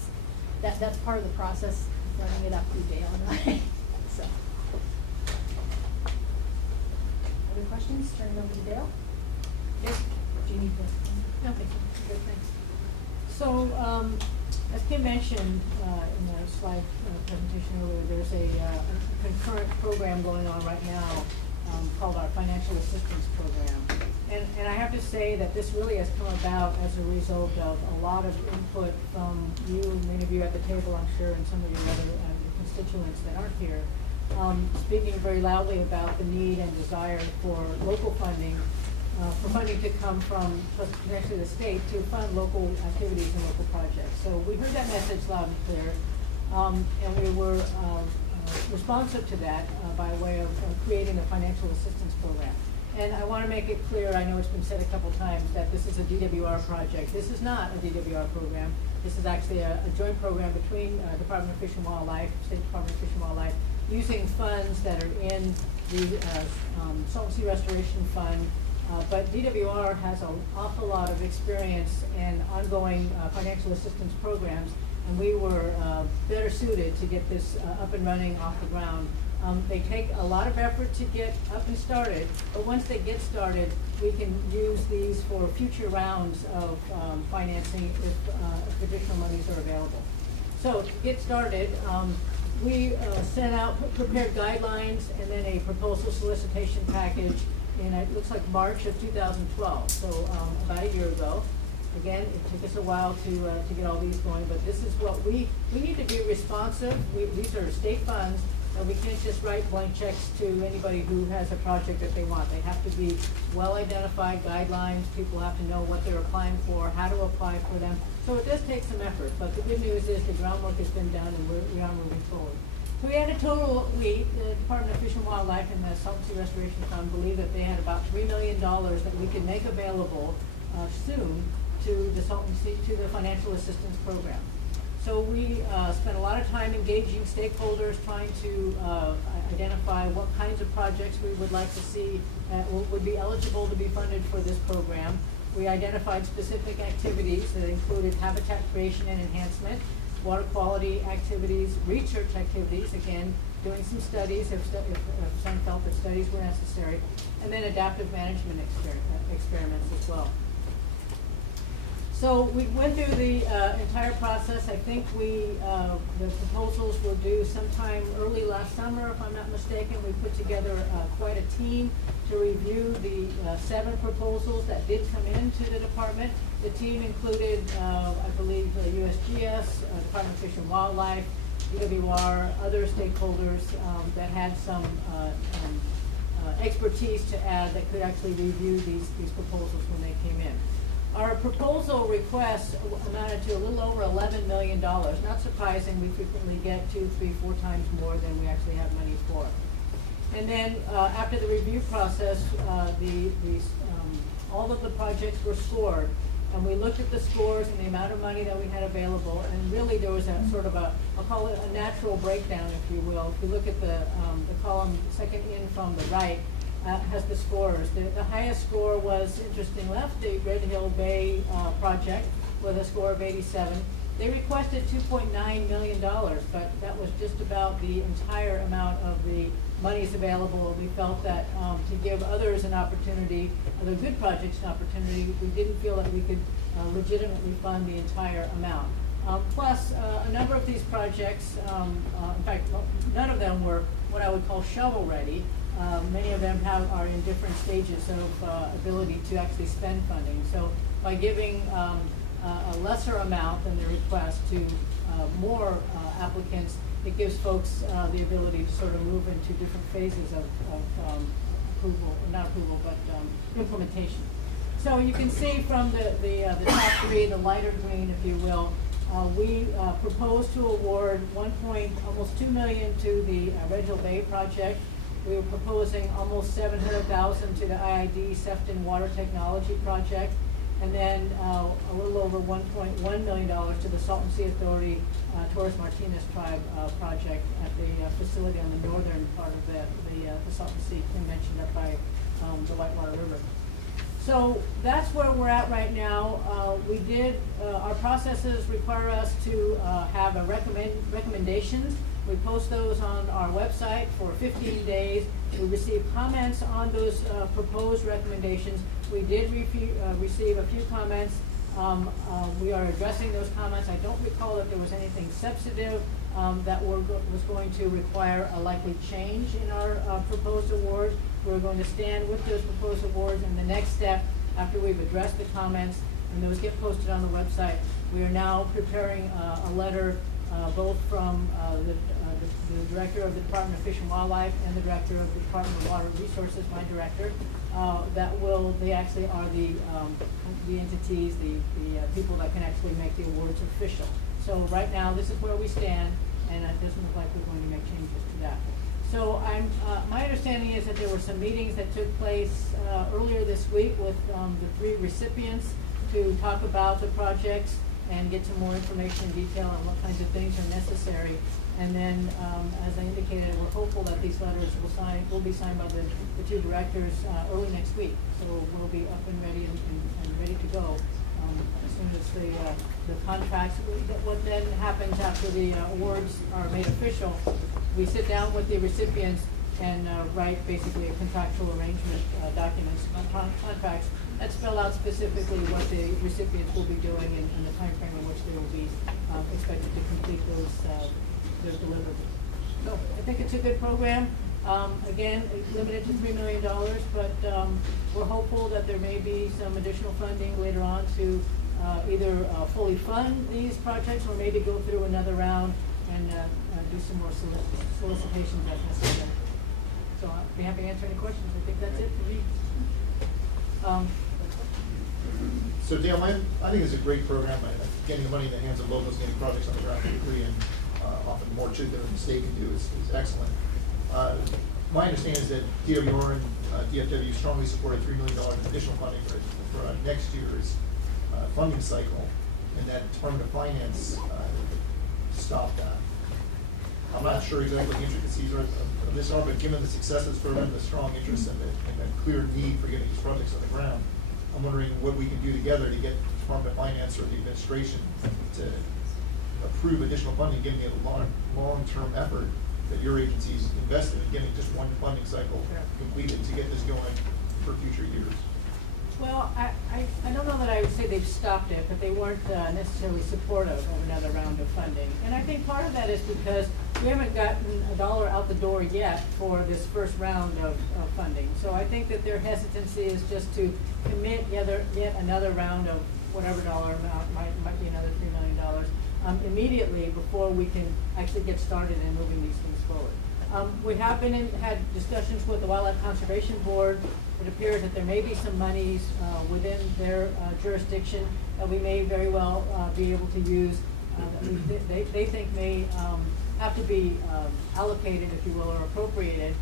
that's part of the process, running it up through Dale and I, so. Other questions? Turn it over to Dale. Yes. Do you need to? No, thank you. Good, thanks. So, as Kim mentioned in the slide presentation earlier, there's a concurrent program going on right now called our Financial Assistance Program. And I have to say that this really has come about as a result of a lot of input from you, many of you at the table, I'm sure, and some of your other constituents that aren't here, speaking very loudly about the need and desire for local funding, for funding to come from potentially the state to fund local activities and local projects. So we heard that message loud and clear, and we were responsive to that by way of creating a financial assistance program. And I want to make it clear, I know it's been said a couple times, that this is a DWR project. This is not a DWR program. This is actually a joint program between Department of Fish and Wildlife, State Department of Fish and Wildlife, using funds that are in the Salton Sea Restoration Fund. But DWR has an awful lot of experience in ongoing financial assistance programs, and we were better suited to get this up and running off the ground. They take a lot of effort to get up and started, but once they get started, we can use these for future rounds of financing if additional monies are available. So to get started, we sent out, prepared guidelines and then a proposal solicitation package in, it looks like March of 2012, so about a year ago. Again, it took us a while to get all these going, but this is what we need to be responsive. These are state funds, and we can't just write blank checks to anybody who has a project that they want. They have to be well-identified guidelines. People have to know what they're applying for, how to apply for them. So it does take some effort, but the good news is the groundwork has been done and we are moving forward. So we had a total, the Department of Fish and Wildlife and the Salton Sea Restoration Fund believe that they had about $3 million that we could make available soon to the Salton Sea, to the financial assistance program. So we spent a lot of time engaging stakeholders, trying to identify what kinds of projects we would like to see would be eligible to be funded for this program. We identified specific activities that included habitat creation and enhancement, water quality activities, research activities, again, doing some studies if some felt that studies were necessary, and then adaptive management experiments as well. So we went through the entire process. I think the proposals were due sometime early last summer, if I'm not mistaken. We put together quite a team to review the 7 proposals that did come into the department. The team included, I believe, USGS, Department of Fish and Wildlife, DWR, other stakeholders that had some expertise to add that could actually review these proposals when they came in. Our proposal requests amounted to a little over $11 million. Not surprising, we frequently get 2, 3, 4 times more than we actually have money for. And then after the review process, all of the projects were scored. And we looked at the scores and the amount of money that we had available, and really there was a sort of I'll call it a natural breakdown, if you will. If you look at the column second in from the right, has the scores. The highest score was, interesting left, the Red Hill Bay project with a score of 87. They requested $2.9 million, but that was just about the entire amount of the monies available. We felt that to give others an opportunity, other good projects an opportunity, we didn't feel that we could legitimately fund the entire amount. Plus, a number of these projects, in fact, none of them were what I would call shovel-ready. Many of them are in different stages of ability to actually spend funding. So by giving a lesser amount than the request to more applicants, it gives folks the ability to sort of move into different phases of approval, not approval, but implementation. So you can see from the top 3, the lighter green, if you will, we proposed to award almost $2 million to the Red Hill Bay project. We were proposing almost $700,000 to the IID Sefton Water Technology Project, and then a little over $1.1 million to the Salton Sea Authority Torres Martinez Tribe project at the facility on the northern part of the Salton Sea, Kim mentioned, up by the Whitewater River. So that's where we're at right now. Our processes require us to have recommendations. We post those on our website for 15 days. We receive comments on those proposed recommendations. We did receive a few comments. We are addressing those comments. I don't recall that there was anything substantive that was going to require a likely change in our proposed award. We're going to stand with those proposed awards, and the next step, after we've addressed the comments and those get posted on the website, we are now preparing a letter both from the Director of the Department of Fish and Wildlife and the Director of the Department of Water Resources, my director, they actually are the entities, the people that can actually make the awards official. So right now, this is where we stand, and it doesn't look like we're going to make changes to that. So my understanding is that there were some meetings that took place earlier this week with the 3 recipients to talk about the projects and get some more information and detail on what kinds of things are necessary. And then, as I indicated, we're hopeful that these letters will be signed by the 2 directors early next week. So we'll be up and ready and ready to go as soon as the contracts. What then happens after the awards are made official, we sit down with the recipients and write basically a contractual arrangement documents, contracts that spell out specifically what the recipients will be doing and the time frame in which they will be expected to complete those deliverables. So I think it's a good program. Again, limited to $3 million, but we're hopeful that there may be some additional funding later on to either fully fund these projects or maybe go through another round and do some more solicitations as necessary. So I'd be happy to answer any questions. I think that's it for me. So Dale, I think it's a great program. Getting the money in the hands of locals, getting projects on the ground quickly, and often more to than the state can do is excellent. My understanding is that DWR and DFW strongly supported $3 million in additional funding for next year's funding cycle, and that Department of Finance stopped that. I'm not sure exactly what the intricacies of this are, but given the success of this program, the strong interest and the clear need for getting these projects on the ground, I'm wondering what we can do together to get the Department of Finance or the administration to approve additional funding, given the long-term effort that your agency's invested in getting just one funding cycle completed to get this going for future years. Well, I don't know that I would say they've stopped it, but they weren't necessarily supportive of another round of funding. And I think part of that is because we haven't gotten a dollar out the door yet for this first round of funding. So I think that their hesitancy is just to commit yet another round of whatever dollar amount, might be another $3 million, immediately before we can actually get started in moving these things forward. We have had discussions with the Wildlife Conservation Board. It appears that there may be some monies within their jurisdiction that we may very well be able to use that they think may have to be allocated, if you will, or appropriated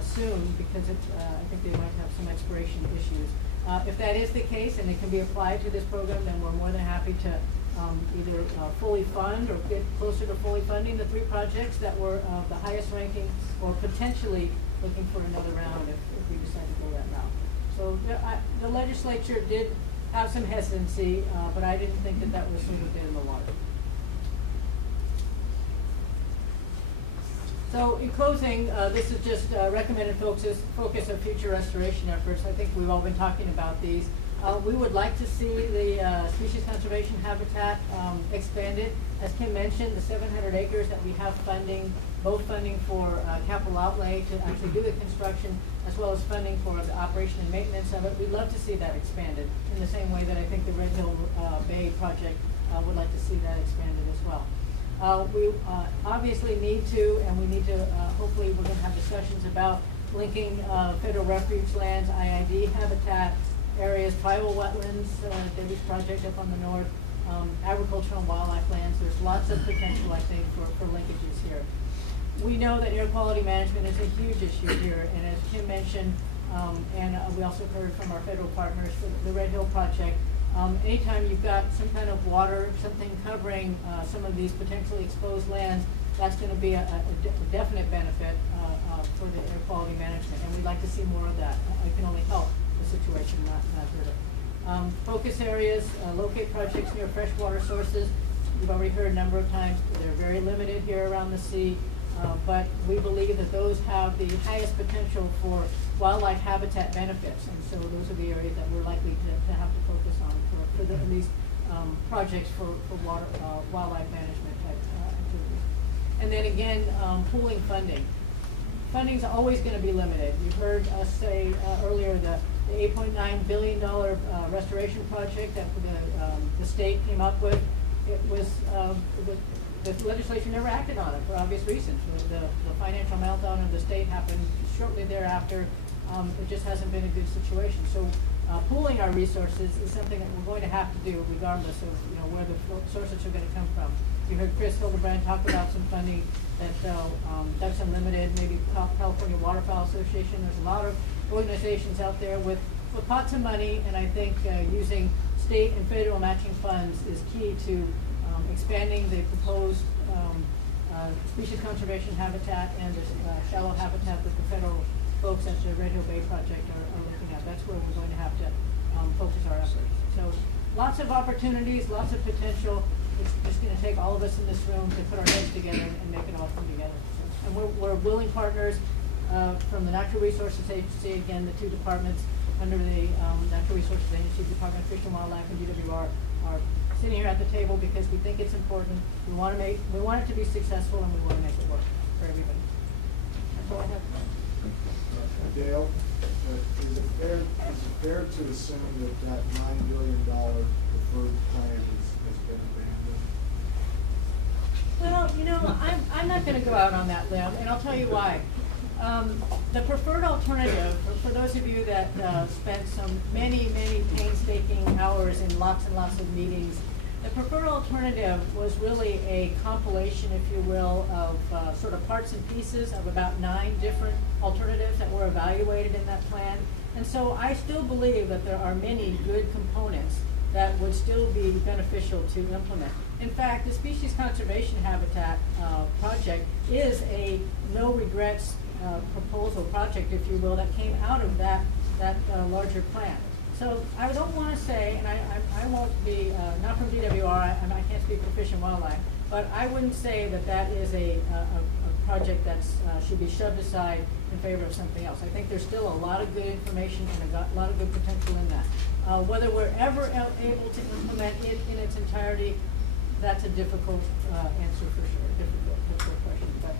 soon, because I think they might have some expiration issues. If that is the case and it can be applied to this program, then we're more than happy to either fully fund or get closer to fully funding the 3 projects that were the highest ranking, or potentially looking for another round if we decide to go that route. So the legislature did have some hesitancy, but I didn't think that was sort of dead in the water. So in closing, this is just recommended focus of future restoration efforts. I think we've all been talking about these. We would like to see the species conservation habitat expanded. As Kim mentioned, the 700 acres that we have funding, both funding for capital outlay to actually do the construction, as well as funding for the operation and maintenance of it. We'd love to see that expanded in the same way that I think the Red Hill Bay project would like to see that expanded as well. We obviously need to, and we need to, hopefully we're going to have discussions about linking federal refuge lands, IID habitat areas, tribal wetlands, Debbie's project up on the north, agricultural and wildlife lands. There's lots of potential, I think, for linkages here. We know that air quality management is a huge issue here, and as Kim mentioned, and we also heard from our federal partners for the Red Hill project, Anytime you've got some kind of water, something covering some of these potentially exposed lands, that's going to be a definite benefit for the air quality management, and we'd like to see more of that. It can only help the situation, not hurt it. Focus areas, locate projects near freshwater sources. You've already heard a number of times, they're very limited here around the sea, but we believe that those have the highest potential for wildlife habitat benefits, and so those are the areas that we're likely to have to focus on for at least projects for water, wildlife management type activities. And then again, pooling funding. Funding's always going to be limited. You've heard us say earlier the $8.9 billion restoration project that the state came up with. It was the legislature never acted on it for obvious reasons. The financial meltdown of the state happened shortly thereafter. It just hasn't been a good situation. So pooling our resources is something that we're going to have to do regardless of where the sources are going to come from. You heard Chris Hildebrand talk about some funding that Ducks Unlimited, maybe California Waterfowl Association. There's a lot of organizations out there with pots of money, and I think using state and federal matching funds is key to expanding the proposed species conservation habitat and the shallow habitat that the federal folks at the Red Hill Bay Project are looking at. That's where we're going to have to focus our efforts. So lots of opportunities, lots of potential. It's just going to take all of us in this room to put our heads together and make it all come together. And we're willing partners from the Natural Resources Agency, again, the two departments under the Natural Resources Agency, Department of Fish and Wildlife and DWR are sitting here at the table because we think it's important. We want it to be successful, and we want to make it work for everybody. That's all I have. Dale, is it fair to assume that $9 billion deferred plan has been abandoned? Well, I'm not going to go out on that limb, and I'll tell you why. The preferred alternative, for those of you that spent many painstaking hours in lots and lots of meetings, the preferred alternative was really a compilation, if you will, of sort of parts and pieces of about 9 different alternatives that were evaluated in that plan. And so I still believe that there are many good components that would still be beneficial to implement. In fact, the Species Conservation Habitat project is a no regrets proposal project, if you will, that came out of that larger plan. So I don't want to say, and I won't be, not from DWR, I can't speak for Fish and Wildlife, but I wouldn't say that that is a project that should be shoved aside in favor of something else. I think there's still a lot of good information and a lot of good potential in that. Whether we're ever able to implement it in its entirety, that's a difficult answer for sure, difficult question. But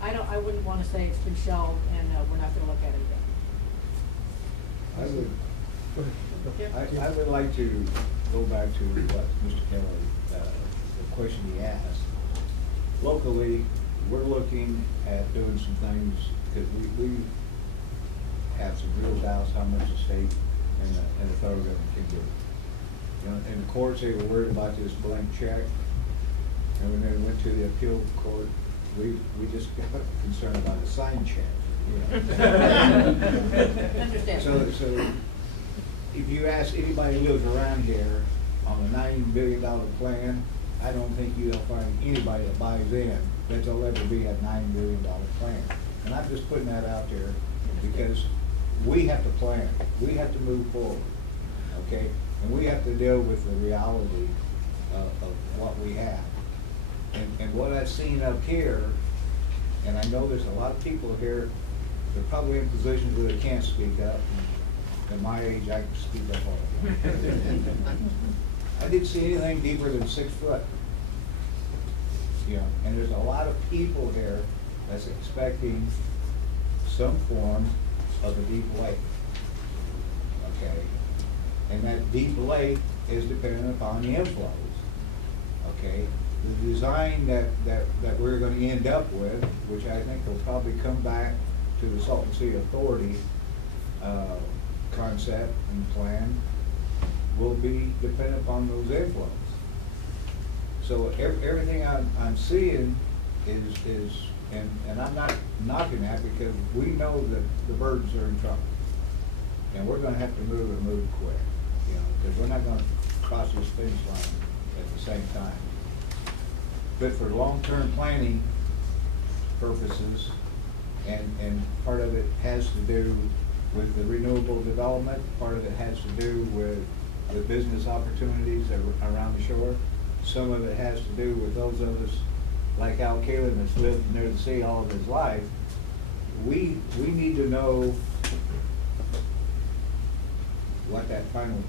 I wouldn't want to say it's been shelved and we're not going to look at it again. I would like to go back to what Mr. Kelly, the question he asked. Locally, we're looking at doing some things, because we have some real doubts how much the state and the federal government can do. In the courts, they were worried about this blank check, and when they went to the appeal court, we just got concerned about a signed check. Understand. So if you ask anybody who lives around here on a $9 billion plan, I don't think you'll find anybody that buys in that there'll ever be a $9 billion plan. And I'm just putting that out there because we have to plan. We have to move forward, okay? And we have to deal with the reality of what we have. And what I've seen up here, and I know there's a lot of people here, they're probably in positions where they can't speak up. At my age, I can speak up all the time. I didn't see anything deeper than 6 foot. And there's a lot of people here that's expecting some form of a deep lake. Okay? And that deep lake is dependent upon the inflows. Okay? The design that we're going to end up with, which I think will probably come back to the Salton Sea Authority concept and plan, will be dependent upon those inflows. So everything I'm seeing is and I'm not knocking that, because we know that the birds are in trouble, and we're going to have to move quick, because we're not going to across this finish line at the same time. But for long-term planning purposes, and part of it has to do with the renewable development, part of it has to do with the business opportunities around the shore. Some of it has to do with those of us like Al Kalin that's lived near the sea all of his life. We need to know what that final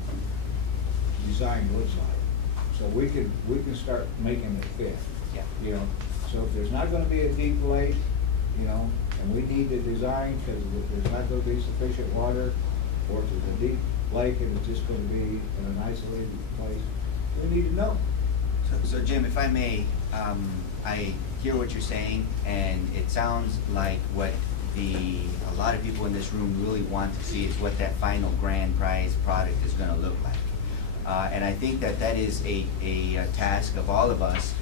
design looks like, so we can start making it fit. Yeah. You know, so if there's not gonna be a deep lake, you know, and we need to design, because if there's not gonna be sufficient water, or if there's a deep lake and it's just gonna be in an isolated place, we need to know. So Jim, if I may, I hear what you're saying, and it sounds like what a lot of people in this room really want to see is what that final grand prize product is gonna look like. And I think that is a task of all of us,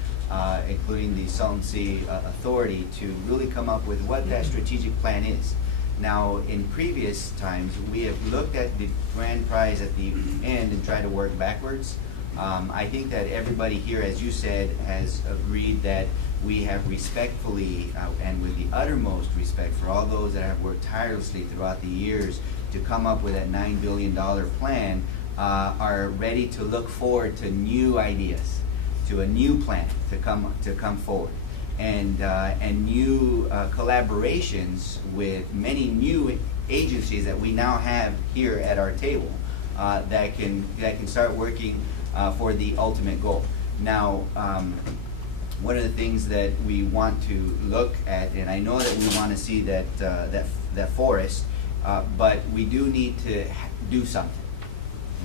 including the Salton Sea Authority, to really come up with what that strategic plan is. Now, in previous times, we have looked at the grand prize at the end and tried to work backwards. I think that everybody here, as you said, has agreed that we have respectfully and with the uttermost respect for all those that have worked tirelessly throughout the years to come up with that $9 billion plan, are ready to look forward to new ideas, to a new plan to come forward, and new collaborations with many new agencies that we now have here at our table, that can start working for the ultimate goal. Now, one of the things that we want to look at, and I know that we want to see that forest, but we do need to do something.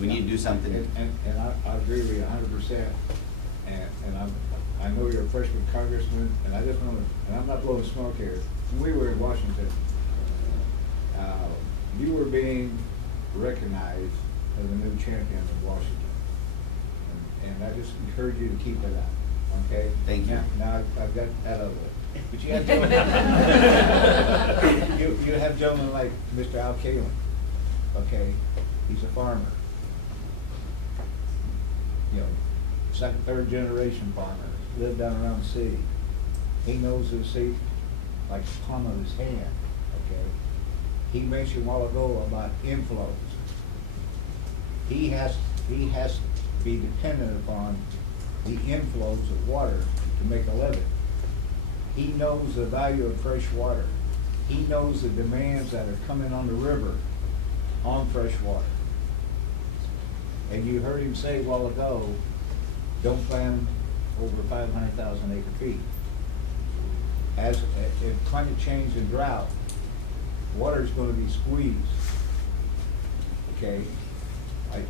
We need to do something. And I agree with you 100%. And I know you're a freshman congressman, and I just want to, and I'm not blowing smoke here. When we were in Washington, you were being recognized as a new champion of Washington. And I just encourage you to keep it up, okay? Thank you. Now I've got that out of it. But you have gentlemen, you have gentlemen like Mr. Al Kalin, okay? He's a farmer. You know, second, third generation farmer, lived down around the sea. He knows the sea like the palm of his hand, okay? He mentioned a while ago about inflows. He has to be dependent upon the inflows of water to make a living. He knows the value of fresh water. He knows the demands that are coming on the river on fresh water. And you heard him say a while ago, don't plan over 500,000 acre feet. As if climate change and drought, water is going to be squeezed. Okay,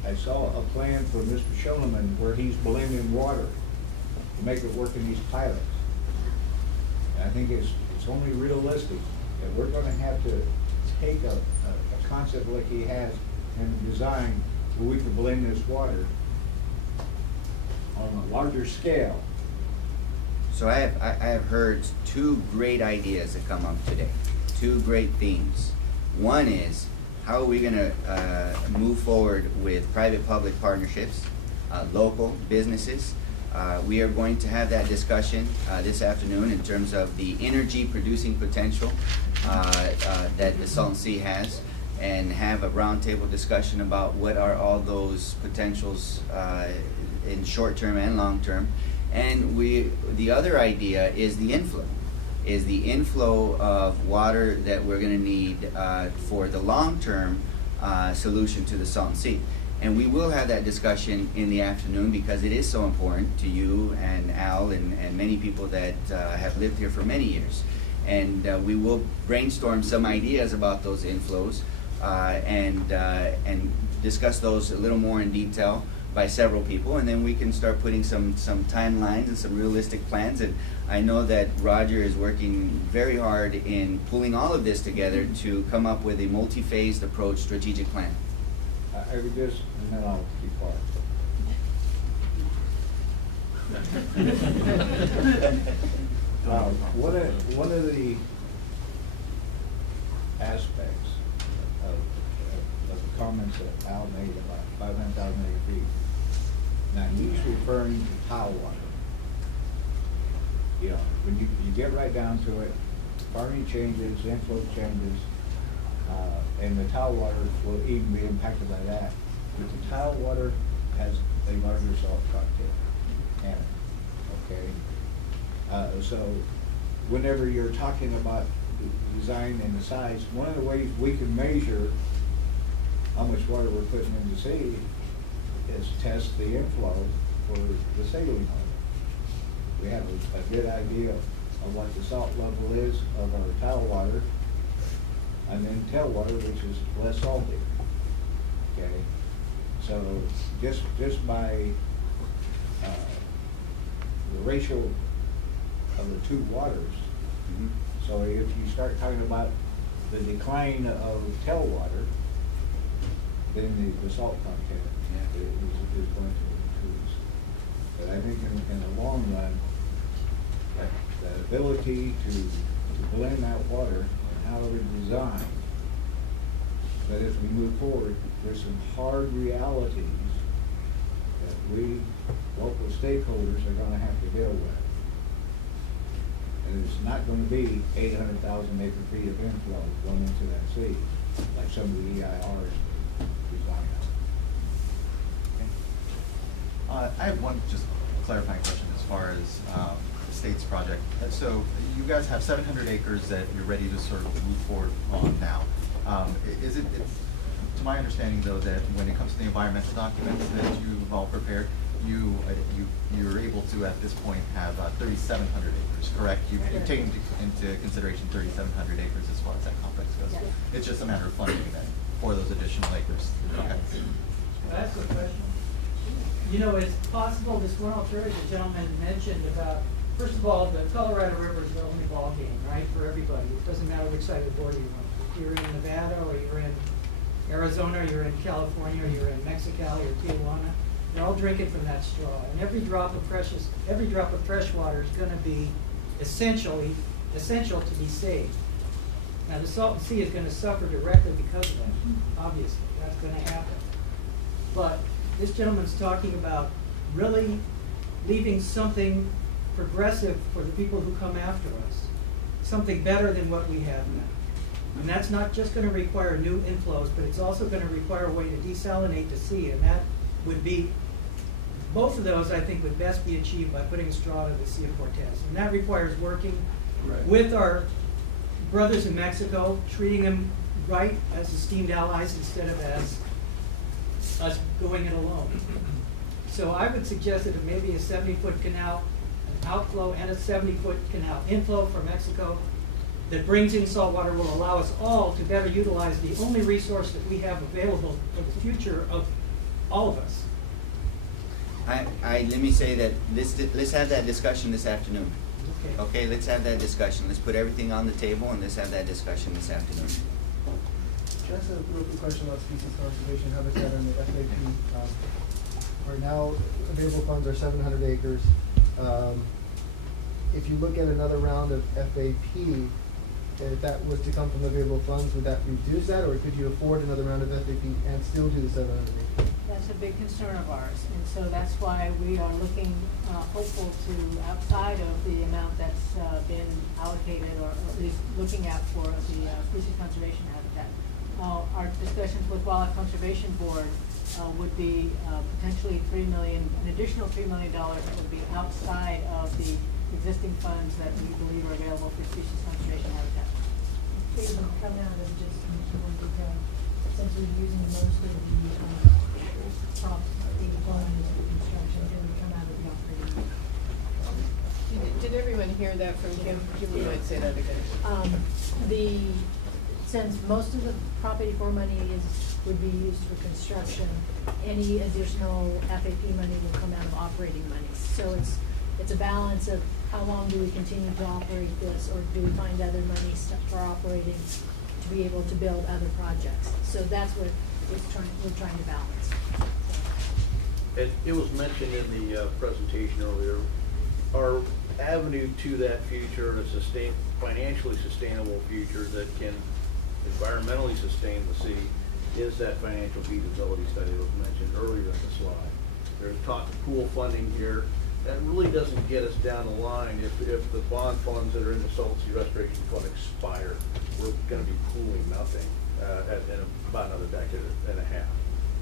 I saw a plan for Mr. Schoeneman where he's blending water to make it work in these pilots. And I think it's only realistic that we're going to have to take a concept like he has and design where we can blend this water on a larger scale. So I have heard two great ideas that come up today, two great themes. One is, how are we going to move forward with private-public partnerships, local businesses? We are going to have that discussion this afternoon in terms of the energy producing potential that the Salton Sea has, and have a roundtable discussion about what are all those potentials in short term and long term. And the other idea is the inflow of water that we're going to need for the long-term solution to the Salton Sea. And we will have that discussion in the afternoon because it is so important to you and Al and many people that have lived here for many years. And we will brainstorm some ideas about those inflows and discuss those a little more in detail by several people, and then we can start putting some timelines and some realistic plans. And I know that Roger is working very hard in pulling all of this together to come up with a multi-phased approach strategic plan. I would just, and then I'll keep quiet. One of the aspects of the comments that Al made about 500,000 acre feet referring to tile water. You know, when you get right down to it, farming changes, inflow changes, and the tile water will even be impacted by that. But the tile water has a larger salt content in it, okay? So whenever you're talking about the design and the size, one of the ways we can measure how much water we're putting in the sea is test the inflow for the saline water. We have a good idea of what the salt level is of our tile water, and then tailwater, which is less salty. Okay, so just by the ratio of the two waters. So if you start talking about the decline of tailwater, then the salt content is going to increase. But I think in the long run, the ability to blend that water and how it's designed, that as we move forward, there's some hard realities that we, local stakeholders, are gonna have to deal with. And it's not gonna be 800,000 acre feet of inflow going into that sea, like some of the EIRs design out. I have one just clarifying question as far as the state's project. So you guys have 700 acres that you're ready to sort of move forward on now. Is it, to my understanding though, that when it comes to the environmental documents that you've all prepared, you're able to at this point have 3,700 acres, correct? You've taken into consideration 3,700 acres as far as that complex goes. Yes. It's just a matter of funding then for those additional acres. Okay. That's the question. You know, it's possible, this one alternative the gentleman mentioned about, first of all, the Colorado River is the only ball game, right, for everybody. It doesn't matter which side of the border you're on. If you're in Nevada, or you're in Arizona, or you're in California, or you're in Mexicali or Tijuana, they're all drinking from that straw. And every drop of fresh water is gonna be essential to be saved. Now, the Salton Sea is gonna suffer directly because of that, obviously, that's gonna happen. But this gentleman's talking about really leaving something progressive for the people who come after us, something better than what we have now. And that's not just gonna require new inflows, but it's also gonna require a way to desalinate the sea, and that would be, both of those I think would best be achieved by putting a straw to the Sea of Cortez. And that requires working with our brothers in Mexico, treating them right as esteemed allies instead of as us going it alone. So I would suggest that it may be a 70-foot canal, an outflow, and a 70-foot canal inflow from Mexico that brings in salt water will allow us all to better utilize the only resource that we have available for the future of all of us. Let me say that let's have that discussion this afternoon. Okay, let's have that discussion. Let's put everything on the table and let's have that discussion this afternoon. Just a real quick question about species conservation habitat and the FAP. Right now, available funds are 700 acres. If you look at another round of FAP, if that was to come from available funds, would that reduce that, or could you afford another round of FAP and still do the 700 acres? That's a big concern of ours, and so that's why we are looking hopeful to outside of the amount that's been allocated, or at least looking at for the species conservation habitat. Our discussions with Wildlife Conservation Board would be potentially an additional $3 million that would be outside of the existing funds that we believe are available for species conservation habitat. They would come out of just more detail, since we're using most of the funds for construction, then we come out of the operating. Did everyone hear that from Kim? Kim, you might say that again. Since most of the property for money would be used for construction, any additional FAP money will come out of operating money. So it's a balance of how long do we continue to operate this, or do we find other money for operating to be able to build other projects. So that's what we're trying to balance. It was mentioned in the presentation earlier, our avenue to that future, and a financially sustainable future that can environmentally sustain the city, is that financial feasibility study that was mentioned earlier in the slide. There's talk of pool funding here. That really doesn't get us down the line. If the bond funds that are in the Salton Sea Restoration Fund expire, we're gonna be pooling nothing in about another decade and a half.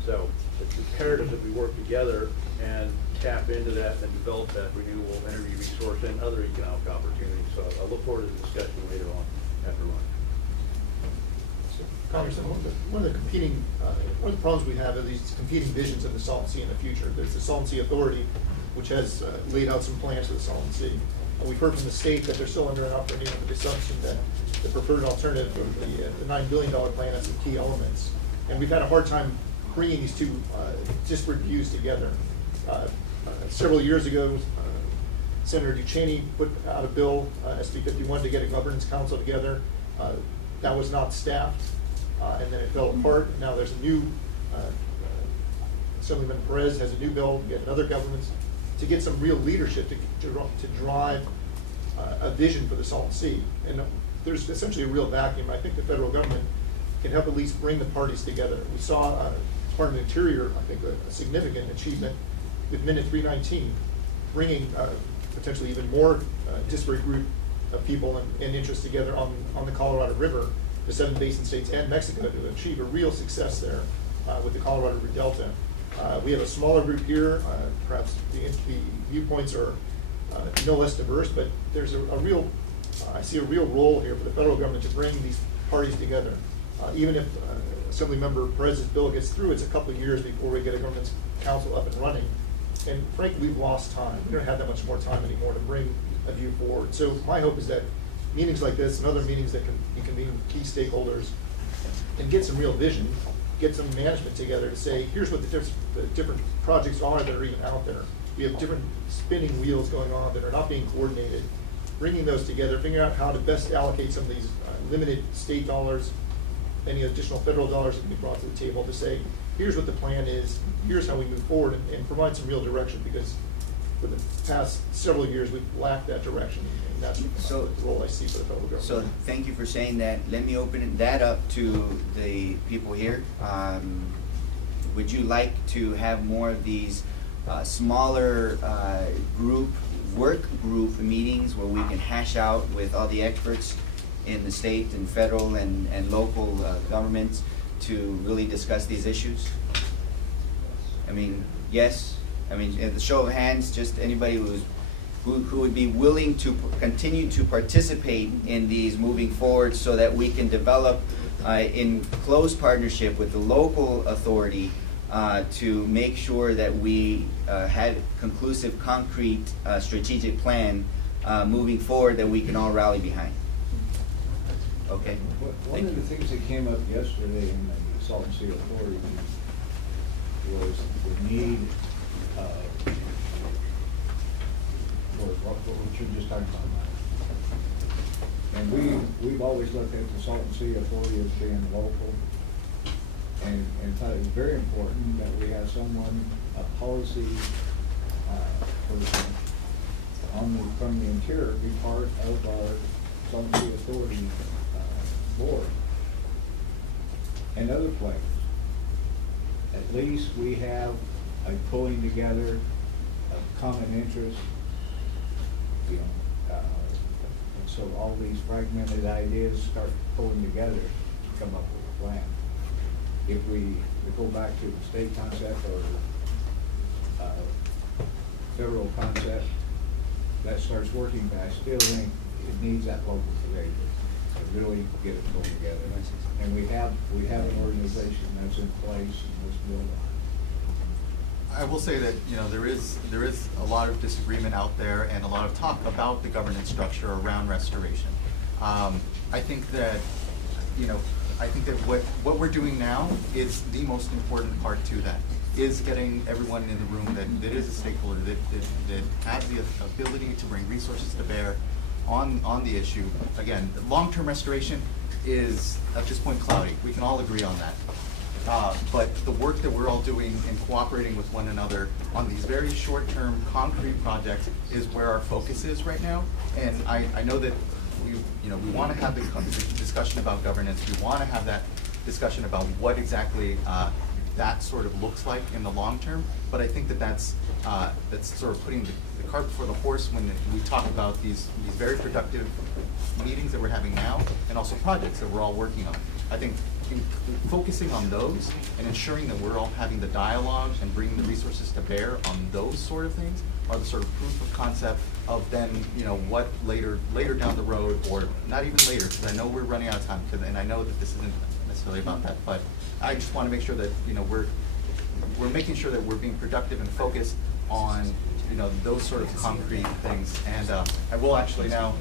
So it's imperative that we work together and tap into that and develop that renewable energy resource and other economic opportunities. So I look forward to the discussion later on after lunch. Congressman, one of the problems we have are these competing visions of the Salton Sea in the future. There's the Salton Sea Authority, which has laid out some plans for the Salton Sea. And we've heard from the state that they're still under an operating under the assumption that the preferred alternative, the $9 billion plan, has some key elements. And we've had a hard time bringing these two disparate views together. Several years ago, Senator Ducheney put out a bill, SB 51, to get a governance council together. That was not staffed, and then it fell apart. Now there's a new, Assemblyman Perez has a new bill to get another governance, to get some real leadership to drive a vision for the Salton Sea. And there's essentially a real vacuum. I think the federal government can help at least bring the parties together. We saw Department of Interior, I think, a significant achievement with Minute 319, bringing potentially even more disparate group of people and interests together on the Colorado River, the 7 basin states and Mexico, to achieve a real success there with the Colorado River Delta. We have a smaller group here. Perhaps the viewpoints are no less diverse, but there's I see a real role here for the federal government to bring these parties together. Even if Assemblymember Perez's bill gets through, it's a couple of years before we get a governance council up and running. And frankly, we've lost time. We don't have that much more time anymore to bring a view forward. So my hope is that meetings like this and other meetings that you convene with key stakeholders and get some real vision, get some management together to say, here's what the different projects are that are even out there. We have different spinning wheels going on that are not being coordinated. Bringing those together, figuring out how to best allocate some of these limited state dollars, any additional federal dollars that can be brought to the table to say, here's what the plan is, here's how we move forward, and provide some real direction, because for the past several years we've lacked that direction, and that's the role I see for the federal government. So thank you for saying that. Let me open that up to the people here. Would you like to have more of these smaller work group meetings where we can hash out with all the experts in the state and federal and local governments to really discuss these issues? I mean, yes. I mean, at the show of hands, just anybody who would be willing to continue to participate in these moving forward, so that we can develop in close partnership with the local authority to make sure that we had conclusive, concrete, strategic plan moving forward that we can all rally behind. Okay. One of the things that came up yesterday in the Salton Sea Authority was the need for what you were just talking about. And we've always looked at the Salton Sea Authority as being local, and thought it was very important that we have someone, a policy person from the interior, be part of our Salton Sea Authority board. And other players. At least we have a pulling together of common interest, you know, and so all these fragmented ideas start pulling together to come up with a plan. If we go back to the state concept or federal concept, that starts working, but I still think it needs that local flavor to really get it pulled together. And we have an organization that's in place and let's build on it. I will say that, you know, there is a lot of disagreement out there and a lot of talk about the governance structure around restoration. I think that, you know, what we're doing now is the most important part to that, is getting everyone in the room that is a stakeholder, that has the ability to bring resources to bear on the issue. Again, long-term restoration is at this point cloudy. We can all agree on that. But the work that we're all doing and cooperating with one another on these very short-term concrete projects is where our focus is right now. And I know that we want to have the discussion about governance. We want to have that discussion about what exactly that sort of looks like in the long term. But I think that that's sort of putting the cart before the horse when we talk about these very productive meetings that we're having now, and also projects that we're all working on. I think focusing on those and ensuring that we're all having the dialogue and bringing the resources to bear on those sort of things are the sort of proof of concept of then, what later down the road, or not even later, because I know we're running out of time, and I know that this isn't necessarily about that, but I just want to make sure that, we're making sure that we're being productive and focused on, those sort of concrete things. And I will actually now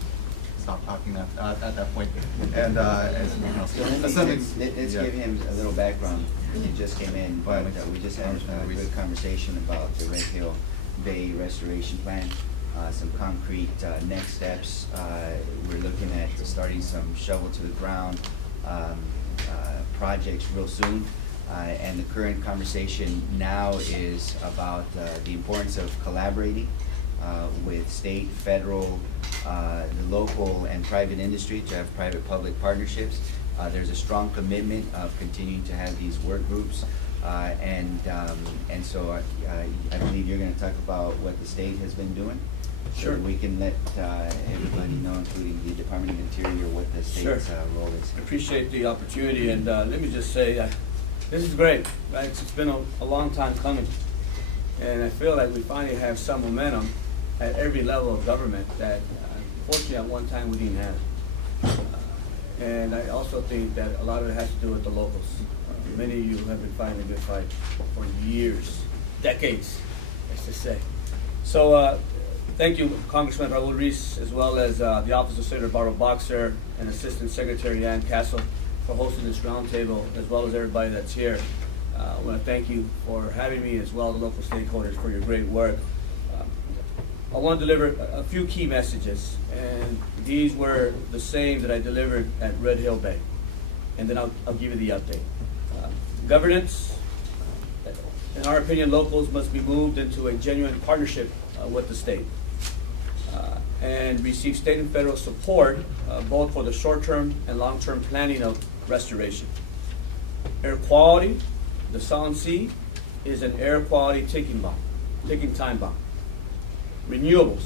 stop talking at that point. And Let's give him a little background. He just came in, but we just had a good conversation about the Red Hill Bay restoration plan, some concrete next steps. We're looking at starting some shovel to the ground projects real soon. And the current conversation now is about the importance of collaborating with state, federal, the local and private industry to have private-public partnerships. There's a strong commitment of continuing to have these work groups. And so I believe you're going to talk about what the state has been doing. Sure. So we can let everybody know, including the Department of Interior, what the state's role is. I appreciate the opportunity, and let me just say, this is great, right? It's been a long time coming, and I feel like we finally have some momentum at every level of government that unfortunately at one time we didn't have. And I also think that a lot of it has to do with the locals. Many of you have been fighting a good fight for years, decades, let's just say. So thank you, Congressman Raul Ruiz, as well as the Office of Senator Barbara Boxer and Assistant Secretary Ann Castle for hosting this roundtable, as well as everybody that's here. I want to thank you for having me, as well as the local stakeholders for your great work. I want to deliver a few key messages, and these were the same that I delivered at Red Hill Bay, and then I'll give you the update. Governance, in our opinion, locals must be moved into a genuine partnership with the state and receive state and federal support both for the short-term and long-term planning of restoration. Air quality, the Salton Sea is an air quality ticking time bomb. Renewables,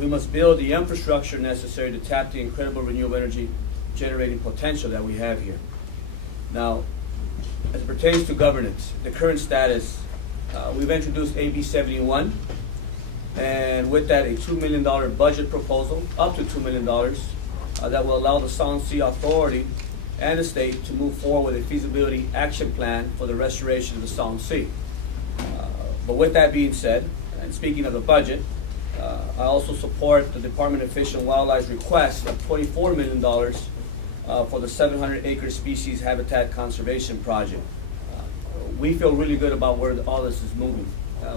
we must build the infrastructure necessary to tap the incredible renewable energy generating potential that we have here. Now, as it pertains to governance, the current status, we've introduced AB 71, and with that a $2 million budget proposal, up to $2 million, that will allow the Salton Sea Authority and the state to move forward with a feasibility action plan for the restoration of the Salton Sea. But with that being said, and speaking of the budget, I also support the Department of Fish and Wildlife's request of $24 million for the 700-acre species habitat conservation project. We feel really good about where all this is moving.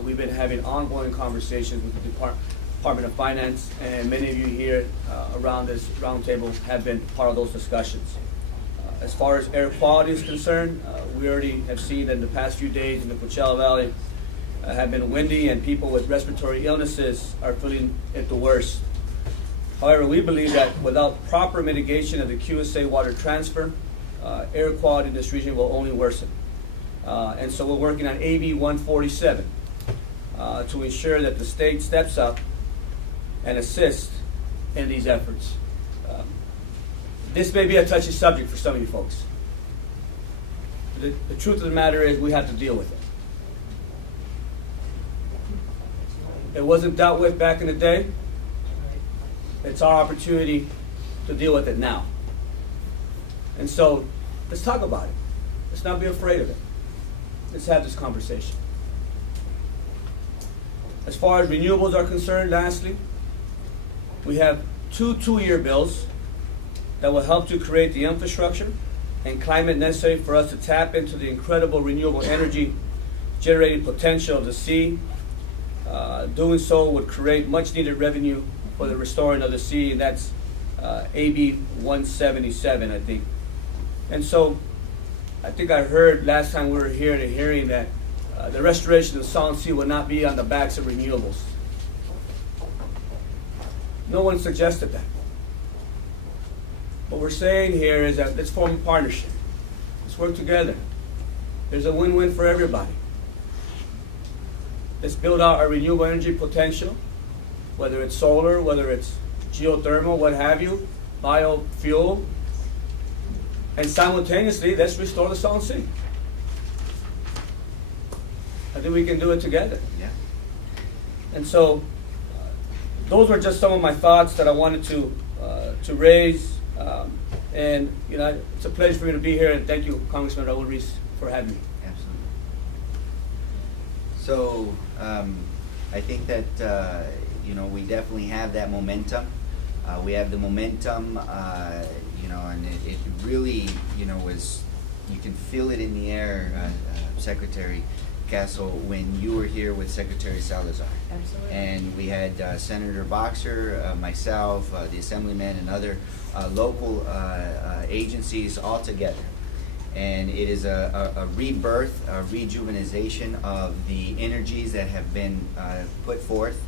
We've been having ongoing conversations with the Department of Finance, and many of you here around this roundtable have been part of those discussions. As far as air quality is concerned, we already have seen that in the past few days in the Coachella Valley have been windy, and people with respiratory illnesses are feeling it the worst. However, we believe that without proper mitigation of the QSA water transfer, air quality in this region will only worsen. And so we're working on AB 147 to ensure that the state steps up and assists in these efforts. This may be a touchy subject for some of you folks. The truth of the matter is we have to deal with it. It wasn't dealt with back in the day. It's our opportunity to deal with it now. And so let's talk about it. Let's not be afraid of it. Let's have this conversation. As far as renewables are concerned, lastly, we have two-year bills that will help to create the infrastructure and climate necessary for us to tap into the incredible renewable energy generating potential of the sea. Doing so would create much needed revenue for the restoring of the sea, and that's AB 177, I think. And so I think I heard last time we were here at a hearing that the restoration of the Salton Sea will not be on the backs of renewables. No one suggested that. What we're saying here is that let's form a partnership. Let's work together. There's a win-win for everybody. Let's build out our renewable energy potential, whether it's solar, whether it's geothermal, what have you, biofuel, and simultaneously, let's restore the Salton Sea. I think we can do it together. Yeah. And so, those were just some of my thoughts that I wanted to raise. And you know, it's a pleasure for me to be here. And thank you, Congressman Raul Ruiz, for having me. Absolutely. So I think that you know, we definitely have that momentum. We have the momentum, you know, and it really, you know, you can feel it in the air, Secretary Castle, when you were here with Secretary Salazar. Absolutely. And we had Senator Boxer, myself, the Assemblyman, and other local agencies all together. And it is a rebirth, a rejuvenation of the energies that have been put forth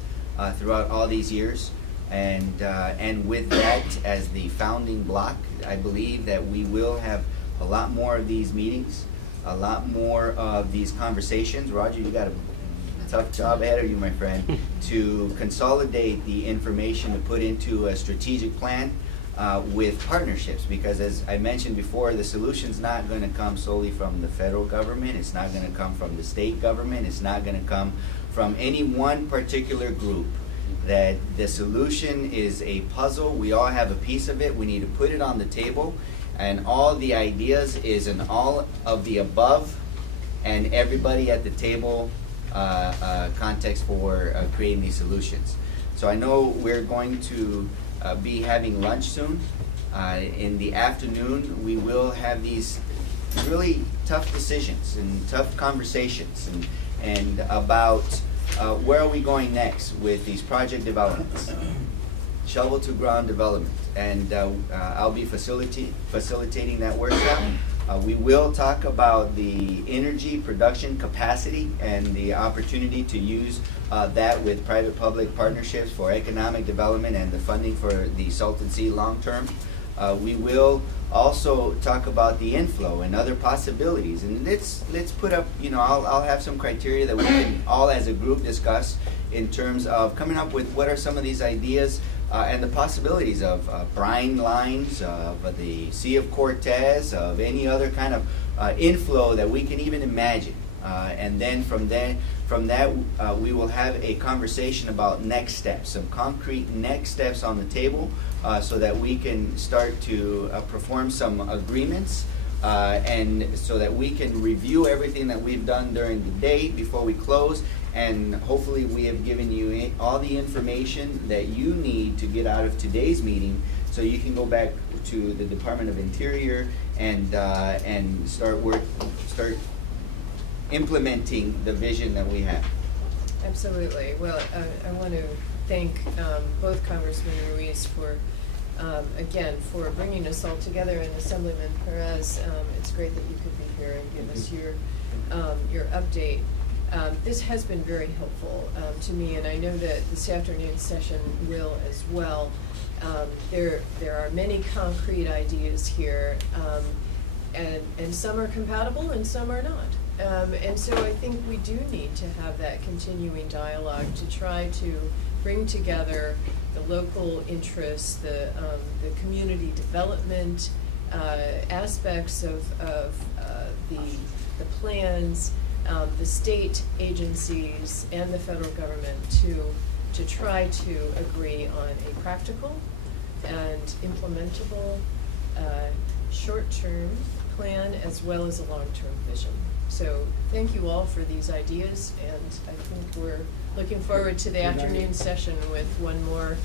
throughout all these years. And with that as the founding block, I believe that we will have a lot more of these meetings, a lot more of these conversations. Roger, you got a tough job ahead of you, my friend, to consolidate the information to put into a strategic plan with partnerships, because as I mentioned before, the solution's not going to come solely from the federal government, it's not going to come from the state government, it's not going to come from any one particular group. That the solution is a puzzle, we all have a piece of it, we need to put it on the table, and all the ideas is an all of the above, and everybody at the table context for creating these solutions. So I know we're going to be having lunch soon. In the afternoon, we will have these really tough decisions and tough conversations and about where are we going next with these project developments, shovel to ground development, and I'll be facilitating that workshop. We will talk about the energy production capacity and the opportunity to use that with private-public partnerships for economic development and the funding for the Salton Sea long-term. We will also talk about the inflow and other possibilities, and let's put up, you know, I'll have some criteria that we can all as a group discuss in terms of coming up with what are some of these ideas and the possibilities of brine lines, of the Sea of Cortez, of any other kind of inflow that we can even imagine. And then from that, we will have a conversation about next steps, some concrete next steps on the table, so that we can start to perform some agreements, and so that we can review everything that we've done during the day before we close. And hopefully we have given you all the information that you need to get out of today's meeting, so you can go back to the Department of Interior and start implementing the vision that we have. Absolutely. Well, I want to thank both Congressman Ruiz for, again, for bringing us all together, and Assemblyman Perez. It's great that you could be here and give us your update. This has been very helpful to me, and I know that this afternoon session will as well. There are many concrete ideas here, and some are compatible and some are not. And so I think we do need to have that continuing dialogue to try to bring together the local interests, the community development aspects of the plans, the state agencies and the federal government to try to agree on a practical and implementable short-term plan as well as a long-term vision. So thank you all for these ideas, and I think we're looking forward to the afternoon session with one more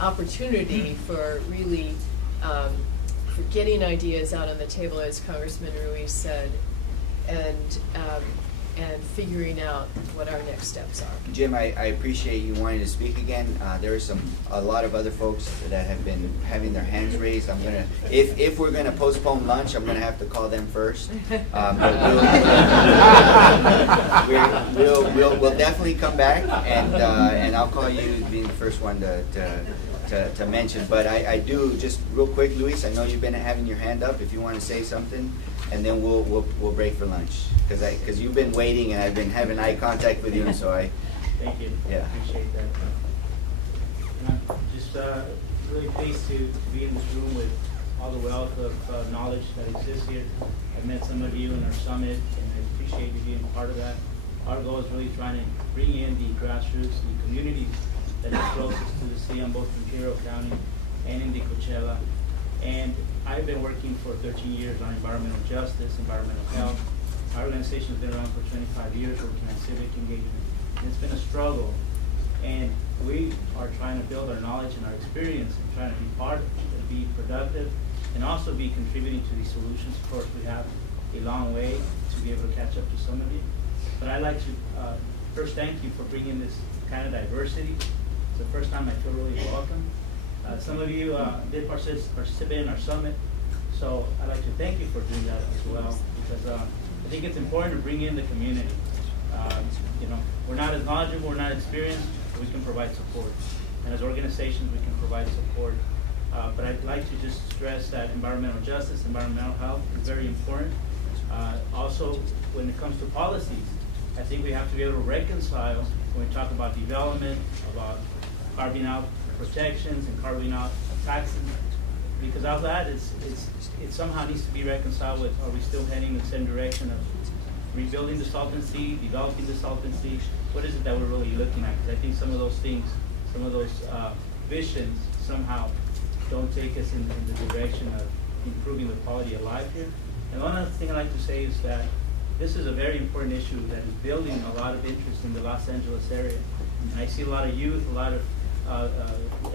opportunity for really for getting ideas out on the table, as Congressman Ruiz said, and figuring out what our next steps are. Jim, I appreciate you wanting to speak again. There are a lot of other folks that have been having their hands raised. I'm gonna, if we're gonna postpone lunch, I'm gonna have to call them first. But we'll definitely come back, and I'll call you being the first one to to mention, but I do, just real quick, Luis, I know you've been having your hand up, if you want to say something, and then we'll break for lunch, because you've been waiting, and I've been having eye contact with you, and so Thank you. Yeah. Appreciate that. And I'm just really pleased to be in this room with all the wealth of knowledge that exists here. I've met some of you in our summit, and I appreciate you being part of that. Our goal is really trying to bring in the grassroots, the communities that are closest to the sea on both Imperial County and in the Coachella. And I've been working for 13 years on environmental justice, environmental health. Our organization has been around for 25 years working on civic engagement. And it's been a struggle. And we are trying to build our knowledge and our experience and trying to be part of it, and be productive, and also be contributing to these solutions. Of course, we have a long way to be able to catch up to some of you. But I'd like to first thank you for bringing this kind of diversity. It's the first time I feel really welcome. Some of you did participate in our summit, so I'd like to thank you for doing that as well, because I think it's important to bring in the community. You know, we're not as knowledgeable, we're not experienced, but we can provide support. And as organizations, we can provide support. But I'd like to just stress that environmental justice, environmental health is very important. Also, when it comes to policies, I think we have to be able to reconcile when we talk about development, about carving out protections and carving out taxes, because of that, it somehow needs to be reconciled with, are we still heading in the same direction of rebuilding the Salton Sea, developing the Salton Sea? What is it that we're really looking at? Because I think some of those things, some of those visions somehow don't take us in the direction of improving the quality of life here. And one other thing I'd like to say is that this is a very important issue that is building a lot of interest in the Los Angeles area. And I see a lot of youth, a lot of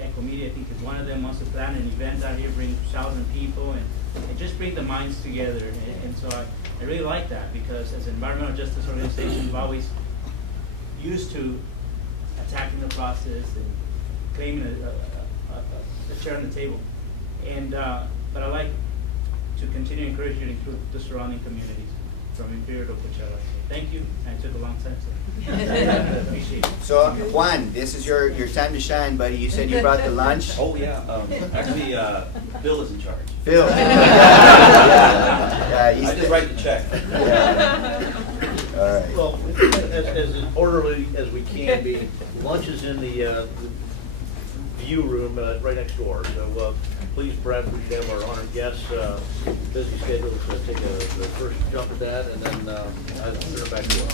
Echo Media, I think is one of them, wants to plan an event out here, bring 1,000 people, and just bring the minds together. And so I really like that, because as an environmental justice organization, we've always used to attacking the process and claiming a chair on the table. And but I like to continue to encourage you to include the surrounding communities from Imperial to Coachella. So thank you. I took a long time, so I appreciate it. So Juan, this is your time to shine, buddy. You said you brought the lunch. Oh yeah, actually, Bill is in charge. Phil. I just write the check. Yeah. All right. Well, as orderly as we can be, lunch is in the view room right next door. So please, Brad, we should have our honored guests, busy schedules, take the first jump at that, and then I'll turn it back to you.